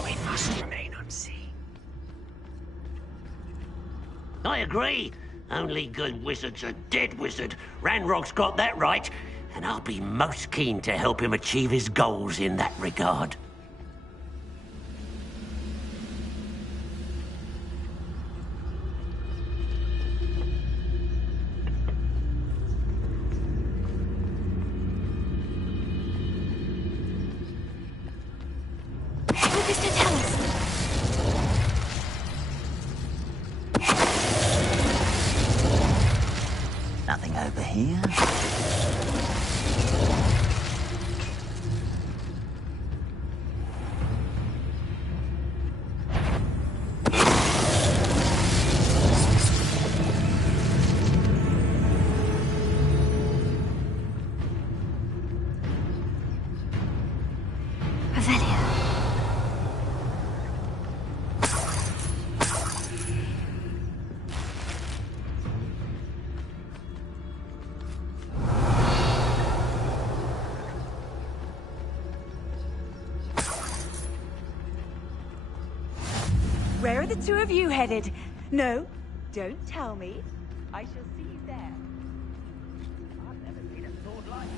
We must remain unseen. I agree. Only good wizard's a dead wizard. Ranrock's got that right, and I'll be most keen to help him achieve his goals in that regard. Nothing over here. Where are the two of you headed? No, don't tell me. I shall see you there. I've never seen a sword like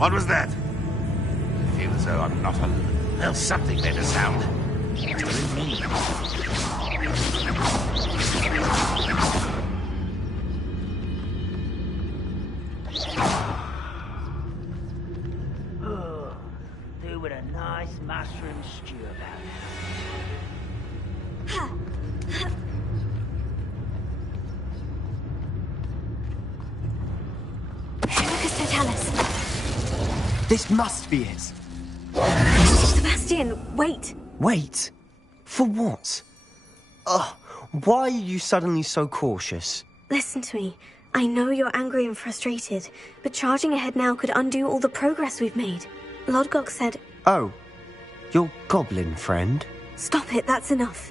What was that? I feel as though I'm not alone. Well, something made a sound. It was me. Do with a nice mushroom stew about Lucas Totalis. This must be it. Sebastian, wait. Wait? For what? Ugh, why are you suddenly so cautious? Listen to me. I know you're angry and frustrated, but charging ahead now could undo all the progress we've made. Lodgok said... Oh, your goblin friend? Stop it, that's enough.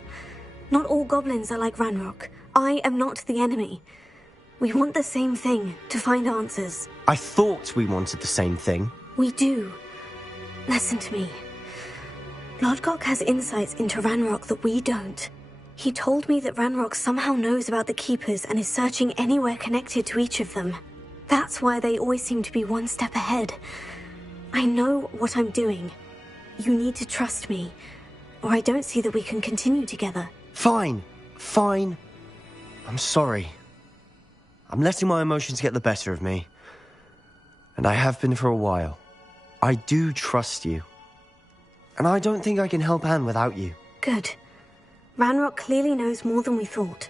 Not all goblins are like Ranrock. I am not the enemy. We want the same thing, to find answers. I thought we wanted the same thing. We do. Listen to me. Lodgok has insights into Ranrock that we don't. He told me that Ranrock somehow knows about the Keepers and is searching anywhere connected to each of them. That's why they always seem to be one step ahead. I know what I'm doing. You need to trust me, or I don't see that we can continue together. Fine. I'm sorry. I'm letting my emotions get the better of me. And I have been for a while. I do trust you. And I don't think I can help Anne without you. Good. Ranrock clearly knows more than we thought.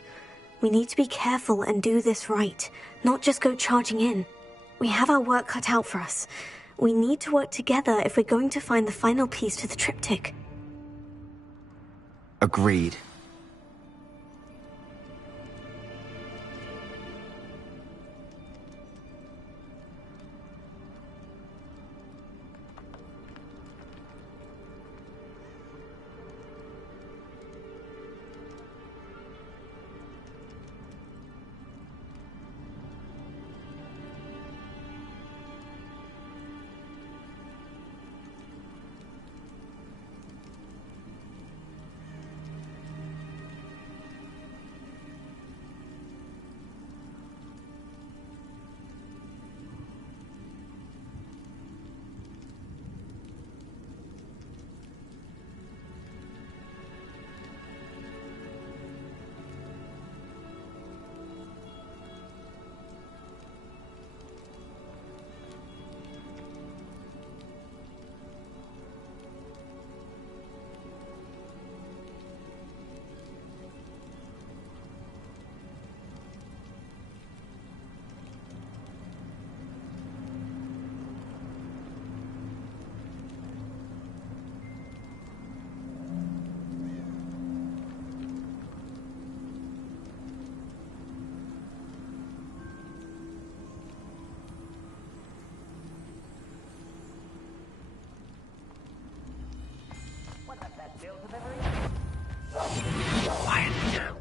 We need to be careful and do this right, not just go charging in. We have our work cut out for us. We need to work together if we're going to find the final piece to the triptych. Agreed. Quiet now.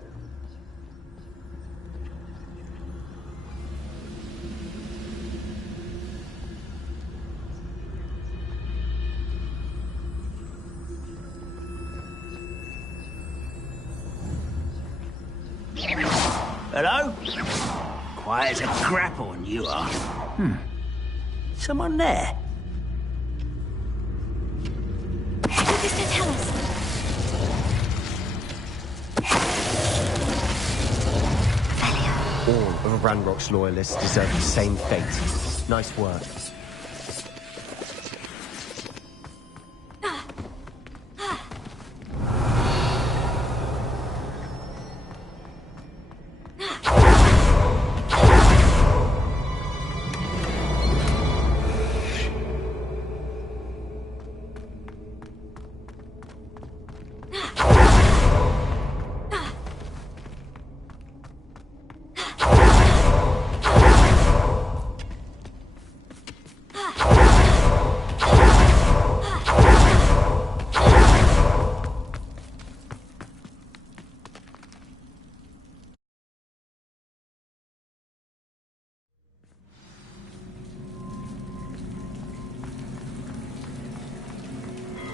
Hello? Quiet as a grapple, you are. Someone there? Mr. Tellus. All of Ranrock's loyalists deserve the same fate. Nice work.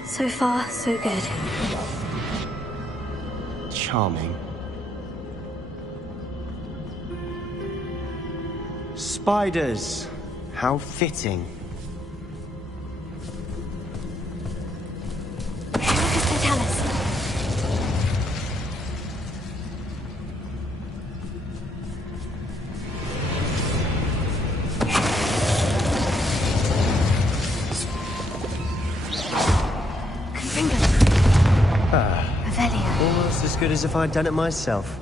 So far, so good. Charming. Spiders! How fitting. Mr. Tellus. Almost as good as if I'd done it myself.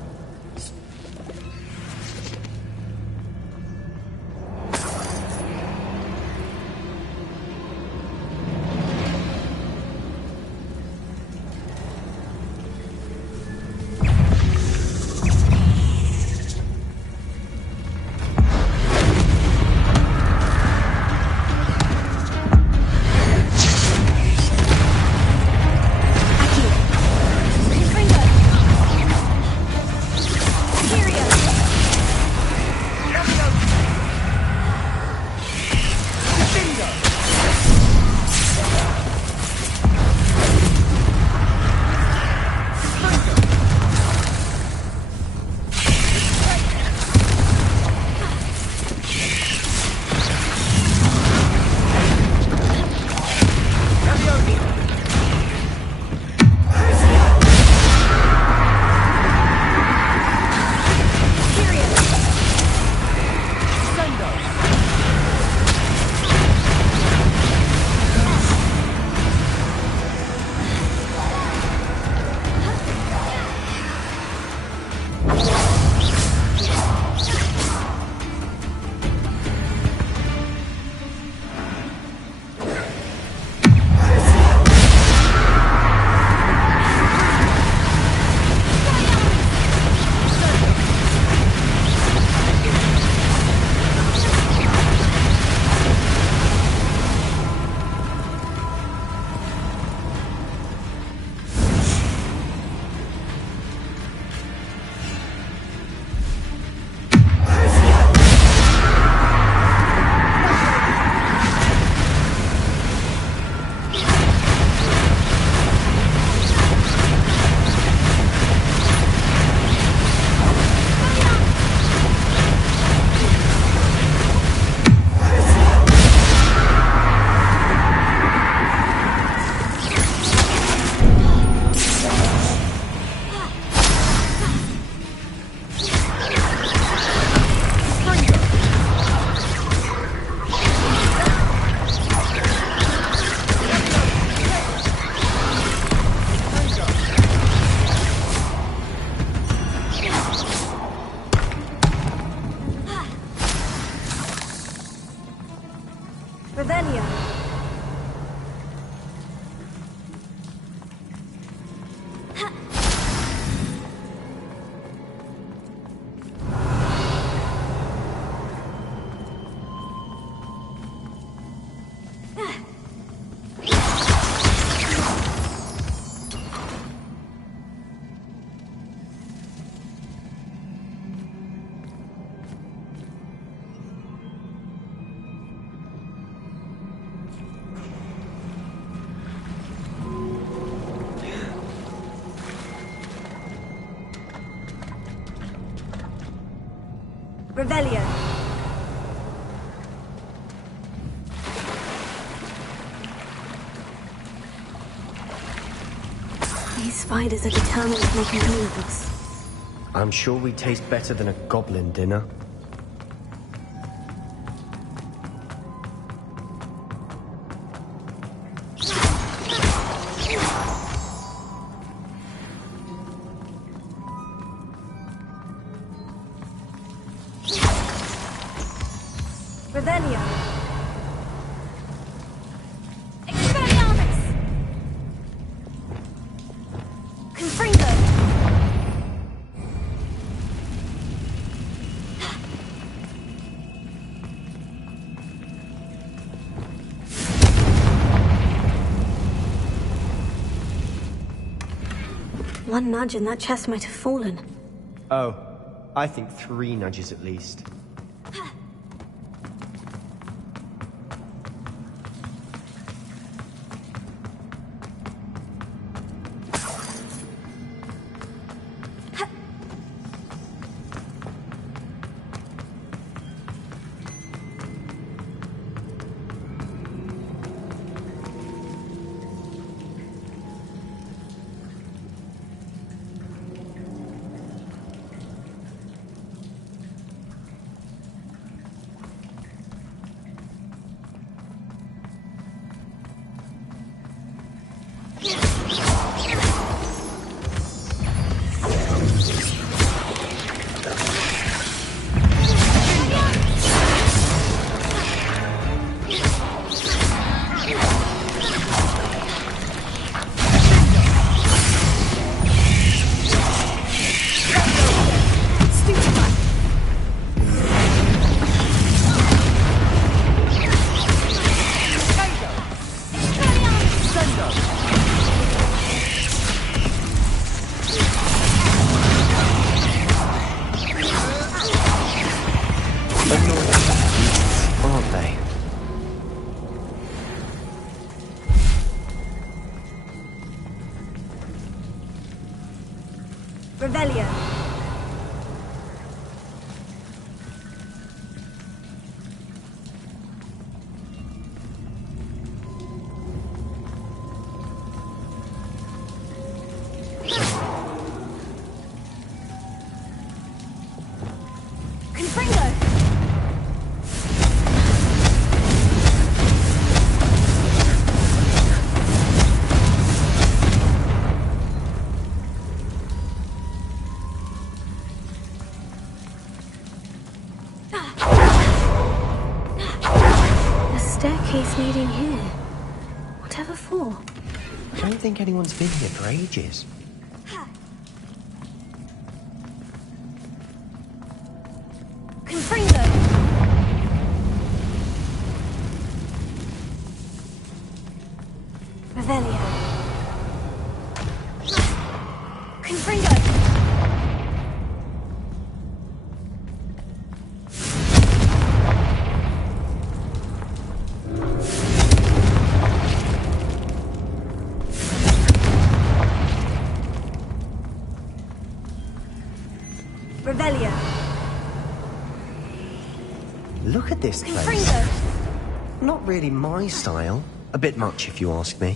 Revelio. These spiders are determined to make a meal of us. I'm sure we taste better than a goblin dinner. Revelio. Expelliarmus! Confringo. One nudge and that chest might have fallen. Oh, I think 3 nudges at least. Aren't they? Revelio. Confringo. The staircase leading here. Whatever for? I don't think anyone's been here for ages. Confringo. Revelio. Confringo. Revelio. Look at this place. Confringo. Not really my style. A bit much, if you ask me.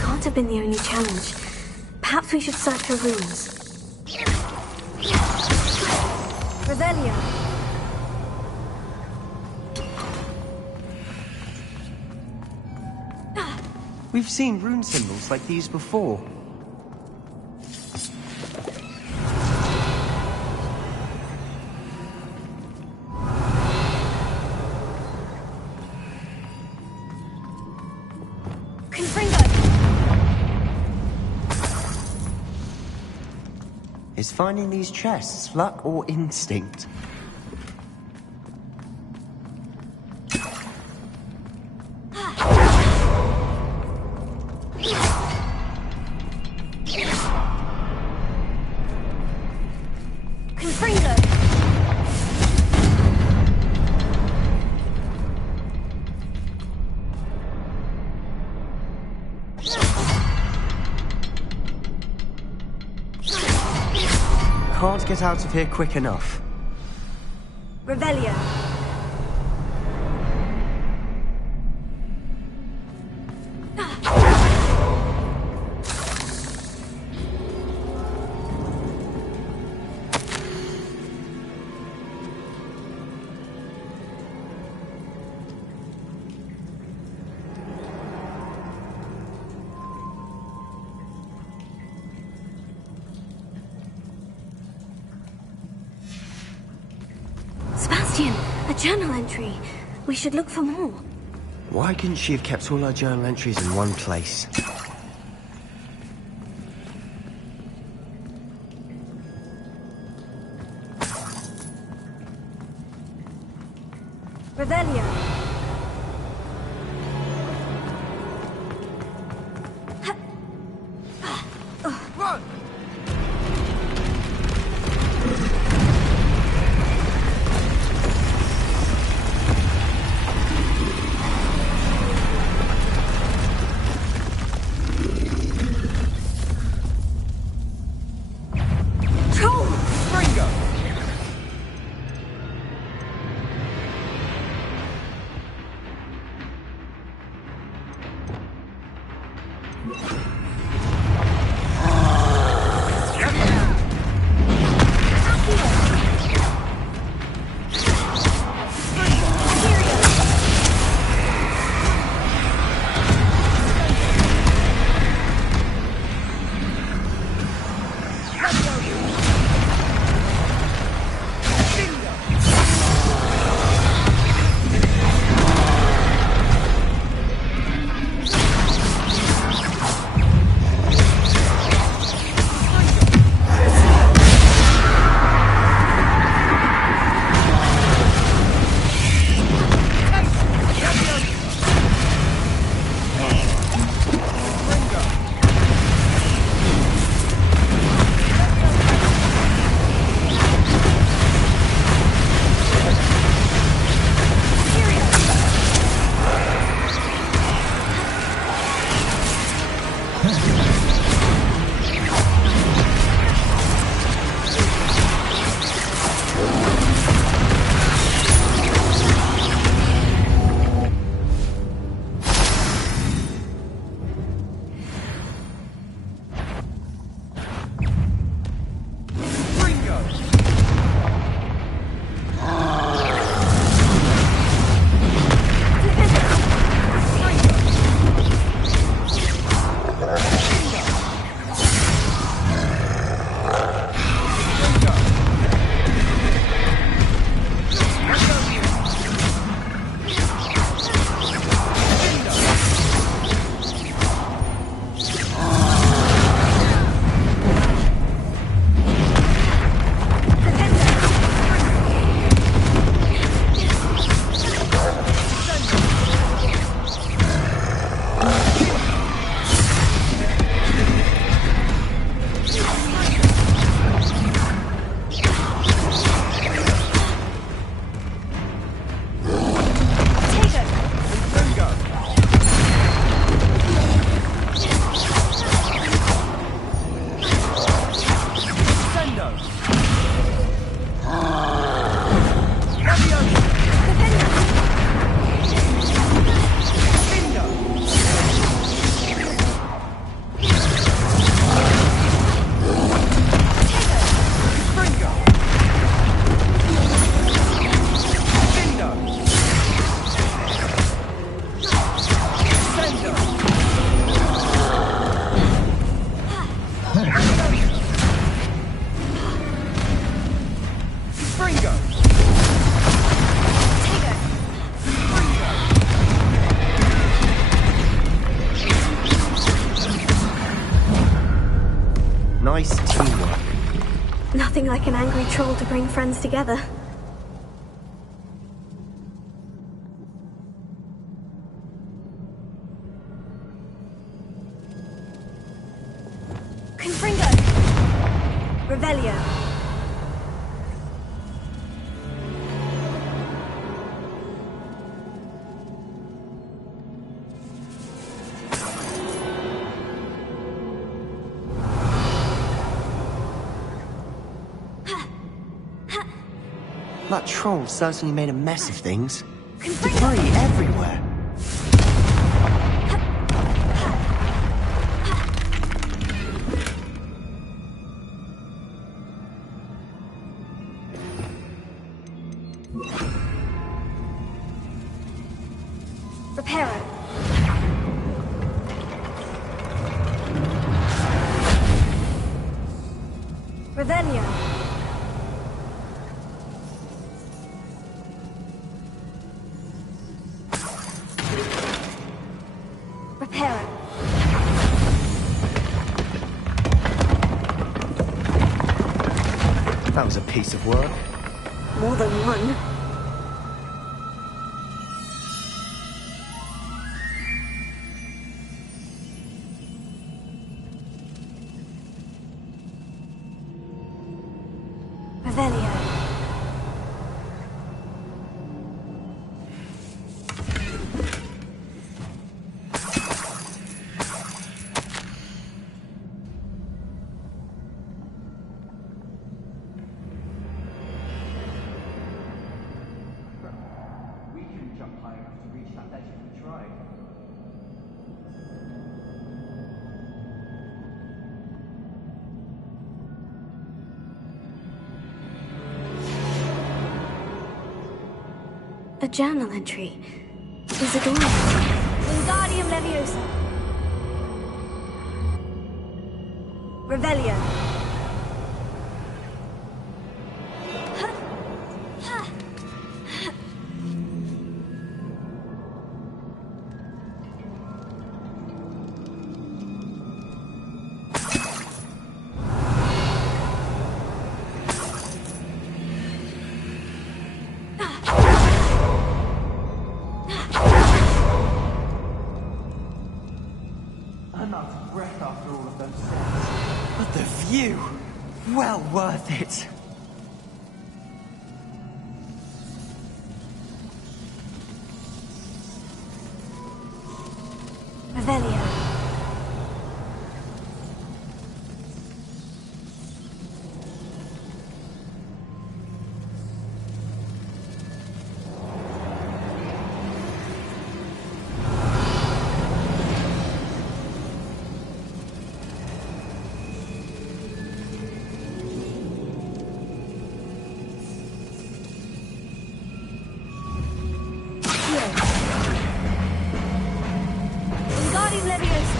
can't have been the only challenge. Perhaps we should search for runes. Revelio. We've seen rune symbols like these before. Is finding these chests luck or instinct? Can't get out of here quick enough. Revelio. A journal entry. We should look for more. Why couldn't she have kept all her journal entries in one place? Revelio. Run! Nice teamwork. Nothing like an angry troll to bring friends together. Confringo! Revelio! That troll certainly made a mess of things. Debris everywhere. Reparo. Revelio. Reparo. That was a piece of work. More than one. Revelio. We couldn't jump high enough to reach that ledge if we tried. A journal entry. Isadora. Wingardium Leviosa. Revelio. I'm out of breath after all of those steps. But the view! Well worth it. Revelio. Wingardium Leviosa.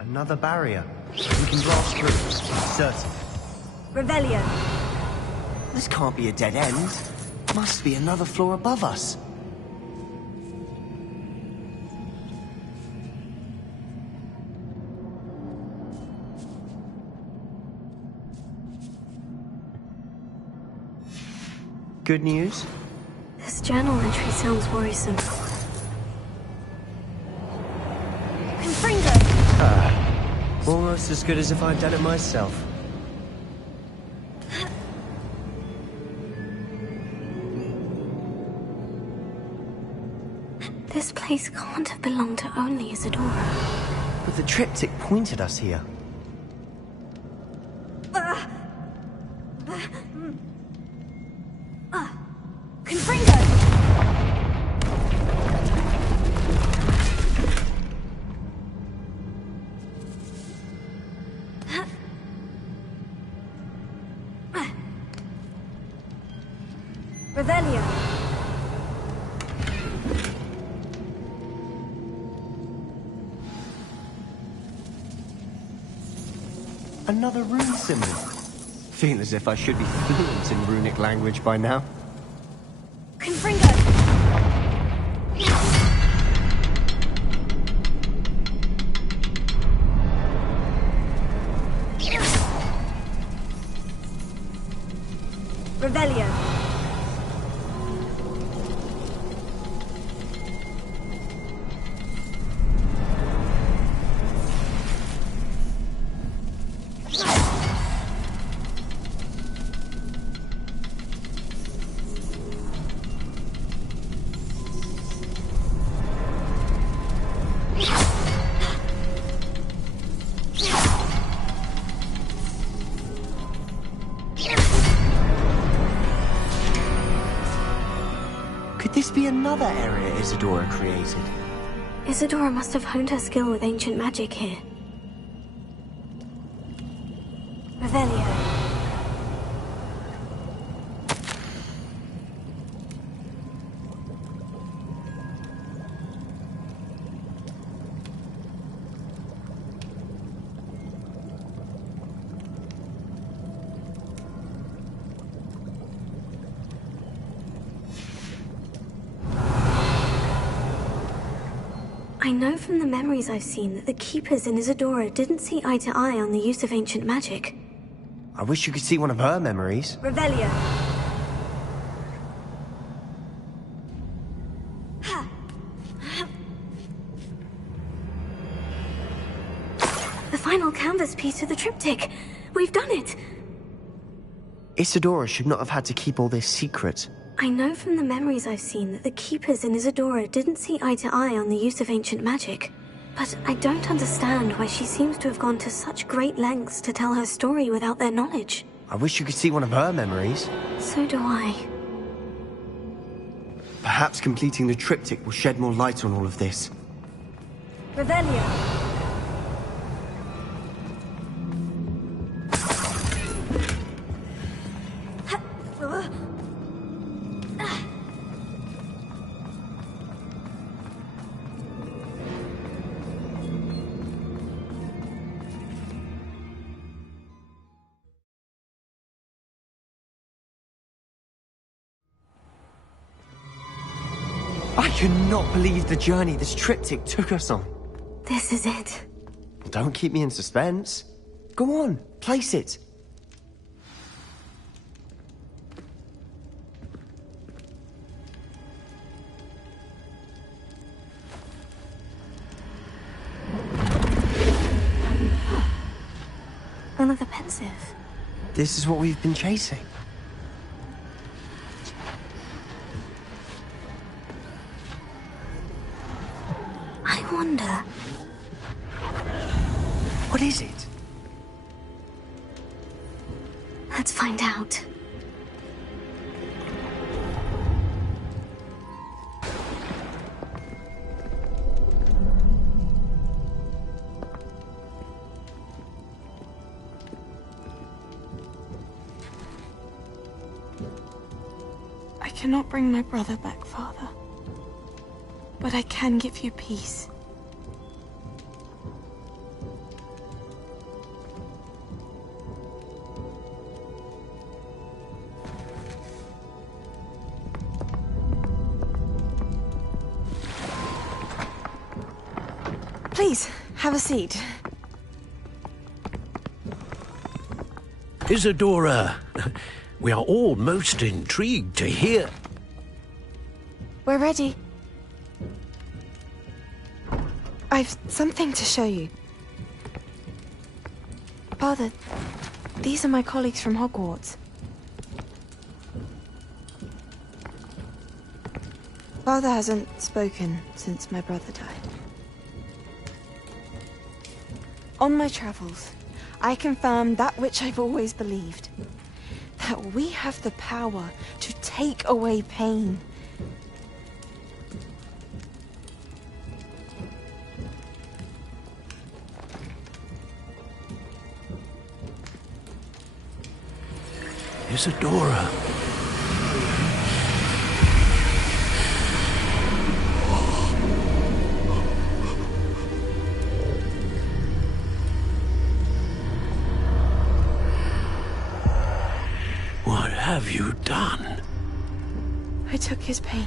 Another barrier. We can blast through. Certain. Revelio. This can't be a dead end. Must be another floor above us. Good news? This journal entry sounds worrisome. Confringo! Almost as good as if I'd done it myself. This place can't have belonged to only Isadora. But the triptych pointed us here. Confringo! Revelio. Another rune symbol. Feel as if I should be fluent in runic language by now. Confringo! Revelio. Could this be another area Isadora created? Isadora must have honed her skill with ancient magic here. Revelio. I know from the memories I've seen that the Keepers in Isadora didn't see eye to eye on the use of ancient magic. I wish you could see one of her memories. Revelio. The final canvas piece of the triptych. We've done it. Isadora should not have had to keep all this secret. I know from the memories I've seen that the Keepers in Isadora didn't see eye to eye on the use of ancient magic. But I don't understand why she seems to have gone to such great lengths to tell her story without their knowledge. I wish you could see one of her memories. So do I. Perhaps completing the triptych will shed more light on all of this. Revelio. I cannot believe the journey this triptych took us on. This is it. Don't keep me in suspense. Go on, place it. Another pensive. This is what we've been chasing. I wonder. What is it? Let's find out. I cannot bring my brother back, Father. But I can give you peace. Please, have a seat. Isadora, we are all most intrigued to hear. We're ready. I've something to show you. Father, these are my colleagues from Hogwarts. Father hasn't spoken since my brother died. On my travels, I confirmed that which I've always believed. That we have the power to take away pain. Isadora. have you done? I took his pain.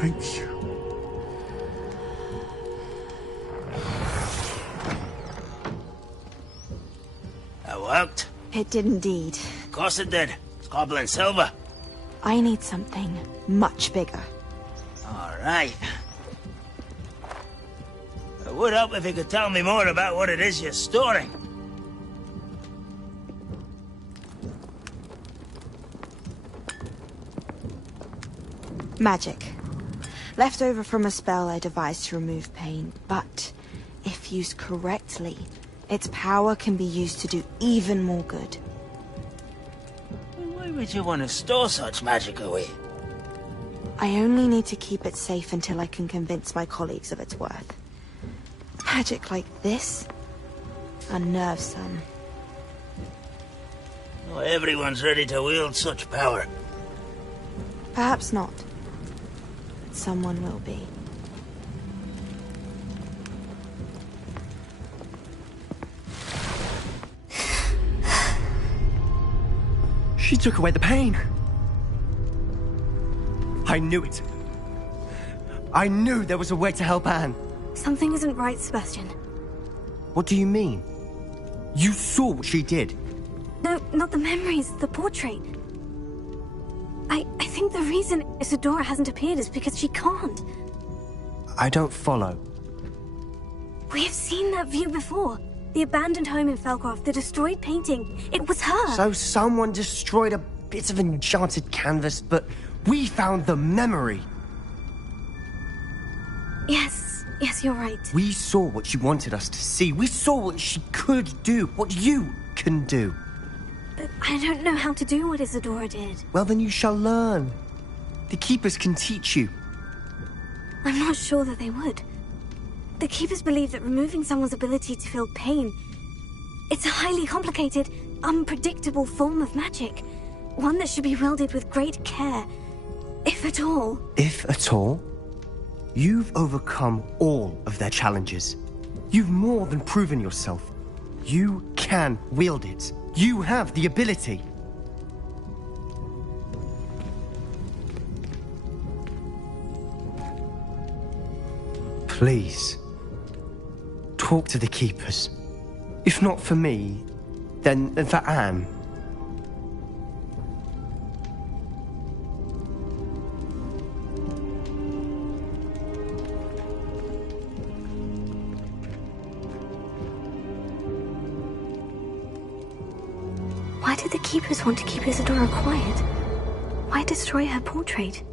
Thank you. That worked? It did indeed. Of course it did. It's goblin silver. I need something much bigger. All right. It would help if you could tell me more about what it is you're storing. Magic. Left over from a spell I devised to remove pain, but if used correctly, its power can be used to do even more good. Why would you want to store such magic away? I only need to keep it safe until I can convince my colleagues of its worth. Magic like this unnerves some. Not everyone's ready to wield such power. Perhaps not. But someone will be. She took away the pain. I knew it. I knew there was a way to help Anne. Something isn't right, Sebastian. What do you mean? You saw what she did. No, not the memories, the portrait. I think the reason Isadora hasn't appeared is because she can't. I don't follow. We have seen that view before. The abandoned home in Felcroft, the destroyed painting. It was her. So someone destroyed a bit of enchanted canvas, but we found the memory. Yes, you're right. We saw what she wanted us to see. We saw what she could do, what you can do. But I don't know how to do what Isadora did. Well, then you shall learn. The Keepers can teach you. I'm not sure that they would. The Keepers believe that removing someone's ability to feel pain, it's a highly complicated, unpredictable form of magic. One that should be wielded with great care, if at all. If at all? You've overcome all of their challenges. You've more than proven yourself. You can wield it. You have the ability. Please, talk to the Keepers. If not for me, then for Anne. Why did the Keepers want to keep Isadora quiet? Why destroy her portrait?